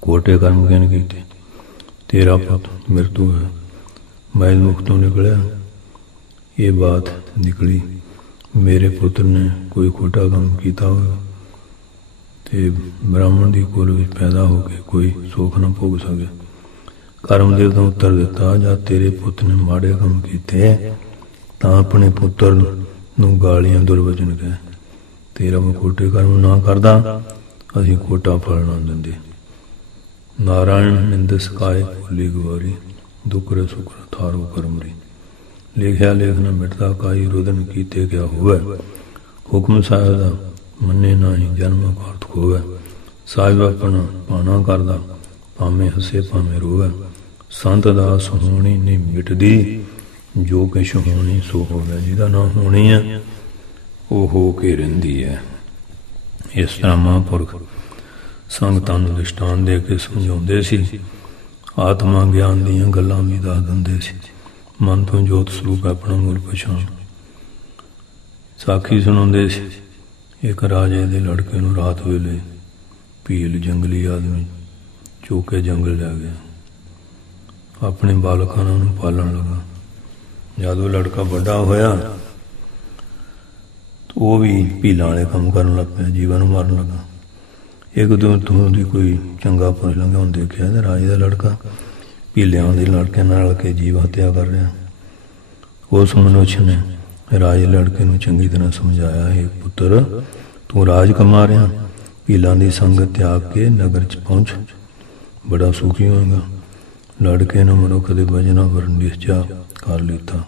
ਕੋਟੇ ਕਰਮ ਕਿਹਨੇ ਕੀਤੇ? ਤੇਰਾ ਪੁੱਤ ਮਿਰਤੂ ਹੈ। ਮੈਂ ਮੁਖ ਤੋਂ ਨਿਕਲਿਆ। ਇਹ ਬਾਤ ਨਿਕਲੀ ਮੇਰੇ ਪੁੱਤਰ ਨੇ ਕੋਈ ਖੋਟਾ ਕੰਮ ਕੀਤਾ ਹੋਵੇ ਤੇ ਬ੍ਰਾਹਮਣ ਦੀ ਕੁਲ ਵਿੱਚ ਪੈਦਾ ਹੋ ਕੇ ਕੋਈ ਸੁੱਖ ਨਾ ਭੋਗ ਸਕੇ। ਕਰਮ ਦੇਵ ਤੋਂ ਉੱਤਰ ਦਿੱਤਾ, ਜਦ ਤੇਰੇ ਪੁੱਤ ਨੇ ਮਾੜੇ ਕੰਮ ਕੀਤੇ ਤਾਂ ਆਪਣੇ ਪੁੱਤਰ ਨੂੰ ਗਾਲੀਆਂ ਦੁਰਵਚਨ ਕਹਿ। ਤੇਰਾ ਮੈਂ ਖੋਟੇ ਕਰਮ ਨਾ ਕਰਦਾ, ਅਸੀਂ ਖੋਟਾ ਫਲ ਨਾ ਦਿੰਦੇ। ਨਾਰਾਇਣ ਨਿੰਦਸ ਕਾਇ ਭੁੱਲੀ ਗਵਾਰੀ, ਦੁਕਰ ਸੁਕਰ ਥਾਰੋ ਕਰਮਰੀ। ਲਿਖਿਆ ਲੇਖ ਨਾ ਮਿਟਦਾ, ਕਾਈ ਰੁਦਨ ਕੀਤੇ ਕਿਆ ਹੋਵੇ। ਹੁਕਮ ਸਾਹਿਬ ਦਾ ਮੰਨੇ ਨਹੀਂ, ਜਨਮ ਕਾਰਤ ਖੋਵੇ। ਸਾਹਿਬ ਆਪਣਾ ਪਾਣਾ ਕਰਦਾ, ਭਾਵੇਂ ਹੱਸੇ ਭਾਵੇਂ ਰੋਵੇ। ਸੰਤ ਦਾ ਸੁਹਾਣੀ ਨਹੀਂ ਮਿਟਦੀ, ਜੋ ਕਿਛ ਹੋਣੀ ਸੋ ਹੋਵੇ। ਜਿਹਦਾ ਨਾ ਹੋਣੀ ਹੈ ਉਹ ਹੋ ਕੇ ਰਹਿੰਦੀ ਹੈ। ਇਸ ਤਰ੍ਹਾਂ ਮਹਾਂਪੁਰਖ ਸੰਗਤਾਂ ਨੂੰ ਦ੍ਰਿਸ਼ਟਾਂਤ ਦੇ ਕੇ ਸਮਝਾਉਂਦੇ ਸੀ। ਆਤਮਾ ਗਿਆਨ ਦੀਆਂ ਗੱਲਾਂ ਵੀ ਦੱਸ ਦਿੰਦੇ ਸੀ। ਮਨ ਤੋਂ ਜੋਤ ਸਰੂਪ ਆਪਣਾ ਮੂਲ ਪਛਾਣ। ਸਾਖੀ ਸੁਣਾਉਂਦੇ ਸੀ। ਇੱਕ ਰਾਜੇ ਦੇ ਲੜਕੇ ਨੂੰ ਰਾਤ ਵੇਲੇ ਭੀਲ ਜੰਗਲੀ ਆਦਮੀ ਚੁੱਕ ਕੇ ਜੰਗਲ ਲੈ ਗਿਆ। ਆਪਣੇ ਬਾਲਕਾਂ ਨੂੰ ਪਾਲਣ ਲੱਗਾ। ਜਦ ਉਹ ਲੜਕਾ ਵੱਡਾ ਹੋਇਆ ਉਹ ਵੀ ਭੀਲਾਂ ਵਾਲੇ ਕੰਮ ਕਰਨ ਲੱਗ ਪਿਆ, ਜੀਵਨ ਨੂੰ ਮਾਰਨ ਲੱਗਾ। ਇੱਕ ਦਿਨ ਤੋਂ ਦੀ ਕੋਈ ਚੰਗਾ ਪੁਰਸ਼ ਲੰਘਿਆ, ਉਹਨੇ ਦੇਖਿਆ ਤੇ ਰਾਜੇ ਦਾ ਲੜਕਾ ਭੀਲਿਆਂ ਦੇ ਲੜਕਿਆਂ ਨਾਲ ਕੇ ਜੀਵ ਹੱਤਿਆ ਕਰ ਰਿਹਾ। ਉਸ ਮਨੁੱਖ ਨੇ ਰਾਜੇ ਲੜਕੇ ਨੂੰ ਚੰਗੀ ਤਰ੍ਹਾਂ ਸਮਝਾਇਆ, ਇਹ ਪੁੱਤਰ ਤੂੰ ਰਾਜ ਕਮਾ ਰਿਹਾ, ਭੀਲਾਂ ਦੀ ਸੰਗਤ ਤਿਆਗ ਕੇ ਨਗਰ 'ਚ ਪਹੁੰਚ, ਬੜਾ ਸੁਖੀ ਹੋਵੇਗਾ। ਲੜਕੇ ਨੇ ਮਨੁੱਖ ਦੇ ਵਜਨਾਂ ਪਰ ਨਿਸ਼ਚਾ ਕਰ ਲਿੱਤਾ।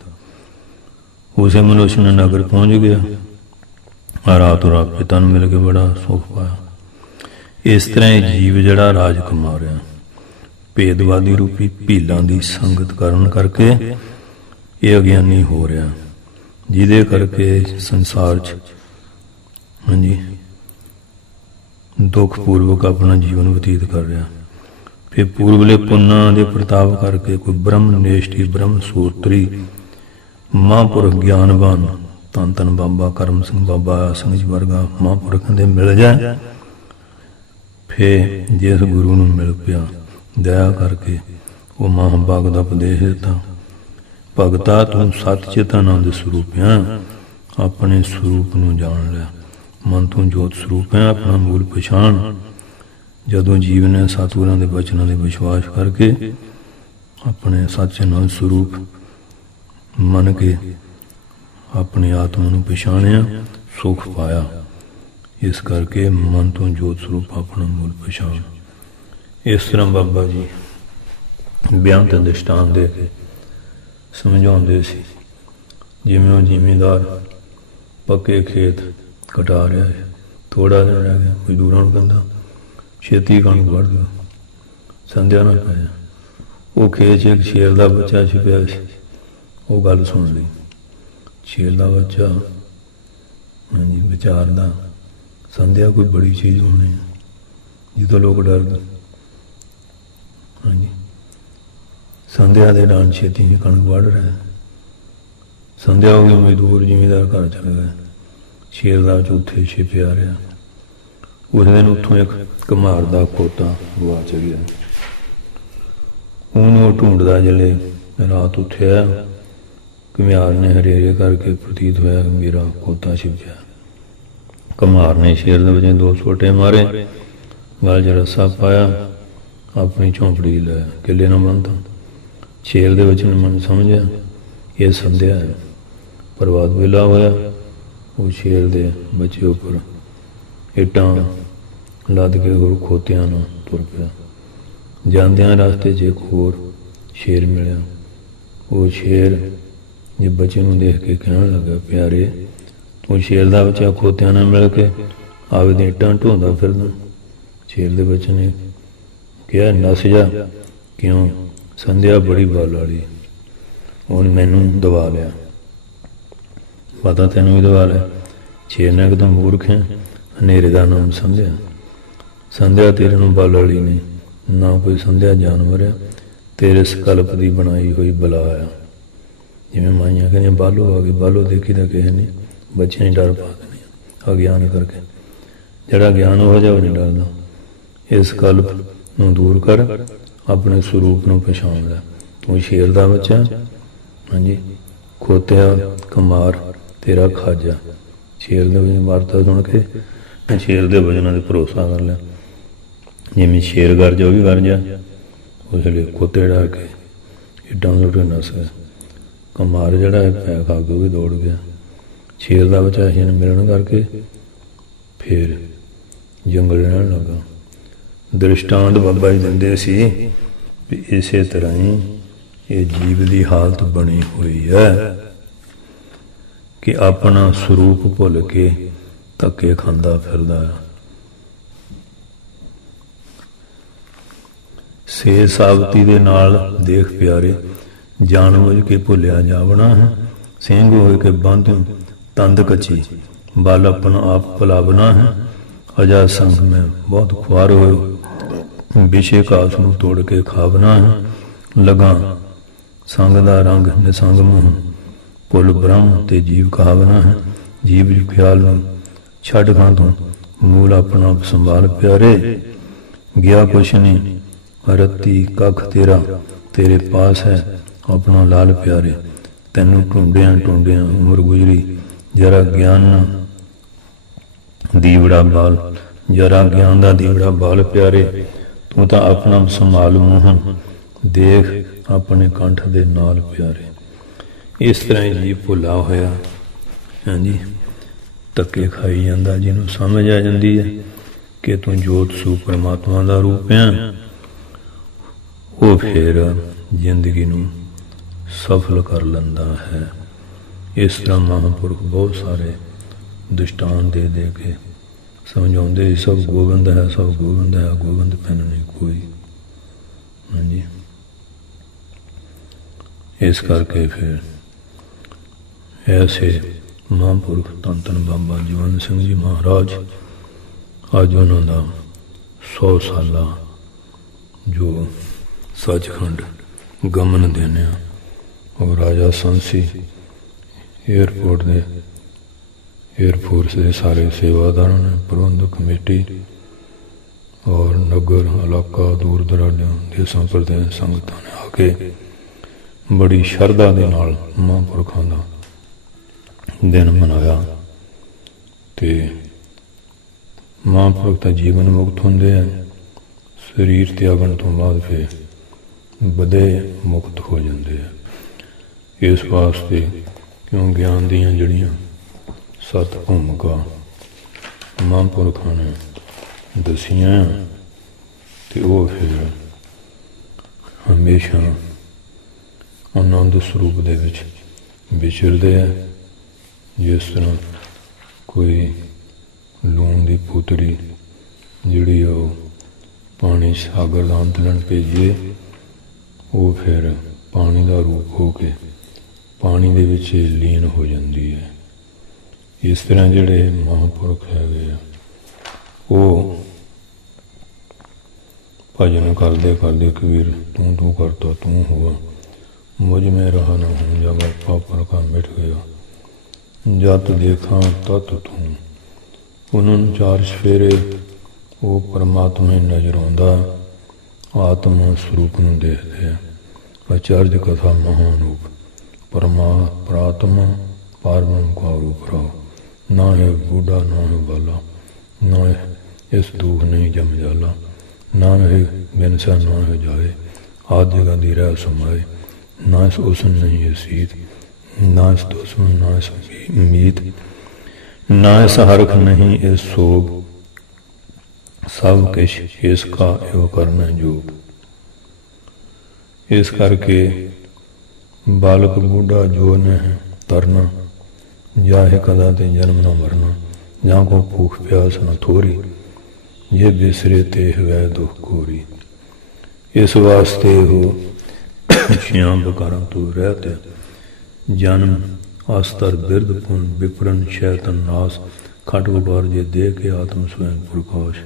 ਉਸੇ ਮਨੁੱਖ ਨੇ ਨਗਰ ਪਹੁੰਚ ਗਿਆ। ਰਾਤੋਂ ਰਾਤ ਪਿਤਾ ਨੂੰ ਮਿਲ ਕੇ ਬੜਾ ਸੁੱਖ ਪਾਇਆ। ਇਸ ਤਰ੍ਹਾਂ ਇਹ ਜੀਵ ਜਿਹੜਾ ਰਾਜ ਕਮਾ ਰਿਹਾ, ਭੇਦਵਾਦੀ ਰੂਪੀ ਭੀਲਾਂ ਦੀ ਸੰਗਤ ਕਰਨ ਕਰਕੇ ਇਹ ਅਗਿਆਨੀ ਹੋ ਰਿਹਾ, ਜਿਹਦੇ ਕਰਕੇ ਸੰਸਾਰ 'ਚ ਹਾਂਜੀ ਦੁੱਖ ਪੂਰਵਕ ਆਪਣਾ ਜੀਵਨ ਬਤੀਤ ਕਰ ਰਿਹਾ। ਫਿਰ ਪੂਰਬਲੇ ਪੁੰਨਾਂ ਦੇ ਪ੍ਰਤਾਪ ਕਰਕੇ ਕੋਈ ਬ੍ਰਹਮ ਨਿਸ਼ਠੀ ਬ੍ਰਹਮ ਸੂਤਰੀ ਮਹਾਂਪੁਰਖ ਗਿਆਨਵਾਨ ਧੰਨ ਧੰਨ ਬਾਬਾ ਕਰਮ ਸਿੰਘ ਬਾਬਾ ਸਿੰਘ ਜੀ ਵਰਗਾ ਮਹਾਂਪੁਰਖਾਂ ਦੇ ਮਿਲ ਜਾਏ, ਫਿਰ ਜਿਸ ਗੁਰੂ ਨੂੰ ਮਿਲ ਪਿਆ ਦਇਆ ਕਰਕੇ ਉਹ ਮਹਾਂਭਾਗ ਦਾ ਉਪਦੇਸ਼ ਦਿੱਤਾ, ਭਗਤਾ ਤੂੰ ਸੱਚ ਚਿਤ ਆਨੰਦ ਸਰੂਪ ਹੈ, ਆਪਣੇ ਸਰੂਪ ਨੂੰ ਜਾਣ ਲਿਆ, ਮਨ ਤੂੰ ਜੋਤ ਸਰੂਪ ਹੈ, ਆਪਣਾ ਮੂਲ ਪਛਾਣ। ਜਦੋਂ ਜੀਵ ਨੇ ਸਤਿਗੁਰਾਂ ਦੇ ਬਚਨਾਂ ਦੇ ਵਿਸ਼ਵਾਸ ਕਰਕੇ ਆਪਣੇ ਸੱਚ ਨਾਲ ਸਰੂਪ ਮੰਨ ਕੇ ਆਪਣੀ ਆਤਮਾ ਨੂੰ ਪਛਾਣਿਆ, ਸੁਖ ਪਾਇਆ। ਇਸ ਕਰਕੇ ਮਨ ਤੋਂ ਜੋਤ ਸਰੂਪ ਆਪਣਾ ਮੂਲ ਪਛਾਣ। ਇਸ ਤਰ੍ਹਾਂ ਬਾਬਾ ਜੀ ਬਿਆੰਤ ਦ੍ਰਿਸ਼ਟਾਂਤ ਦੇ ਕੇ ਸਮਝਾਉਂਦੇ ਸੀ। ਜਿਵੇਂ ਉਹ ਜ਼ਿਮੀਂਦਾਰ ਪੱਕੇ ਖੇਤ ਕਟਾ ਰਿਹਾ ਹੈ, ਥੋੜ੍ਹਾ ਜਿਹਾ ਰਹਿ ਗਿਆ, ਮਜ਼ਦੂਰਾਂ ਨੂੰ ਕਹਿੰਦਾ ਛੇਤੀ ਕਣਕ ਵੱਢ ਦਿਓ, ਸੰਧਿਆ ਨਾ ਪੈ ਜਾ। ਉਹ ਖੇਤ 'ਚ ਇੱਕ ਸ਼ੇਰ ਦਾ ਬੱਚਾ ਛਿਪਿਆ ਸੀ, ਉਹ ਗੱਲ ਸੁਣ ਲਈ। ਸ਼ੇਰ ਦਾ ਬੱਚਾ ਹਾਂਜੀ ਵਿਚਾਰਦਾ ਸੰਧਿਆ ਕੋਈ ਬੜੀ ਚੀਜ਼ ਹੋਣੀ ਹੈ, ਜਿੱਦੋਂ ਲੋਕ ਡਰਦੇ। ਹਾਂਜੀ ਸੰਧਿਆ ਦੇ ਨਾਲ ਛੇਤੀ ਹੀ ਕਣਕ ਵੱਢ ਰਿਹਾ। ਸੰਧਿਆ ਹੋ ਗਈ, ਮਜ਼ਦੂਰ ਜ਼ਿਮੀਂਦਾਰ ਘਰ ਚਲੇ ਗਏ, ਸ਼ੇਰ ਦਾ ਚੌਥੇ ਛਿਪਿਆ ਰਿਹਾ। ਉਸ ਦਿਨ ਉੱਥੋਂ ਇੱਕ ਘੁਮਾਰ ਦਾ ਖੋਤਾ ਗਵਾਚ ਗਿਆ। ਉਹਨੂੰ ਢੂੰਡਦਾ ਜਲੇ ਰਾਤ ਉੱਠਿਆ, ਘੁਮਿਆਰ ਨੇ ਹਰੇਰੇ ਕਰਕੇ ਪ੍ਰਤੀਤ ਹੋਇਆ ਮੇਰਾ ਖੋਤਾ ਛਿਪਿਆ। ਘੁਮਾਰ ਨੇ ਸ਼ੇਰ ਦੇ ਵਿੱਚ ਦੋ ਛੋਟੇ ਮਾਰੇ, ਗਲ 'ਚ ਰੱਸਾ ਪਾਇਆ, ਆਪਣੀ ਝੌਂਪੜੀ ਲੈ ਕਿੱਲੇ ਨਾਲ ਬੰਨ੍ਹਤਾ। ਸ਼ੇਰ ਦੇ ਵਿੱਚ ਮਨ ਸਮਝਿਆ ਇਹ ਸੰਧਿਆ ਹੈ। ਪ੍ਰਭਾਤ ਵੇਲਾ ਹੋਇਆ, ਉਹ ਸ਼ੇਰ ਦੇ ਬੱਚੇ ਉੱਪਰ ਇੱਟਾਂ ਲੱਦ ਕੇ ਹੋਰ ਖੋਤਿਆਂ ਨੂੰ ਤੁਰ ਪਿਆ। ਜਾਂਦਿਆਂ ਰਸਤੇ 'ਚ ਇੱਕ ਹੋਰ ਸ਼ੇਰ ਮਿਲਿਆ। ਉਹ ਸ਼ੇਰ ਜੇ ਬੱਚੇ ਨੂੰ ਦੇਖ ਕੇ ਕਹਿਣ ਲੱਗਾ, ਪਿਆਰੇ ਤੂੰ ਸ਼ੇਰ ਦਾ ਬੱਚਾ ਖੋਤਿਆਂ ਨਾਲ ਮਿਲ ਕੇ ਆਪਦੀਆਂ ਇੱਟਾਂ ਢੋਂਦਾ ਫਿਰਦਾ। ਸ਼ੇਰ ਦੇ ਬੱਚੇ ਨੇ ਕਿਹਾ, ਨੱਸ ਜਾ, ਕਿਉਂ? ਸੰਧਿਆ ਬੜੀ ਬਲ ਵਾਲੀ, ਉਹਨੇ ਮੈਨੂੰ ਦਬਾ ਲਿਆ। ਪਤਾ ਤੈਨੂੰ ਵੀ ਦਬਾ ਲਿਆ। ਸ਼ੇਰ ਨੇ ਇੱਕਦਮ ਮੂਰਖ ਹੈ, ਹਨੇਰੇ ਦਾ ਨਾਮ ਸੰਧਿਆ। ਸੰਧਿਆ ਤੇਰੇ ਨੂੰ ਬਲ ਵਾਲੀ ਨਹੀਂ, ਨਾ ਕੋਈ ਸੰਧਿਆ ਜਾਨਵਰ ਆ, ਤੇਰੇ ਸਕਲਪ ਦੀ ਬਣਾਈ ਹੋਈ ਬਲਾ ਆ। ਜਿਵੇਂ ਮਾਈਆਂ ਕਹਿੰਦੀਆਂ ਬਾਲੋ ਆ ਗਈ, ਬਾਲੋ ਦੇਖੀ ਤਾਂ ਕਿਸੇ ਨੇ, ਬੱਚਿਆਂ ਹੀ ਡਰ ਪਾ ਦੇਣੀ ਅਗਿਆਨ ਕਰਕੇ। ਜਿਹੜਾ ਗਿਆਨ ਹੋ ਜਾਵੇ ਨਹੀਂ ਡਰਦਾ। ਇਸ ਕਲਪ ਨੂੰ ਦੂਰ ਕਰ, ਆਪਣੇ ਸਰੂਪ ਨੂੰ ਪਛਾਣ ਲੈ। ਤੂੰ ਸ਼ੇਰ ਦਾ ਬੱਚਾ, ਹਾਂਜੀ ਖੋਤਿਆ ਘੁਮਾਰ ਤੇਰਾ ਖਾਜਾ। ਸ਼ੇਰ ਦੇ ਵਿੱਚ ਵਾਰਤਾ ਸੁਣ ਕੇ ਸ਼ੇਰ ਦੇ ਵਜਨਾਂ 'ਤੇ ਭਰੋਸਾ ਕਰ ਲਿਆ। ਜਿਵੇਂ ਸ਼ੇਰ ਗਰਜਾ ਉਹ ਵੀ ਗਰਜਾ। ਉਸ ਵੇਲੇ ਖੋਤੇ ਡਰ ਕੇ ਇੱਡਾਂ ਸੁੱਟੇ ਨੱਸ ਗਿਆ। ਘੁਮਾਰ ਜਿਹੜਾ ਹੈ ਪੈ ਖਾ ਕੇ ਉਹ ਵੀ ਦੌੜ ਗਿਆ। ਸ਼ੇਰ ਦਾ ਬੱਚਾ ਸ਼ੇਰ ਨੂੰ ਮਿਲਣ ਕਰਕੇ ਫਿਰ ਜੰਗਲ ਰਹਿਣ ਲੱਗਾ। ਦ੍ਰਿਸ਼ਟਾਂਤ ਬਾਬਾ ਜੀ ਦਿੰਦੇ ਸੀ ਵੀ ਇਸੇ ਤਰ੍ਹਾਂ ਹੀ ਇਹ ਜੀਵ ਦੀ ਹਾਲਤ ਬਣੀ ਹੋਈ ਹੈ ਕਿ ਆਪਣਾ ਸਰੂਪ ਭੁੱਲ ਕੇ ਧੱਕੇ ਖਾਂਦਾ ਫਿਰਦਾ ਹੈ। ਸੇ ਸਾਬਤੀ ਦੇ ਨਾਲ ਦੇਖ ਪਿਆਰੇ, ਜਾਣ ਬੁੱਝ ਕੇ ਭੁੱਲਿਆ ਜਾਵਣਾ ਹੈ। ਸਿੰਘ ਹੋਏ ਕੇ ਬੰਧ ਤੰਦ ਕੱਚੀ, ਬਲ ਆਪਣਾ ਆਪ ਭੁਲਾਵਣਾ ਹੈ। ਅਜਾ ਸੰਗ ਮੈਂ ਬਹੁਤ ਖੁਆਰ ਹੋਇ, ਵਿਸ਼ੇ ਕਾਸ ਨੂੰ ਤੋੜ ਕੇ ਖਾਵਣਾ ਹੈ। ਲਗਾ ਸੰਗ ਦਾ ਰੰਗ ਨਿਸੰਗ ਮੂੰਹ, ਭੁੱਲ ਬ੍ਰਹਮ ਤੇ ਜੀਵ ਕਹਾਵਣਾ ਹੈ। ਜੀਵ ਖਿਆਲ ਨੂੰ ਛੱਡ ਖਾਂ ਤੂੰ, ਮੂਲ ਆਪਣਾ ਸੰਭਾਲ ਪਿਆਰੇ। ਗਿਆ ਕੁਛ ਨਹੀਂ ਰੱਤੀ ਕੱਖ ਤੇਰਾ, ਤੇਰੇ ਪਾਸ ਹੈ ਆਪਣਾ ਲਾਲ ਪਿਆਰੇ। ਤੈਨੂੰ ਢੂੰਡਿਆਂ ਢੂੰਡਿਆਂ ਉਮਰ ਗੁਜ਼ਰੀ, ਜਰਾ ਗਿਆਨ ਦੀਵੜਾ ਬਾਲ, ਜਰਾ ਗਿਆਨ ਦਾ ਦੀਵੜਾ ਬਾਲ ਪਿਆਰੇ। ਤੂੰ ਤਾਂ ਆਪਣਾ ਸੰਭਾਲ ਮੋਹਨ, ਦੇਖ ਆਪਣੇ ਕੰਠ ਦੇ ਨਾਲ ਪਿਆਰੇ। ਇਸ ਤਰ੍ਹਾਂ ਹੀ ਜੀ ਭੁੱਲਾ ਹੋਇਆ ਹਾਂਜੀ ਧੱਕੇ ਖਾਈ ਜਾਂਦਾ। ਜਿਹਨੂੰ ਸਮਝ ਆ ਜਾਂਦੀ ਹੈ ਕਿ ਤੂੰ ਜੋਤ ਸੂ ਪਰਮਾਤਮਾ ਦਾ ਰੂਪ ਹੈ, ਉਹ ਫਿਰ ਜ਼ਿੰਦਗੀ ਨੂੰ ਸਫਲ ਕਰ ਲੈਂਦਾ ਹੈ। ਇਸ ਤਰ੍ਹਾਂ ਮਹਾਂਪੁਰਖ ਬਹੁਤ ਸਾਰੇ ਦ੍ਰਿਸ਼ਟਾਂਤ ਦੇ ਦੇ ਕੇ ਸਮਝਾਉਂਦੇ, ਸਭ ਗੋਬਿੰਦ ਹੈ, ਸਭ ਗੋਬਿੰਦ ਹੈ, ਗੋਬਿੰਦ ਪੈਨ ਨਹੀਂ ਕੋਈ। हाँ जी। इस करके फिर ऐसे महापुरख धन धन बाबा जवंत सिंह जी महाराज अज उन्होंने 100 साला जो सचखंड गमन देने और राजा सांसी एयरपोर्ट के एयरफोर्स के सारे सेवादारों ने प्रबंधक कमेटी और नगर इलाका दूर दराडे देशों प्रदेश संगतां ने आके बड़ी शरधा के नाल महापुरखों का दिन मनाया। तो महापुरख तो जीवन मुक्त होंगे हैं, शरीर त्यागन तो बाद फिर बदे मुक्त हो जाते हैं। इस वास्ते क्यों ज्ञान दियाँ जड़ियाँ सत भूमिका महापुरखों ने दसियां तो वह फिर हमेशा आनंद स्वरूप दे विच विचरते हैं। जिस तरह कोई लूण की पुतरी जिहड़ी पानी सागर का अंतलन भेजिए वो फिर पानी का रूप हो के पानी दे विच लीन हो जाती है। इस तरह जिहड़े महापुरख है वो भजन करते करते कबीर तू करता तू हुआ मुझ में रहा न हूँ जब पापर का मिट गया जत देखा तत तू। उन्होंने 4 सफेरे वो परमात्मा ही नजर आता आत्मा स्वरूप में देखते हैं। आचार्य कथा महानूप प्रात्मा पारब्रह्म का रूप रहो ना है बूढ़ा ना है बाला ना है इस दुख नहीं जम जाला ना है बिनसा ना है जाए आद जगह दी रह समाए ना इस उसन नहीं है सीत ना इस दुश्मन ना इस उम्मीद ना इस हरख नहीं इस सोग सब किश इसका एवं करना जोग। इस करके बालक बूढ़ा जो न तरना जाहे कदा ते जन्म न मरना जहाँ को भूख प्यास न थोरी ये बिसरे ते वै दुख कोरी। इस वास्ते हो श्याम बकारा तू रहते जन्म अस्तर बिरद पुन विपरन शैतन नाश खट बुकार जे दे के आत्म स्वयं प्रकाश।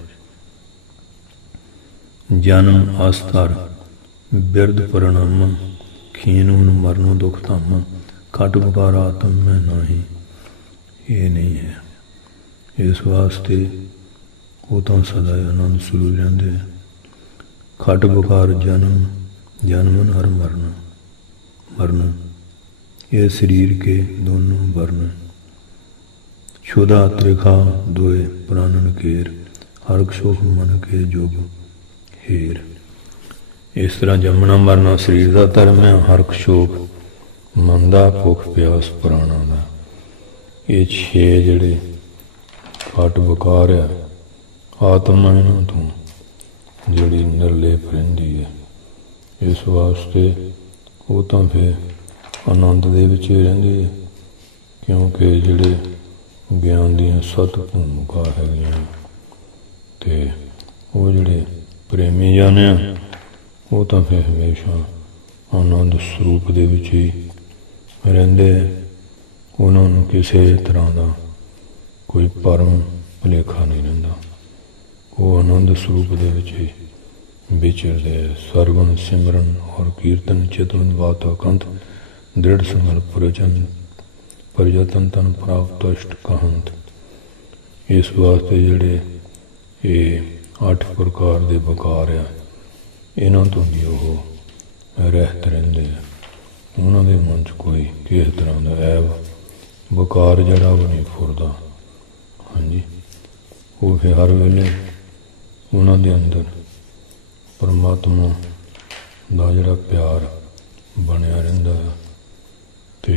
जन्म अस्तर बिरद परिणाम खीन मरण दुख धाम खट बुकार आत्म में नहीं ये नहीं है। इस वास्ते वो तो सदा आनंद स्वरूप लेंदे खट बुकार जन्म जन्मन हर मरण मरण ये शरीर के दोनों वर्ण क्षुदा त्रिखा दोए प्राणन केर हर सुख मन के जोग हेर। इस तरह जमना मरना शरीर का धर्म है हर शोक मन का भुख प्यास प्राणा का ये 6 जिहड़े खट बकार है आत्मा इन्हां तो जिहड़ी निर्लेप रहिंदी है। इस वास्ते वो तो फिर आनंद दे विच ही रहिंदी है क्योंकि जिहड़े ज्ञान दी सत भूमिका हैगियां ते वो जिहड़े प्रेमी जन आ वो तो फिर हमेशा आनंद स्वरूप दे विच ही रहिंदे। उन्होंने किसी तरह का कोई भरम भुलेखा नहीं रहिंदा वो आनंद स्वरूप दे विच ही विचरदे। सरगुण सिमरन और कीर्तन चितवन बात कंत दृढ़ संकल्प प्रजतन तन प्राप्त अष्ट कहंत। इस वास्ते जिहड़े ये 8 प्रकार के बकार आ इन्हां तो भी वो रहत रहिंदे उन्होंने मन च कोई किस तरह का ऐब बकार जड़ा वो नहीं फुरदा। हाँ जी वो फिर हर वेले उन्होंने अंदर परमात्मा का जड़ा प्यार बनया रहिंदा ते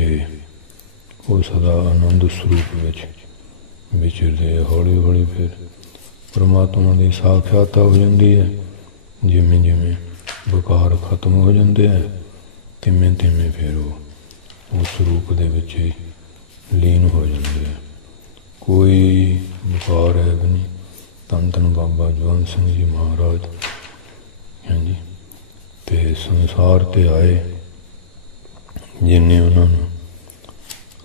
वो सदा आनंद स्वरूप विच विचरदे। हौली हौली फिर परमात्मा की साक्षात्ता हो जाती है जिमें जिमें बकार खत्म हो जाते हैं तिमें तिमें फिर वो स्वरूप दे विच ही लीन हो जाते हैं। कोई बकार है भी नहीं। धन धन बाबा जवंत सिंह जी महाराज हाँ जी ਤੇ ਸੰਸਾਰ ਤੇ ਆਏ, ਜਿੰਨੇ ਉਹਨਾਂ ਨੂੰ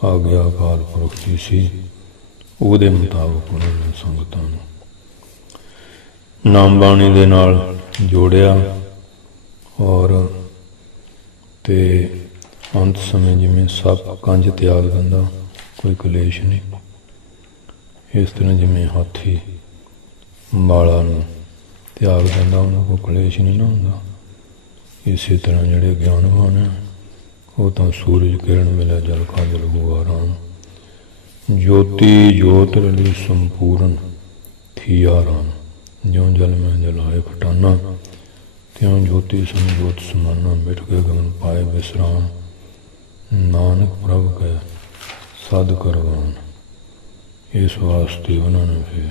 ਆਗਿਆ ਅਕਾਲ ਪੁਰਖ ਦੀ ਸੀ ਉਹਦੇ ਮੁਤਾਬਕ ਉਹਨਾਂ ਨੇ ਸੰਗਤਾਂ ਨੂੰ ਨਾਮ ਬਾਣੀ ਦੇ ਨਾਲ ਜੋੜਿਆ। ਔਰ ਤੇ ਅੰਤ ਸਮੇਂ ਜਿਵੇਂ ਸੱਪ ਕੰਜ ਤਿਆਗ ਦਿੰਦਾ, ਕੋਈ ਕਲੇਸ਼ ਨਹੀਂ। ਇਸ ਤਰ੍ਹਾਂ ਜਿਵੇਂ ਹਾਥੀ ਮਾਲਾ ਨੂੰ ਤਿਆਗ ਦਿੰਦਾ, ਉਹਨਾਂ ਕੋਲ ਕਲੇਸ਼ ਨਹੀਂ ਨਾ ਹੁੰਦਾ। ਇਸੇ ਤਰ੍ਹਾਂ ਜਿਹੜੇ ਗਿਆਨਵਾਨ ਹੈ ਉਹ ਤਾਂ ਸੂਰਜ ਕਿਰਨ ਮਿਲਿਆ ਜਲ ਕਾ ਜਲ ਹੁਆ ਰਾਮ, ਜੋਤੀ ਜੋਤ ਰਲੀ ਸੰਪੂਰਨ ਥੀਆ ਰਾਮ, ਜਿਉਂ ਜਲ ਮੈਂ ਜਲਾਏ ਖਟਾਨਾ, ਤਿਉਂ ਜੋਤੀ ਸੰਜੋਤ ਸਮਾਨਾ, ਮਿਟ ਕੇ ਗਗਨ ਪਾਏ ਵਿਸਰਾਮ, ਨਾਨਕ ਪ੍ਰਭ ਕੈ ਸਦ ਕਰਵਾਨ। ਇਸ ਵਾਸਤੇ ਉਹਨਾਂ ਨੇ ਫਿਰ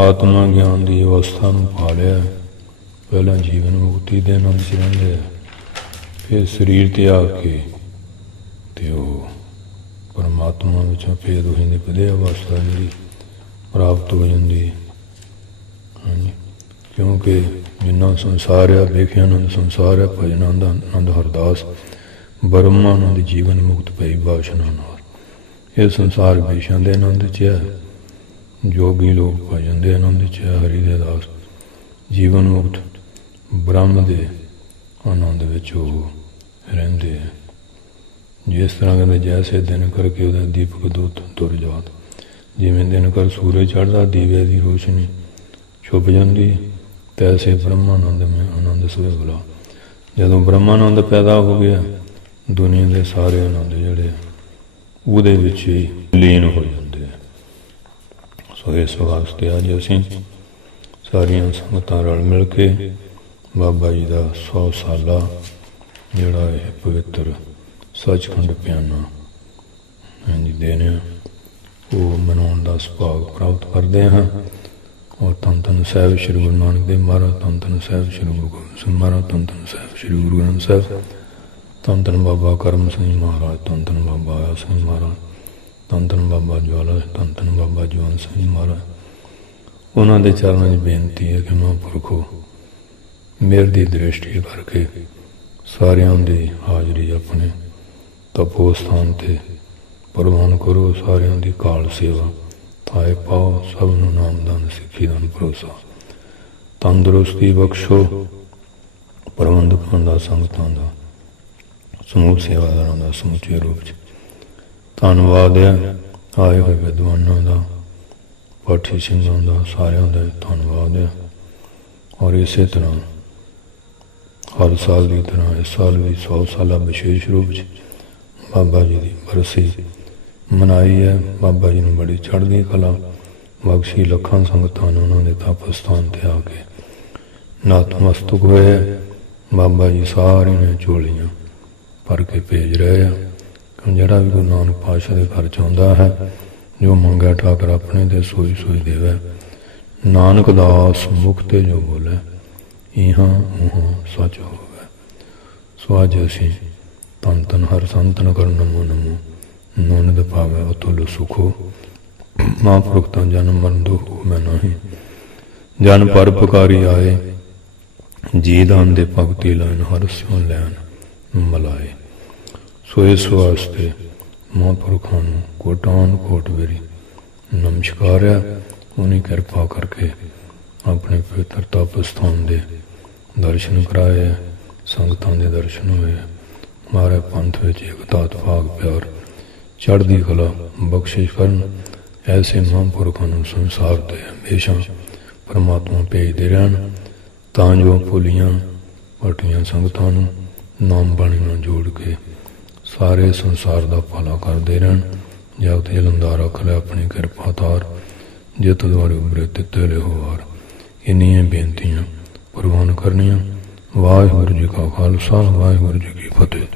ਆਤਮਾ ਗਿਆਨ ਦੀ ਅਵਸਥਾ ਨੂੰ ਪਾ ਲਿਆ। ਪਹਿਲਾਂ ਜੀਵਨ ਮੁਕਤੀ ਦੇ ਆਨੰਦ 'ਚ ਰਹਿੰਦੇ ਆ, ਫਿਰ ਸਰੀਰ ਤਿਆਗ ਕੇ ਤੇ ਉਹ ਪਰਮਾਤਮਾ ਵਿੱਚੋਂ ਭੇਦ ਹੋ ਜਾਂਦੀ, ਵਧਿਆ ਅਵਸਥਾ ਜਿਹੜੀ ਪ੍ਰਾਪਤ ਹੋ ਜਾਂਦੀ। ਹਾਂਜੀ, ਕਿਉਂਕਿ ਜਿੰਨਾ ਸੰਸਾਰ ਆ ਵੇਖਿਆ ਆਨੰਦ ਸੰਸਾਰ ਆ, ਭਜਨ ਆਨੰਦ ਹਰਦਾਸ, ਬ੍ਰਹਮਾਨੰਦ ਜੀਵਨ ਮੁਕਤ ਪਈ ਬਾਸ਼ਨਾ ਨਾਲ। ਇਹ ਸੰਸਾਰ ਵਿਸ਼ਿਆਂ ਦੇ ਆਨੰਦ 'ਚ ਹੈ, ਜੋਗੀ ਲੋਕ ਭਜਨ ਦੇ ਆਨੰਦ 'ਚ ਹੈ, ਹਰੀ ਦੇ ਦਾਸ ਜੀਵਨ ਮੁਕਤ ਬ੍ਰਹਮ ਦੇ ਆਨੰਦ ਵਿੱਚ ਉਹ ਰਹਿੰਦੇ ਹੈ। ਜਿਸ ਤਰ੍ਹਾਂ ਕਹਿੰਦੇ ਜੈਸੇ ਦਿਨ ਕਰਕੇ ਉਹਦਾ ਦੀਪਕ ਦੂਤ ਤੁਰ ਜਾਤ, ਜਿਵੇਂ ਦਿਨ ਕਰ ਸੂਰਜ ਚੜ੍ਹਦਾ ਦੀਵੇ ਦੀ ਰੋਸ਼ਨੀ ਛੁਪ ਜਾਂਦੀ, ਤੈਸੇ ਬ੍ਰਹਮਾਨੰਦ ਮੈਂ ਆਨੰਦ ਸਵੇ ਬੁਲਾ। ਜਦੋਂ ਬ੍ਰਹਮਾਨੰਦ ਪੈਦਾ ਹੋ ਗਿਆ, ਦੁਨੀਆ ਦੇ ਸਾਰੇ ਆਨੰਦ ਜਿਹੜੇ ਉਹਦੇ ਵਿੱਚ ਹੀ ਲੀਨ ਹੋ ਜਾਂਦੇ ਆ। ਸੋ ਇਸ ਵਾਸਤੇ ਅੱਜ ਅਸੀਂ ਸਾਰੀਆਂ ਸੰਗਤਾਂ ਰਲ ਮਿਲ ਕੇ ਬਾਬਾ ਜੀ ਦਾ 100 ਸਾਲਾ ਜਿਹੜਾ ਇਹ ਪਵਿੱਤਰ ਸੱਚਖੰਡ ਪਿਆਨਾ ਹਾਂਜੀ ਦੇਣ ਉਹ ਮਨਾਉਣ ਦਾ ਸੁਭਾਗ ਪ੍ਰਾਪਤ ਕਰਦੇ ਹਾਂ। ਔਰ ਧੰਨ ਧੰਨ ਸਾਹਿਬ ਸ਼੍ਰੀ ਗੁਰੂ ਨਾਨਕ ਦੇਵ ਮਹਾਰਾਜ, ਧੰਨ ਧੰਨ ਸਾਹਿਬ ਸ਼੍ਰੀ ਗੁਰੂ ਗੋਬਿੰਦ ਸਿੰਘ ਮਹਾਰਾਜ, ਧੰਨ ਧੰਨ ਸਾਹਿਬ ਸ਼੍ਰੀ ਗੁਰੂ ਗ੍ਰੰਥ ਸਾਹਿਬ, ਧੰਨ ਧੰਨ ਬਾਬਾ ਕਰਮ ਸਿੰਘ ਮਹਾਰਾਜ, ਧੰਨ ਧੰਨ ਬਾਬਾ ਆਇਆ ਸਿੰਘ ਮਹਾਰਾਜ, ਧੰਨ ਧੰਨ ਬਾਬਾ ਜਵਾਲਾ, ਧੰਨ ਧੰਨ ਬਾਬਾ ਜਵੰਤ ਸਿੰਘ ਮਹਾਰਾਜ। ਉਹਨਾਂ ਦੇ ਚਰਨਾਂ 'ਚ ਬੇਨਤੀ ਹੈ ਕਿ ਮਹਾਂਪੁਰਖੋ ਮੇਰ ਦੀ ਦ੍ਰਿਸ਼ਟੀ ਕਰਕੇ ਸਾਰਿਆਂ ਦੀ ਹਾਜ਼ਰੀ ਆਪਣੇ ਤਪੋ ਸਥਾਨ 'ਤੇ ਪ੍ਰਵਾਨ ਕਰੋ। ਸਾਰਿਆਂ ਦੀ ਕਾਲ ਸੇਵਾ ਥਾਏ ਪਾਓ, ਸਭ ਨੂੰ ਨਾਮਦਾਨ ਸਿੱਖੀ ਦਾਨ ਭਰੋਸਾ, ਤੰਦਰੁਸਤੀ ਬਖਸ਼ੋ। ਪ੍ਰਬੰਧਕਾਂ ਦਾ, ਸੰਗਤਾਂ ਦਾ, ਸਮੂਹ ਸੇਵਾਦਾਰਾਂ ਦਾ ਸਮੁੱਚੇ ਰੂਪ 'ਚ ਧੰਨਵਾਦ ਹੈ। ਆਏ ਹੋਏ ਵਿਦਵਾਨਾਂ ਦਾ, ਪਾਠੀ ਸਿੰਘਾਂ ਦਾ, ਸਾਰਿਆਂ ਦਾ ਧੰਨਵਾਦ ਹੈ। ਔਰ ਇਸੇ ਤਰ੍ਹਾਂ ਹਰ ਸਾਲ ਦੀ ਤਰ੍ਹਾਂ ਇਸ ਸਾਲ ਵੀ 100 ਸਾਲਾ ਵਿਸ਼ੇਸ਼ ਰੂਪ 'ਚ ਬਾਬਾ ਜੀ ਦੀ ਬਰਸੀ ਮਨਾਈ ਹੈ। ਬਾਬਾ ਜੀ ਨੂੰ ਬੜੀ ਚੜ੍ਹਦੀ ਕਲਾ ਬਖਸ਼ੀ, ਲੱਖਾਂ ਸੰਗਤਾਂ ਨੂੰ ਉਹਨਾਂ ਦੇ ਤਪ ਸਥਾਨ 'ਤੇ ਆ ਕੇ ਨਤਮਸਤਕ ਹੋਏ। ਬਾਬਾ ਜੀ ਸਾਰਿਆਂ ਨੇ ਝੋਲੀਆਂ ਭਰ ਕੇ ਭੇਜ ਰਹੇ ਆ। ਜਿਹੜਾ ਵੀ ਗੁਰੂ ਨਾਨਕ ਪਾਤਸ਼ਾਹ ਦੇ ਘਰ 'ਚ ਆਉਂਦਾ ਹੈ, ਜੋ ਮੰਗਿਆ ਠਾਕਰ ਆਪਣੇ ਦੇ ਸੋਈ ਸੋਈ ਦੇਵੇ। ਨਾਨਕ ਦਾਸ ਮੁਖ ਤੇ ਜੋ ਬੋਲੇ, ਇਹਾਂ ਉਹਾਂ ਸੱਚ ਹੋਵੇ। ਸੋ ਅੱਜ ਅਸੀਂ ਧੰਨ ਧੰਨ ਹਰ ਸੰਤਨ ਕਰ ਨਮੋ ਨਮੋ, ਨਾਨਕ ਪਾਵੇ ਅਤੁਲ ਸੁਖੋ। ਮਹਾਂਪੁਰਖ ਤਾਂ ਜਨਮ ਮਰਨ ਦੁਖ ਮੈਂ ਨਹੀਂ, ਜਨ ਪਰਉਪਕਾਰੀ ਆਏ, ਜੀ ਦਾਨ ਦੇ ਭਗਤੀ ਲੈਣ, ਹਰ ਸਿਉ ਲੈਣ ਮਲਾਏ। ਸੋ ਇਸ ਵਾਸਤੇ ਮਹਾਂਪੁਰਖਾਂ ਨੂੰ ਕੋਟਾਨ ਕੋਟ ਵੇਰੀ ਨਮਸਕਾਰ ਹੈ। ਉਹਨੀ ਕਿਰਪਾ ਕਰਕੇ ਆਪਣੇ ਪਵਿੱਤਰ ਤਪ ਸਥਾਨ ਦੇ ਦਰਸ਼ਨ ਕਰਾਏ, ਸੰਗਤਾਂ ਦੇ ਦਰਸ਼ਨ ਹੋਏ। ਹਮਾਰੇ ਪੰਥ ਵਿੱਚ ਏਕਤਾ, ਇਤਫਾਕ, ਪਿਆਰ, ਚੜ੍ਹਦੀ ਕਲਾ ਬਖਸ਼ਿਸ਼ ਕਰਨ। ਐਸੇ ਮਹਾਂਪੁਰਖਾਂ ਨੂੰ ਸੰਸਾਰ 'ਤੇ ਹਮੇਸ਼ਾ ਪਰਮਾਤਮਾ ਭੇਜਦੇ ਰਹਿਣ, ਤਾਂ ਜੋ ਭੁੱਲੀਆਂ ਭਟਕੀਆਂ ਸੰਗਤਾਂ ਨੂੰ ਨਾਮ ਬਾਣੀ ਨਾਲ ਜੋੜ ਕੇ ਸਾਰੇ ਸੰਸਾਰ ਦਾ ਭਲਾ ਕਰਦੇ ਰਹਿਣ। ਜਗਤ ਜਲੰਧਰ ਰੱਖ ਲੈ ਆਪਣੀ ਕਿਰਪਾ ਤਾਰ, ਜਿਤ ਦੁਆਰੇ ਉਭਰੇ ਤਿੱਤੇ ਲਿਹੋ ਵਾਰ। ਇੰਨੀਆਂ ਬੇਨਤੀਆਂ ਪ੍ਰਵਾਨ ਕਰਨੀਆਂ। ਵਾਹਿਗੁਰੂ ਜੀ ਕਾ ਖਾਲਸਾ, ਵਾਹਿਗੁਰੂ ਜੀ ਕੀ ਫਤਿਹ।